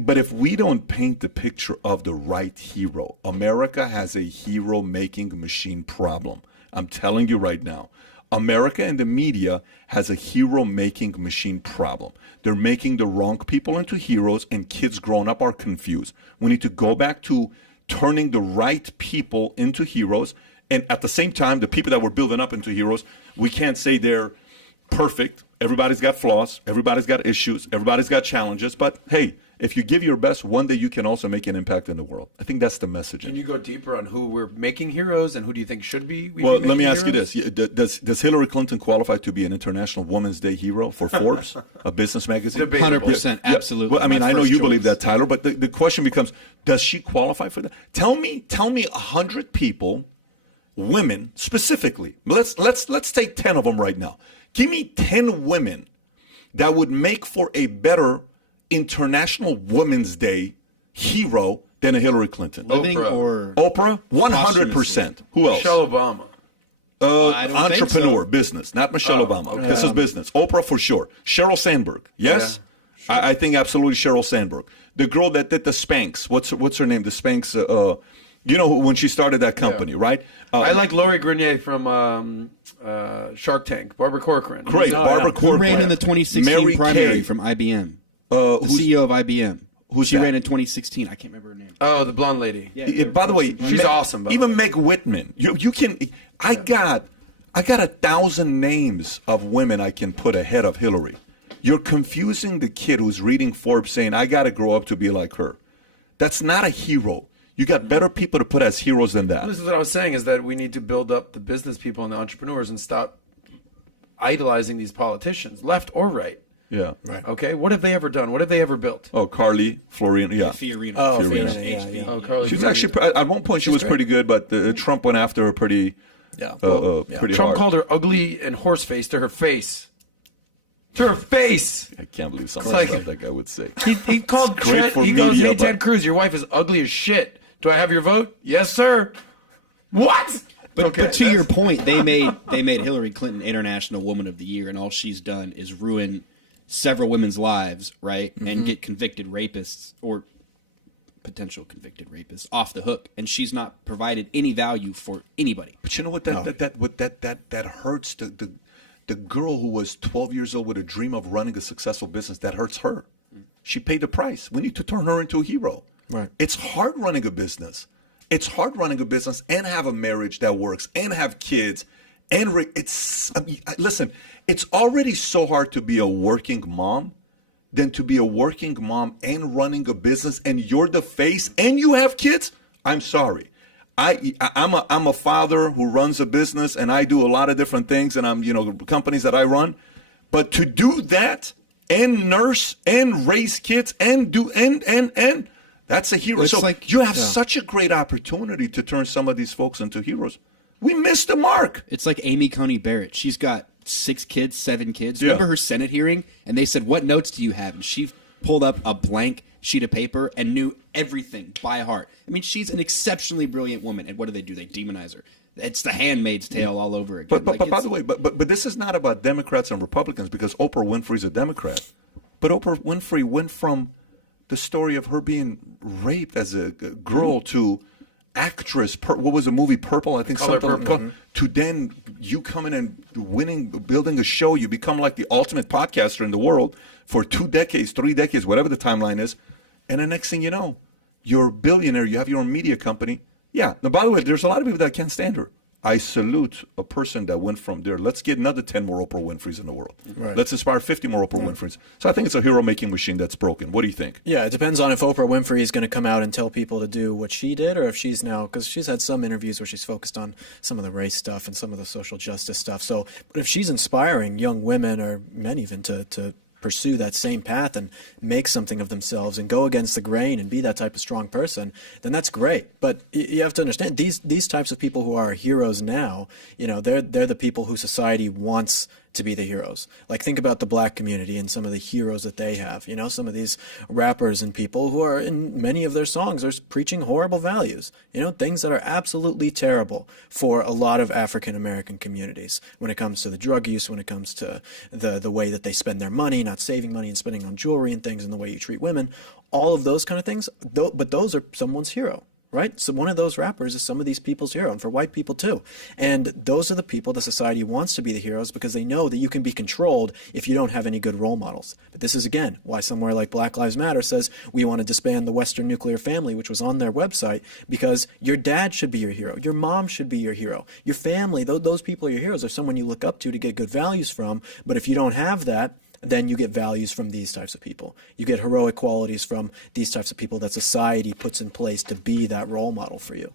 but if we don't paint the picture of the right hero, America has a hero-making machine problem. I'm telling you right now. America and the media has a hero-making machine problem. They're making the wrong people into heroes, and kids growing up are confused. We need to go back to turning the right people into heroes, and at the same time, the people that we're building up into heroes, we can't say they're perfect. Everybody's got flaws. Everybody's got issues. Everybody's got challenges. But hey, if you give your best, one day you can also make an impact in the world. I think that's the message. Can you go deeper on who we're making heroes and who do you think should be? Well, let me ask you this: does Hillary Clinton qualify to be an International Women's Day hero for Forbes, a business magazine? 100%, absolutely. Well, I mean, I know you believe that, Tyler, but the question becomes: does she qualify for that? Tell me 100 people, women specifically. Let's take 10 of them right now. Give me 10 women that would make for a better International Women's Day hero than a Hillary Clinton. Living or Oprah? 100%. Who else? Michelle Obama. Entrepreneur, so. Business, not Michelle Obama. Okay. This is business. Oprah for sure. Sheryl Sandberg. Yes? Yeah, sure. I think absolutely Sheryl Sandberg. The girl that did the Spanx. What's her name? The Spanx. You know, when she started that company, right? I like Lori Grenier from Shark Tank. Barbara Corcoran. Great. Barbara Corcoran. Who ran in the 2016 Mary primary Kay. from IBM? The CEO of IBM. Who's she that? ran in 2016. I can't remember her name. Oh, the blonde lady. Yeah, By the way, she's awesome. Even Meg Whitman. You can. I got 1,000 names of women I can put ahead of Hillary. You're confusing the kid who's reading Forbes saying, I got to grow up to be like her. That's not a hero. You got better people to put as heroes than that. This is what I was saying, is that we need to build up the business people and the entrepreneurs and stop idolizing these politicians, left or right. Yeah. Right. Okay? What have they ever done? What have they ever built? Oh, Carly Florina. Yeah. Fiorina. Oh, Fiorina. Fiorina, yeah. Oh, Carly. She was actually, at one point, she was pretty good, but Trump went after her pretty Yeah. pretty Trump hard. called her ugly and horse-faced to her face. To her face! I can't believe something It's like- like that guy would say. He called great Ted, for he goes, media, hey, but- Ted Cruz, your wife is ugly as shit. Do I have your vote? Yes, sir. What? But, Okay, but to that's- your point, they made Hillary Clinton International Woman of the Year, and all she's done is ruin several women's lives, right? Mm-hmm. And get convicted rapists or potential convicted rapists off the hook, and she's not provided any value for anybody. But you know what? That hurts the girl who was 12 years old with a dream of running a successful business. That hurts her. She paid the price. We need to turn her into a hero. Right. It's hard running a business. It's hard running a business and have a marriage that works and have kids. And listen, it's already so hard to be a working mom than to be a working mom and running a business, and you're the face and you have kids. I'm sorry. I'm a father who runs a business, and I do a lot of different things, and I'm, companies that I run. But to do that and nurse and raise kids and do and that's a hero. It's so like- you have such a great opportunity to turn some of these folks into heroes. We missed the mark. It's like Amy Coney Barrett. She's got 6 kids, 7 kids. Yeah. Remember her Senate hearing? And they said, what notes do you have? And she pulled up a blank sheet of paper and knew everything by heart. I mean, she's an exceptionally brilliant woman. And what do? They demonize her. It's the Handmaid's Tale all over again. But by the way, but this is not about Democrats and Republicans, because Oprah Winfrey's a Democrat. But Oprah Winfrey went from the story of her being raped as a girl to actress. What was the movie Purple? I think Color something. Purple. To then you coming and winning, building a show. You become like the ultimate podcaster in the world for 2 decades, 3 decades, whatever the timeline is. And the next thing you know, you're a billionaire. You have your own media company. Yeah. Now, by the way, there's a lot of people that can't stand her. I salute a person that went from there. Let's get another 10 more Oprah Winfreys in the world. Right. Let's inspire 50 more Oprah Winfreys. So I think it's a hero-making machine that's broken. What do you think? Yeah, it depends on if Oprah Winfrey is going to come out and tell people to do what she did, or if she's now, because she's had some interviews where she's focused on some of the race stuff and some of the social justice stuff. So, but if she's inspiring young women or men even to pursue that same path and make something of themselves and go against the grain and be that type of strong person, then that's great. But you have to understand these types of people who are heroes now, they're the people who society wants to be the heroes. Like, think about the black community and some of the heroes that they have. Some of these rappers and people who are, in many of their songs, are preaching horrible values. Things that are absolutely terrible for a lot of African American communities when it comes to the drug use, when it comes to the way that they spend their money, not saving money and spending on jewelry and things, and the way you treat women. All of those kind of things, but those are someone's hero. Right? So one of those rappers is some of these people's hero, and for white people too. And those are the people that society wants to be the heroes, because they know that you can be controlled if you don't have any good role models. But this is, again, why somewhere like Black Lives Matter says we want to disband the Western nuclear family, which was on their website, because your dad should be your hero. Your mom should be your hero. Your family, those people are your heroes. They're someone you look up to get good values from. But if you don't have that, then you get values from these types of people. You get heroic qualities from these types of people that society puts in place to be that role model for you.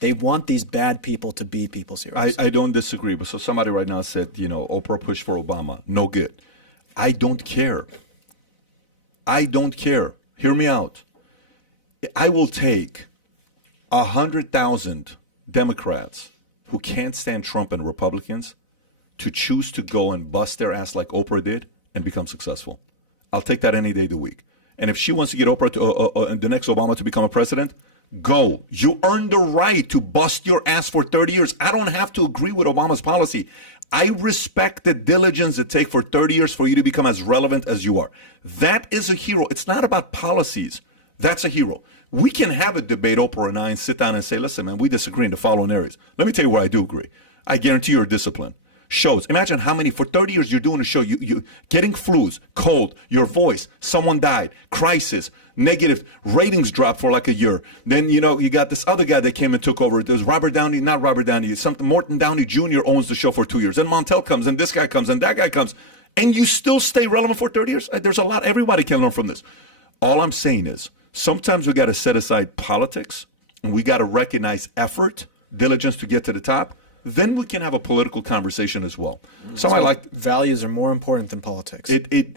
They want these bad people to be people's heroes. I don't disagree. But so somebody right now said, Oprah pushed for Obama. No good. I don't care. I don't care. Hear me out. I will take 100,000 Democrats who can't stand Trump and Republicans to choose to go and bust their ass like Oprah did and become successful. I'll take that any day of the week. And if she wants to get Oprah to the next Obama to become a president, go. You earned the right to bust your ass for 30 years. I don't have to agree with Obama's policy. I respect the diligence it takes for 30 years for you to become as relevant as you are. That is a hero. It's not about policies. That's a hero. We can have a debate, Oprah and I, and sit down and say, listen, man, we disagree in the following areas. Let me tell you where I do agree. I guarantee you're disciplined. Shows. Imagine how many, for 30 years you're doing a show, you getting flus, cold, your voice, someone died, crisis, negative, ratings dropped for like a year. Then, you got this other guy that came and took over. There's Robert Downey, not Robert Downey, Morton Downey Jr. owns the show for 2 years. Then Montel comes, and this guy comes, and that guy comes. And you still stay relevant for 30 years? There's a lot. Everybody can learn from this. All I'm saying is, sometimes we got to set aside politics, and we got to recognize effort, diligence to get to the top. Then we can have a political conversation as well. So I like values are more important than politics.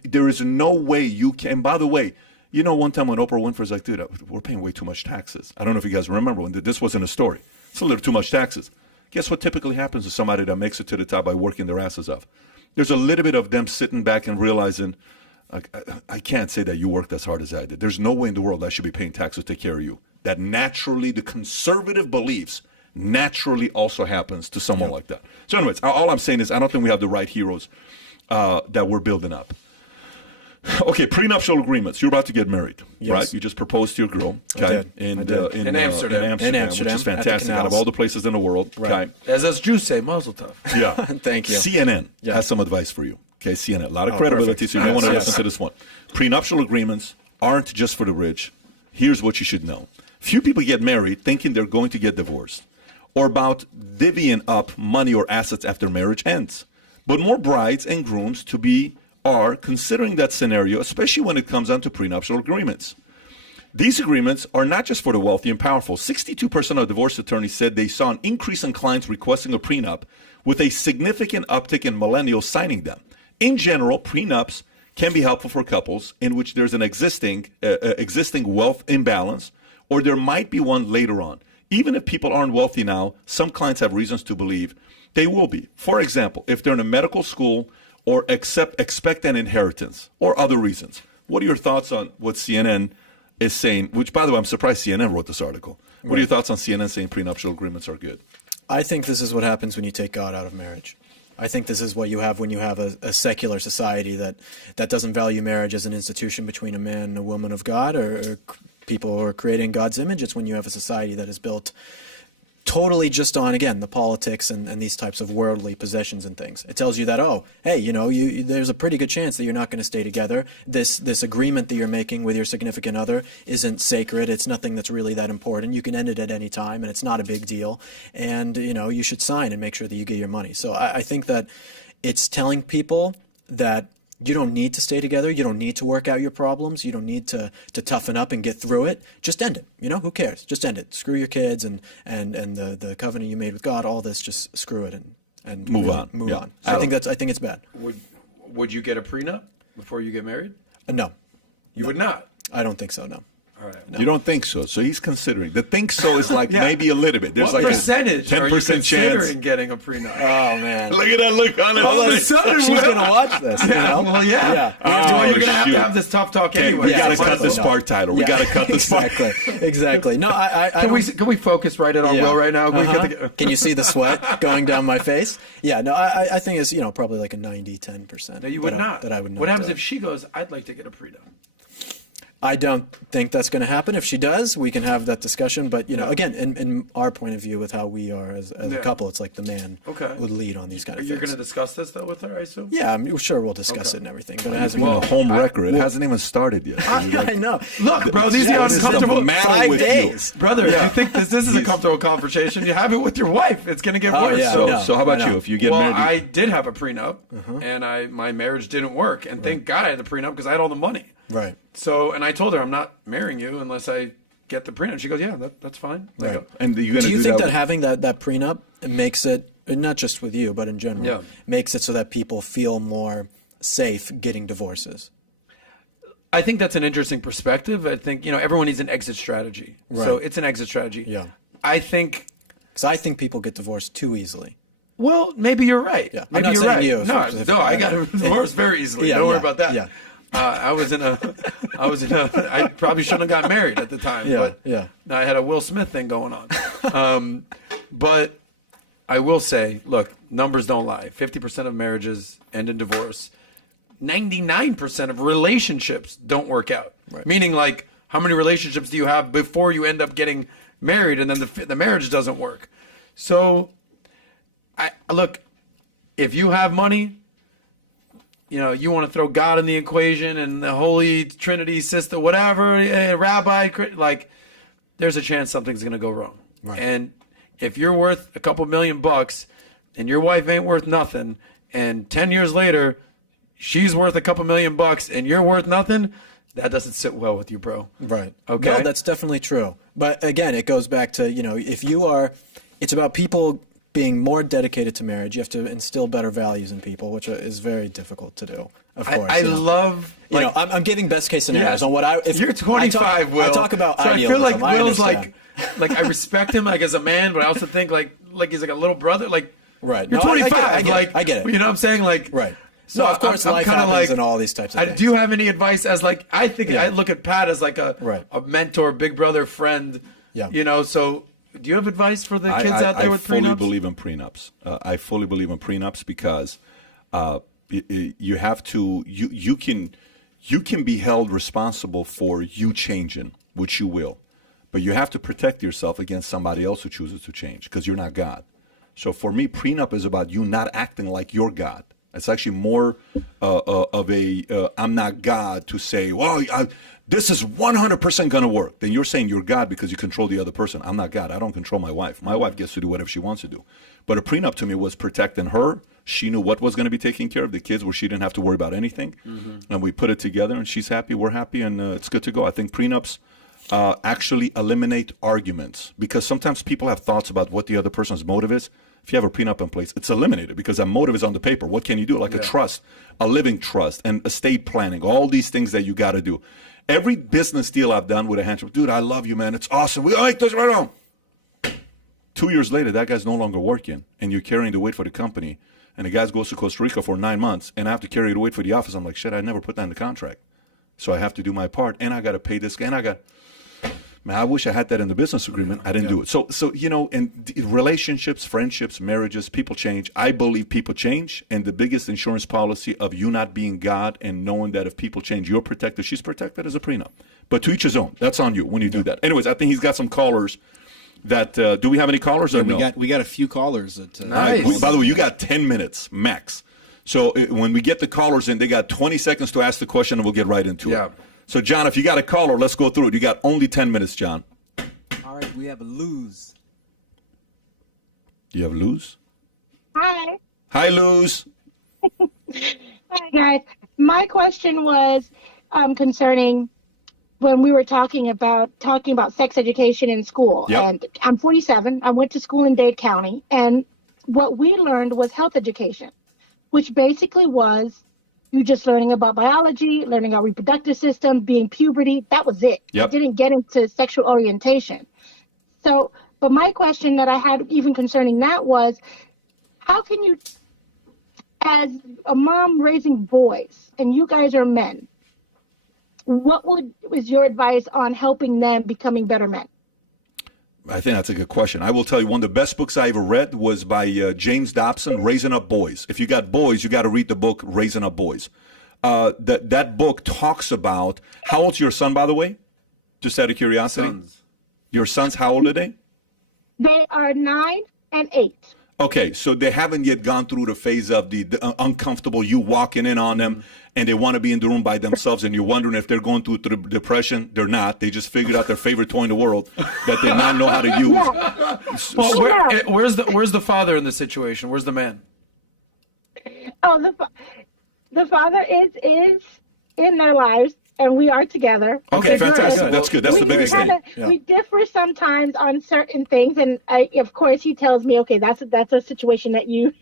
There is no way you can. By the way, one time when Oprah Winfrey was like, dude, we're paying way too much taxes. I don't know if you guys remember when this wasn't a story. It's a little too much taxes. Guess what typically happens to somebody that makes it to the top by working their asses off? There's a little bit of them sitting back and realizing, I can't say that you worked as hard as I did. There's no way in the world I should be paying taxes to take care of you. That naturally, the conservative beliefs naturally also happens to someone like that. So anyways, all I'm saying is I don't think we have the right heroes that we're building up. Okay, prenuptial agreements. You're about to get married, right? You just proposed to your girl, okay? In Amsterdam, which is fantastic. Out of all the places in the world, okay? As us Jews say, mazel tov. Yeah. Thank you. CNN has some advice for you. Okay, CNN. A lot of credibility, so you don't want to listen to this one. Prenuptial agreements aren't just for the rich. Here's what you should know. Few people get married thinking they're going to get divorced, or about divvying up money or assets after marriage ends. But more brides and grooms are considering that scenario, especially when it comes down to prenuptial agreements. These agreements are not just for the wealthy and powerful. 62% of divorce attorneys said they saw an increase in clients requesting a prenup, with a significant uptick in millennials signing them. In general, prenups can be helpful for couples in which there's an existing wealth imbalance, or there might be one later on. Even if people aren't wealthy now, some clients have reasons to believe they will be. For example, if they're in a medical school or expect an inheritance or other reasons. What are your thoughts on what CNN is saying? Which, by the way, I'm surprised CNN wrote this article. What are your thoughts on CNN saying prenuptial agreements are good? I think this is what happens when you take God out of marriage. I think this is what you have when you have a secular society that doesn't value marriage as an institution between a man and a woman of God, or people who are creating God's image. It's when you have a society that is built totally just on, again, the politics and these types of worldly possessions and things. It tells you that, oh, hey, you know, there's a pretty good chance that you're not going to stay together. This agreement that you're making with your significant other isn't sacred. It's nothing that's really that important. You can end it at any time, and it's not a big deal. And, you know, you should sign and make sure that you get your money. So I think that it's telling people that you don't need to stay together. You don't need to work out your problems. You don't need to toughen up and get through it. Just end it. You know, who cares? Just end it. Screw your kids and the covenant you made with God. All this, just screw it and move on. Move on. So I think it's bad. Would you get a prenup before you get married? No. You would not. I don't think so. No. All right. No. You don't think so? So he's considering. The think so is like maybe a little bit. There's what like percentage a 10% are you considering chance. getting a prenup? Oh man! Look at that look on it. All of a sudden, she's gonna watch this. You know? Well, yeah. Oh, you're gonna have to have this tough talk anyway. We gotta cut the spark title. We gotta cut the spark. Exactly. No, I can we focus right at our Will right now? Can you see the sweat going down my face? Yeah. No, I think it's probably like a 90-10%. No, you would not. That I would not. What happens if she goes, I'd like to get a prenup? I don't think that's going to happen. If she does, we can have that discussion. But, again, in our point of view with how we are as a couple, it's like the man would lead on these kind of things. You're going to discuss this, though, with her, I assume? Yeah, I'm sure we'll discuss it and everything. But it hasn't been a home record. It hasn't even started yet. I know. Look, bro, these are uncomfortable. 5 days. Brother, you think this is a comfortable conversation, you have it with your wife. It's going to get worse. Yeah, so how about you? If you get married? I did have a prenup, and my marriage didn't work. And thank God I had the prenup because I had all the money. Right. So, and I told her, I'm not marrying you unless I get the prenup. She goes, yeah, that's fine. Right. And do you think that having that prenup makes it, not just with you, but in general, makes it so that people feel more safe getting divorces? I think that's an interesting perspective. I think, everyone needs an exit strategy. Right. So it's an exit strategy. Yeah. Because I think people get divorced too easily. Well, maybe you're right. Yeah. Maybe I'm not you're saying right. you. No, I got divorced very easily. Don't worry about that. Yeah. I probably shouldn't have got married at the time. But I had a Will Smith thing going on. But I will say, look, numbers don't lie. 50% of marriages end in divorce. 99% of relationships don't work out. Right. Meaning, like, how many relationships do you have before you end up getting married and then the marriage doesn't work? So, look, if you have money, you want to throw God in the equation and the Holy Trinity system, whatever, rabbi, like, there's a chance something's going to go wrong. Right. And if you're worth a couple $1,000,000 and your wife ain't worth nothing, and 10 years later, she's worth a couple $1,000,000 and you're worth nothing, that doesn't sit well with you, bro. Right. Okay. No, that's definitely true. But again, it goes back to, if you are, it's about people being more dedicated to marriage. You have to instill better values in people, which is very difficult to do. Of course, I love. I'm giving best case scenarios on what I. If you're 25, Will. I talk about. So I feel like Will's like I respect him as a man, but I also think like he's like a little brother. Like, right. You're 25. I get it. You know what I'm saying? Like, right. So of course, life happens and all these types of things. Do you have any advice as like? I think I look at Pat as like a mentor, big brother, friend. Yeah. So. Do you have advice for the kids out there with prenups? I fully believe in prenups. I fully believe in prenups because you have to. You can be held responsible for you changing, which you will, but you have to protect yourself against somebody else who chooses to change because you're not God. So for me, prenup is about you not acting like you're God. It's actually more of a I'm not God to say, well, this is 100% going to work. Then you're saying you're God because you control the other person. I'm not God. I don't control my wife. My wife gets to do whatever she wants to do. But a prenup to me was protecting her. She knew what was going to be taken care of, the kids, where she didn't have to worry about anything. Mm-hmm. And we put it together, and she's happy, we're happy, and it's good to go. I think prenups actually eliminate arguments because sometimes people have thoughts about what the other person's motive is. If you have a prenup in place, it's eliminated because that motive is on the paper. What can you do? Like a trust, a living trust, and estate planning, all these things that you got to do. Every business deal I've done with a handshake, dude, I love you, man. It's awesome. We make this right on. 2 years later, that guy's no longer working, and you're carrying the weight for the company. And the guy goes to Costa Rica for 9 months, and I have to carry the weight for the office. I'm like, shit, I never put that in the contract. So I have to do my part, and I got to pay this guy, and man, I wish I had that in the business agreement. I didn't do it. So in relationships, friendships, marriages, people change. I believe people change, and the biggest insurance policy of you not being God and knowing that if people change, you're protected, she's protected, is a prenup. But to each his own. That's on you when you do that. Anyways, I think he's got some callers. that do we have any callers or no? We got a few callers. Nice. By the way, you got 10 minutes max. So when we get the callers in, they got 20 seconds to ask the question, and we'll get right into it. So, John, if you got a caller, let's go through it. You got only 10 minutes, John. All right, we have a Luz. You have Luz? Hi. Hi, Luz. Hi, guys. My question was concerning when we were talking about sex education in school. Yep. And I'm 47. I went to school in Dade County, and what we learned was health education, which basically was you just learning about biology, learning our reproductive system, being puberty. That was it. Yep. I didn't get into sexual orientation. So, but my question that I had even concerning that was, how can you, as a mom raising boys, and you guys are men, what was your advice on helping them becoming better men? I think that's a good question. I will tell you, one of the best books I ever read was by James Dobson, Raising Up Boys. If you got boys, you got to read the book Raising Up Boys. That book talks about, how old's your son, by the way? Just out of curiosity. Your sons, how old are they? They are 9 and 8. Okay, so they haven't yet gone through the phase of the uncomfortable, you walking in on them, and they want to be in the room by themselves, and you're wondering if they're going through depression. They're not. They just figured out their favorite toy in the world that they not know how to use. Well, where's the father in the situation? Where's the man? Oh, the father is in their lives, and we are together. Okay, fantastic. Good. That's good. That's the biggest thing. We differ sometimes on certain things, and of course he tells me, okay, that's a situation that you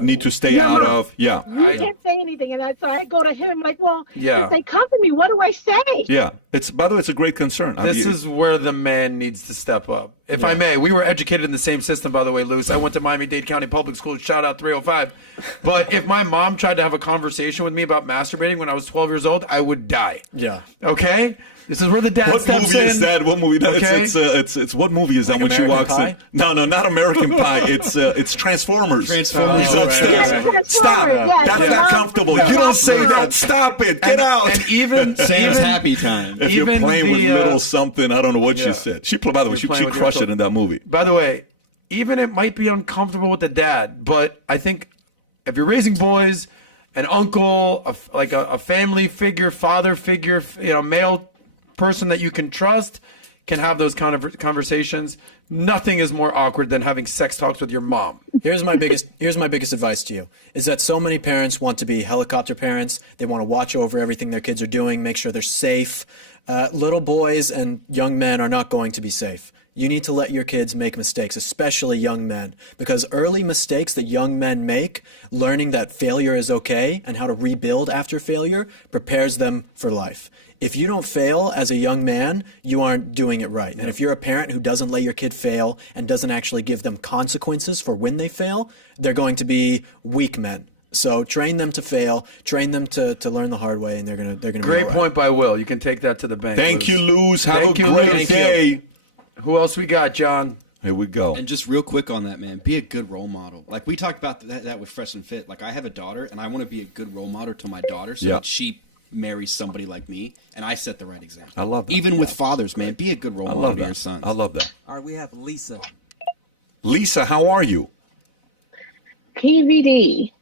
need to stay out of. Yeah. You can't say anything, and so I go to him like, well, Yeah. if they come to me, what do I say? Yeah. By the way, it's a great concern. This is where the man needs to step up. If I may, we were educated in the same system, by the way, Luce. I went to Miami-Dade County Public Schools, shout out 305. But if my mom tried to have a conversation with me about masturbating when I was 12 years old, I would die. Yeah. Okay? This is where the dad What steps movie in. is that? What movie? Okay. It's what movie is that when American she walks Pie? in? No, not American Pie. It's Transformers. Transformers. He's upstairs. Right. Stop. Yes, That's yes. not comfortable. You don't say that. Stop it. Get out. And even Sam's happy time. If you're even playing with the, little something, I don't know what she yeah. said. By the way, she playing with crushed your it in that movie. By the way, even it might be uncomfortable with the dad, but I think if you're raising boys, an uncle, a family figure, father figure, male person that you can trust can have those kind of conversations. Nothing is more awkward than having sex talks with your mom. Here's my biggest advice to you is that so many parents want to be helicopter parents. They want to watch over everything their kids are doing, make sure they're safe. Little boys and young men are not going to be safe. You need to let your kids make mistakes, especially young men, because early mistakes that young men make, learning that failure is okay and how to rebuild after failure, prepares them for life. If you don't fail as a young man, you aren't doing it right. And if you're a parent who doesn't let your kid fail and doesn't actually give them consequences for when they fail, they're going to be weak men. So train them to fail, train them to learn the hard way, and they're gonna be Great all right. point by Will. You can take that to the bank. Thank you, Luz. Have Thank a you, great Luz. day. Who else we got, John? Here we go. And just real quick on that, man, be a good role model. Like we talked about that with Fresh and Fit. Like I have a daughter, and I want to be a good role model to my daughter so that she marries somebody like me, and I set the right example. I love that. Even with fathers, man, be a good role model to your sons. I love that. All right, we have Lisa. Lisa, how are you? PBD.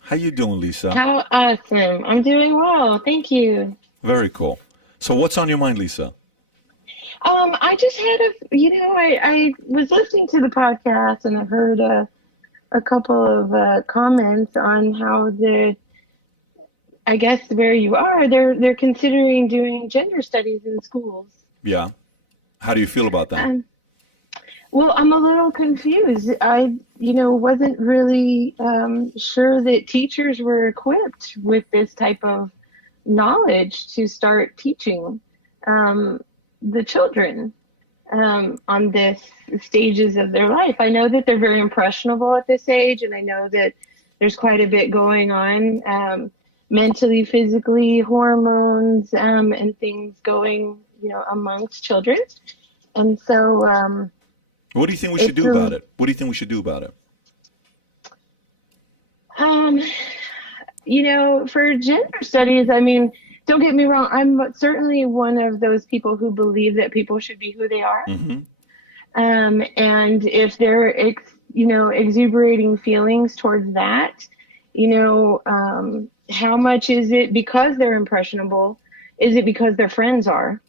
How you doing, Lisa? How awesome. I'm doing well. Thank you. Very cool. So what's on your mind, Lisa? I just had I was listening to the podcast and I heard a couple of comments on how I guess where you are, they're considering doing gender studies in schools. Yeah. How do you feel about that? Well, I'm a little confused. I, wasn't really sure that teachers were equipped with this type of knowledge to start teaching the children on this stages of their life. I know that they're very impressionable at this age, and I know that there's quite a bit going on mentally, physically, hormones, and things going, amongst children. And so, what do you think we should do about it? What do you think we should do about it? For gender studies, I mean, don't get me wrong. I'm certainly one of those people who believe that people should be who they are. Mm-hmm. And if they're, exuberating feelings towards that, how much is it because they're impressionable? Is it because their friends are?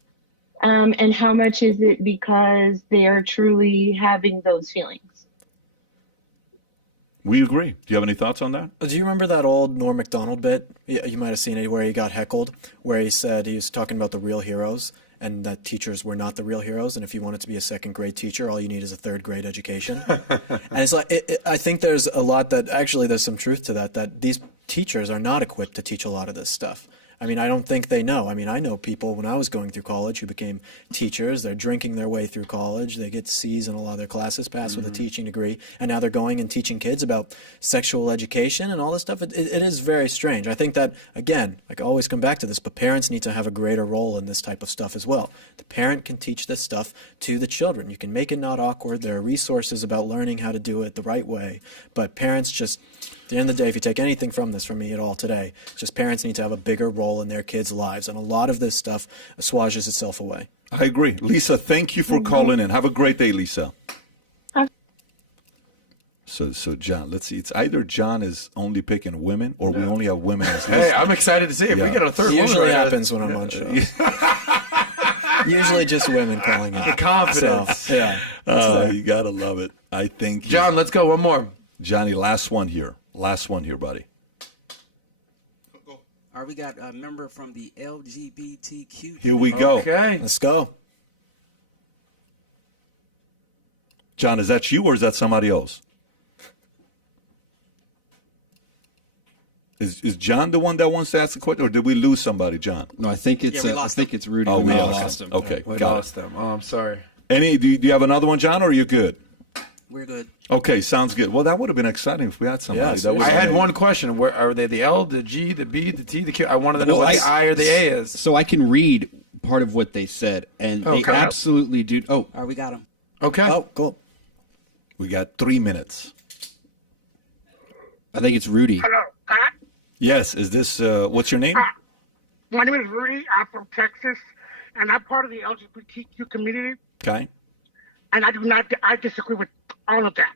And how much is it because they are truly having those feelings? We agree. Do you have any thoughts on that? Do you remember that old Norm Macdonald bit? You might have seen it where he got heckled, where he said he was talking about the real heroes and that teachers were not the real heroes. And if you wanted to be a second grade teacher, all you need is a third grade education. And it's like, I think there's a lot that actually there's some truth to that these teachers are not equipped to teach a lot of this stuff. I mean, I don't think they know. I mean, I know people when I was going through college who became teachers. They're drinking their way through college. They get C's in a lot of their classes, pass with a teaching degree, and now they're going and teaching kids about sexual education and all this stuff. It is very strange. I think that, again, I can always come back to this, but parents need to have a greater role in this type of stuff as well. The parent can teach this stuff to the children. You can make it not awkward. There are resources about learning how to do it the right way, but parents just... At the end of the day, if you take anything from me at all today, just parents need to have a bigger role in their kids' lives. And a lot of this stuff assuages itself away. I agree. Lisa, thank you for calling in. Have a great day, Lisa. So John, let's see. It's either John is only picking women or we only have women as listeners. Hey, I'm excited to see if we get a third It woman. usually happens when I'm on shows. Usually just women calling in. The confidence. So, yeah. You got to love it. I think. John, let's go. One more. Johnny, last one here. Last one here, buddy. All right, we got a member from the LGBTQ. Here we go. Okay. Let's go. John, is that you or is that somebody else? Is John the one that wants to ask the question, or did we lose somebody, John? No, I think it's Rudy. Oh, we may have lost him. Okay, We got lost them. Oh, I'm sorry. it. Do you have another one, John, or are you good? We're good. Okay, sounds good. Well, that would have been exciting if we had somebody. Yes, that was I had one question. Where are they? The L, the G, the B, the T, the Q? I wanted to know what the I or the A is. So I can read part of what they said, and they Okay. absolutely do. Oh, All right, we got him. Okay. Oh, cool. We got 3 minutes. I think it's Rudy. Hello, Pat. Yes, is this, what's your name? My name is Rudy. I'm from Texas, and I'm part of the LGBTQ community, Okay. and I disagree with all of that.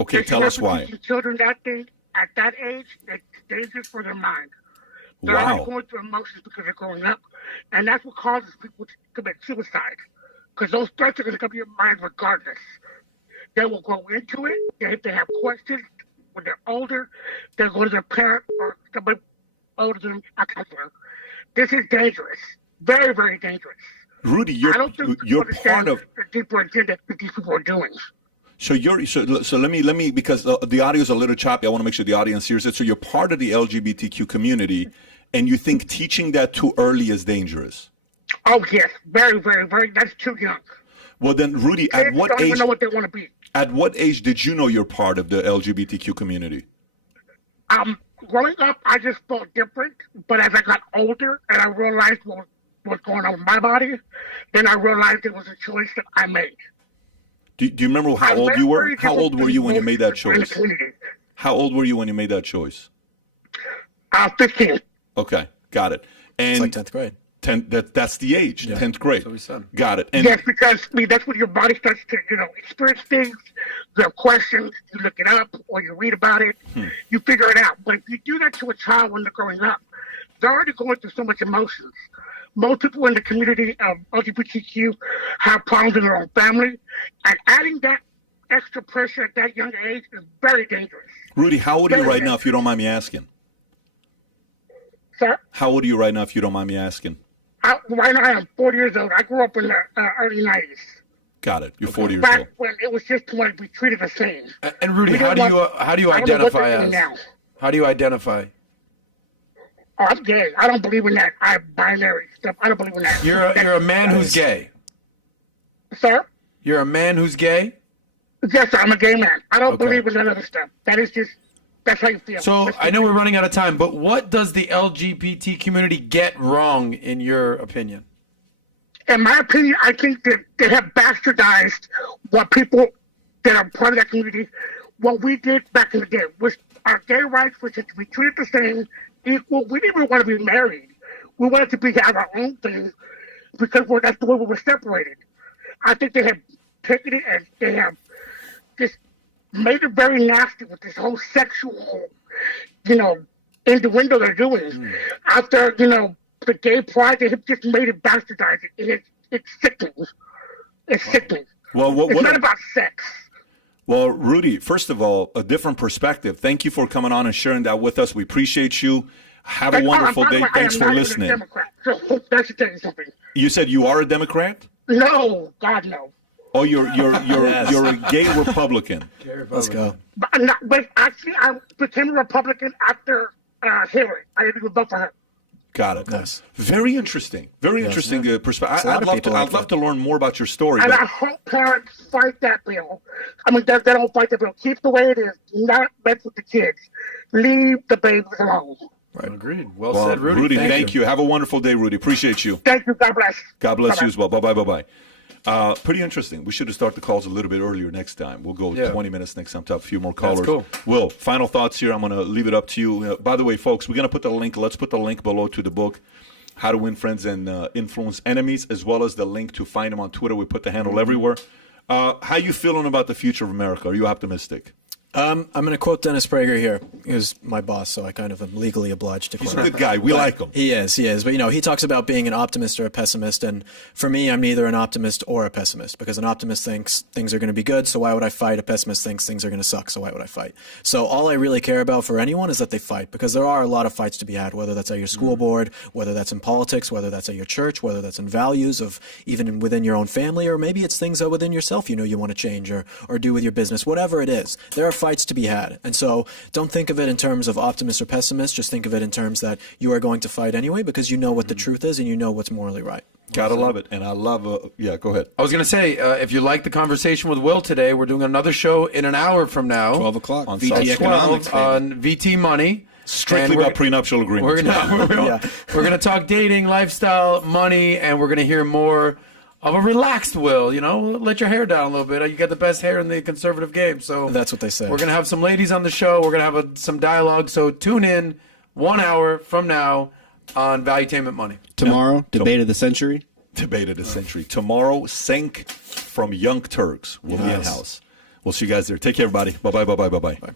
Okay, They tell should us not be why. teaching children that thing at that age. It's dangerous for their mind. They're Wow. already going through emotions because they're growing up, and that's what causes people to commit suicide, because those threats are going to come to your mind regardless. They will grow into it. If they have questions when they're older, they'll go to their parent or somebody older than a counselor. This is dangerous. Very, very dangerous. Rudy, I you're don't think you're people part understand of. the deeper agenda that these people are doing. So let me because the audio is a little choppy. I want to make sure the audience hears it. So you're part of the LGBTQ community, and you think teaching that too early is dangerous. Oh yes, very, very, very. That's too young. Well, then, Rudy, at Kids what don't age? even know what they want to be. At what age did you know you're part of the LGBTQ community? Growing up, I just felt different. But as I got older and I realized what was going on with my body, then I realized it was a choice that I made. Do you remember how old you were? How old were you when you made that choice? How old were you when you made that choice? 15. Okay, got it. It's And like 10th grade. That's the age, 10th grade. So we said. Got it. And Yes, because that's when your body starts to, experience things. You have questions, you look it up, or you read about it, you figure it out. But if you do that to a child when they're growing up, they're already going through so much emotions. Most people in the community of LGBTQ have problems in their own family, and adding that extra pressure at that young age is very dangerous. Rudy, how old are you right now, if you don't mind me asking? Sir? How old are you right now, if you don't mind me asking? Right now I am 40 years old. I grew up in the early 90s. Got it. You're 40 years Back old. when it was just to want to be treated the same. And Rudy, We how don't do want- you I don't know what identify they're doing as? now. How do you identify? Oh, I'm gay. I don't believe in that. I'm binary stuff. I don't believe in that. You're a man who's gay. Sir? You're a man who's gay. Yes, sir. I'm a gay man. I don't Okay. believe in that other stuff. That is just, that's how you feel. So That's I know we're running out of time, but what does the LGBT community get wrong, in your opinion? In my opinion, I think that they have bastardized what people that are part of that community, what we did back in the day, was our gay rights was just to be treated the same, equal. We didn't even want to be married. We wanted to have our own thing because that's the way we were separated. I think they have taken it as damn, just made it very nasty with this whole sexual, innuendo they're doing. After, the gay pride, they have just made it bastardized. It's sickening. It's sickening. Well, it's not about sex. Well, Rudy, first of all, a different perspective. Thank you for coming on and sharing that with us. We appreciate you. Have a wonderful day. Thanks for listening. I'm not even a Democrat, so that should tell you something. You said you are a Democrat? No, God no. Oh, you're a gay Republican. Let's go. But actually, I became a Republican after Hillary. I didn't even vote for her. Got it. Nice. Very interesting. Very interesting perspective. I'd love to learn more about your story. And I hope parents fight that bill. I mean, they don't fight the bill. Keep the way it is. Not mess with the kids. Leave the babies alone. Right. Agreed. Well said, Rudy. Rudy, thank you. Have a wonderful day, Rudy. Appreciate you. Thank you. God bless. God bless you as well. Bye-bye. Pretty interesting. We should have started the calls a little bit earlier next time. We'll go 20 minutes next time to have a few more callers. That's cool. Will, final thoughts here. I'm going to leave it up to you. By the way, folks, we're going to put the link. Let's put the link below to the book, How to Win Friends and Influence Enemies, as well as the link to find him on Twitter. We put the handle everywhere. How you feeling about the future of America? Are you optimistic? I'm going to quote Dennis Prager here. He was my boss, so I kind of am legally obliged to quote him. He's a good guy. We like him. He is. But, he talks about being an optimist or a pessimist. And for me, I'm neither an optimist or a pessimist, because an optimist thinks things are going to be good, so why would I fight? A pessimist thinks things are going to suck, so why would I fight? So all I really care about for anyone is that they fight, because there are a lot of fights to be had, whether that's at your school board, whether that's in politics, whether that's at your church, whether that's in values of even within your own family, or maybe it's things that within yourself you want to change or do with your business, whatever it is. There are fights to be had. And so don't think of it in terms of optimist or pessimist. Just think of it in terms that you are going to fight anyway, because you know what the truth is and you know what's morally right. Gotta love it. And I love, go ahead. I was going to say, if you like the conversation with Will today, we're doing another show in an hour from now. 12 o'clock. On VT Economics, on VT Money. Strictly about prenuptial agreements. We're gonna talk dating, lifestyle, money, and we're going to hear more of a relaxed Will, let your hair down a little bit. You got the best hair in the conservative game. So that's what they say. We're going to have some ladies on the show. We're going to have some dialogue. So tune in 1 hour from now on Valuetainment Money. Tomorrow, Debate of the Century. Debate of the Century. Tomorrow, Senk from Young Turks will be in house. We'll see you guys there. Take care, everybody. Bye-bye.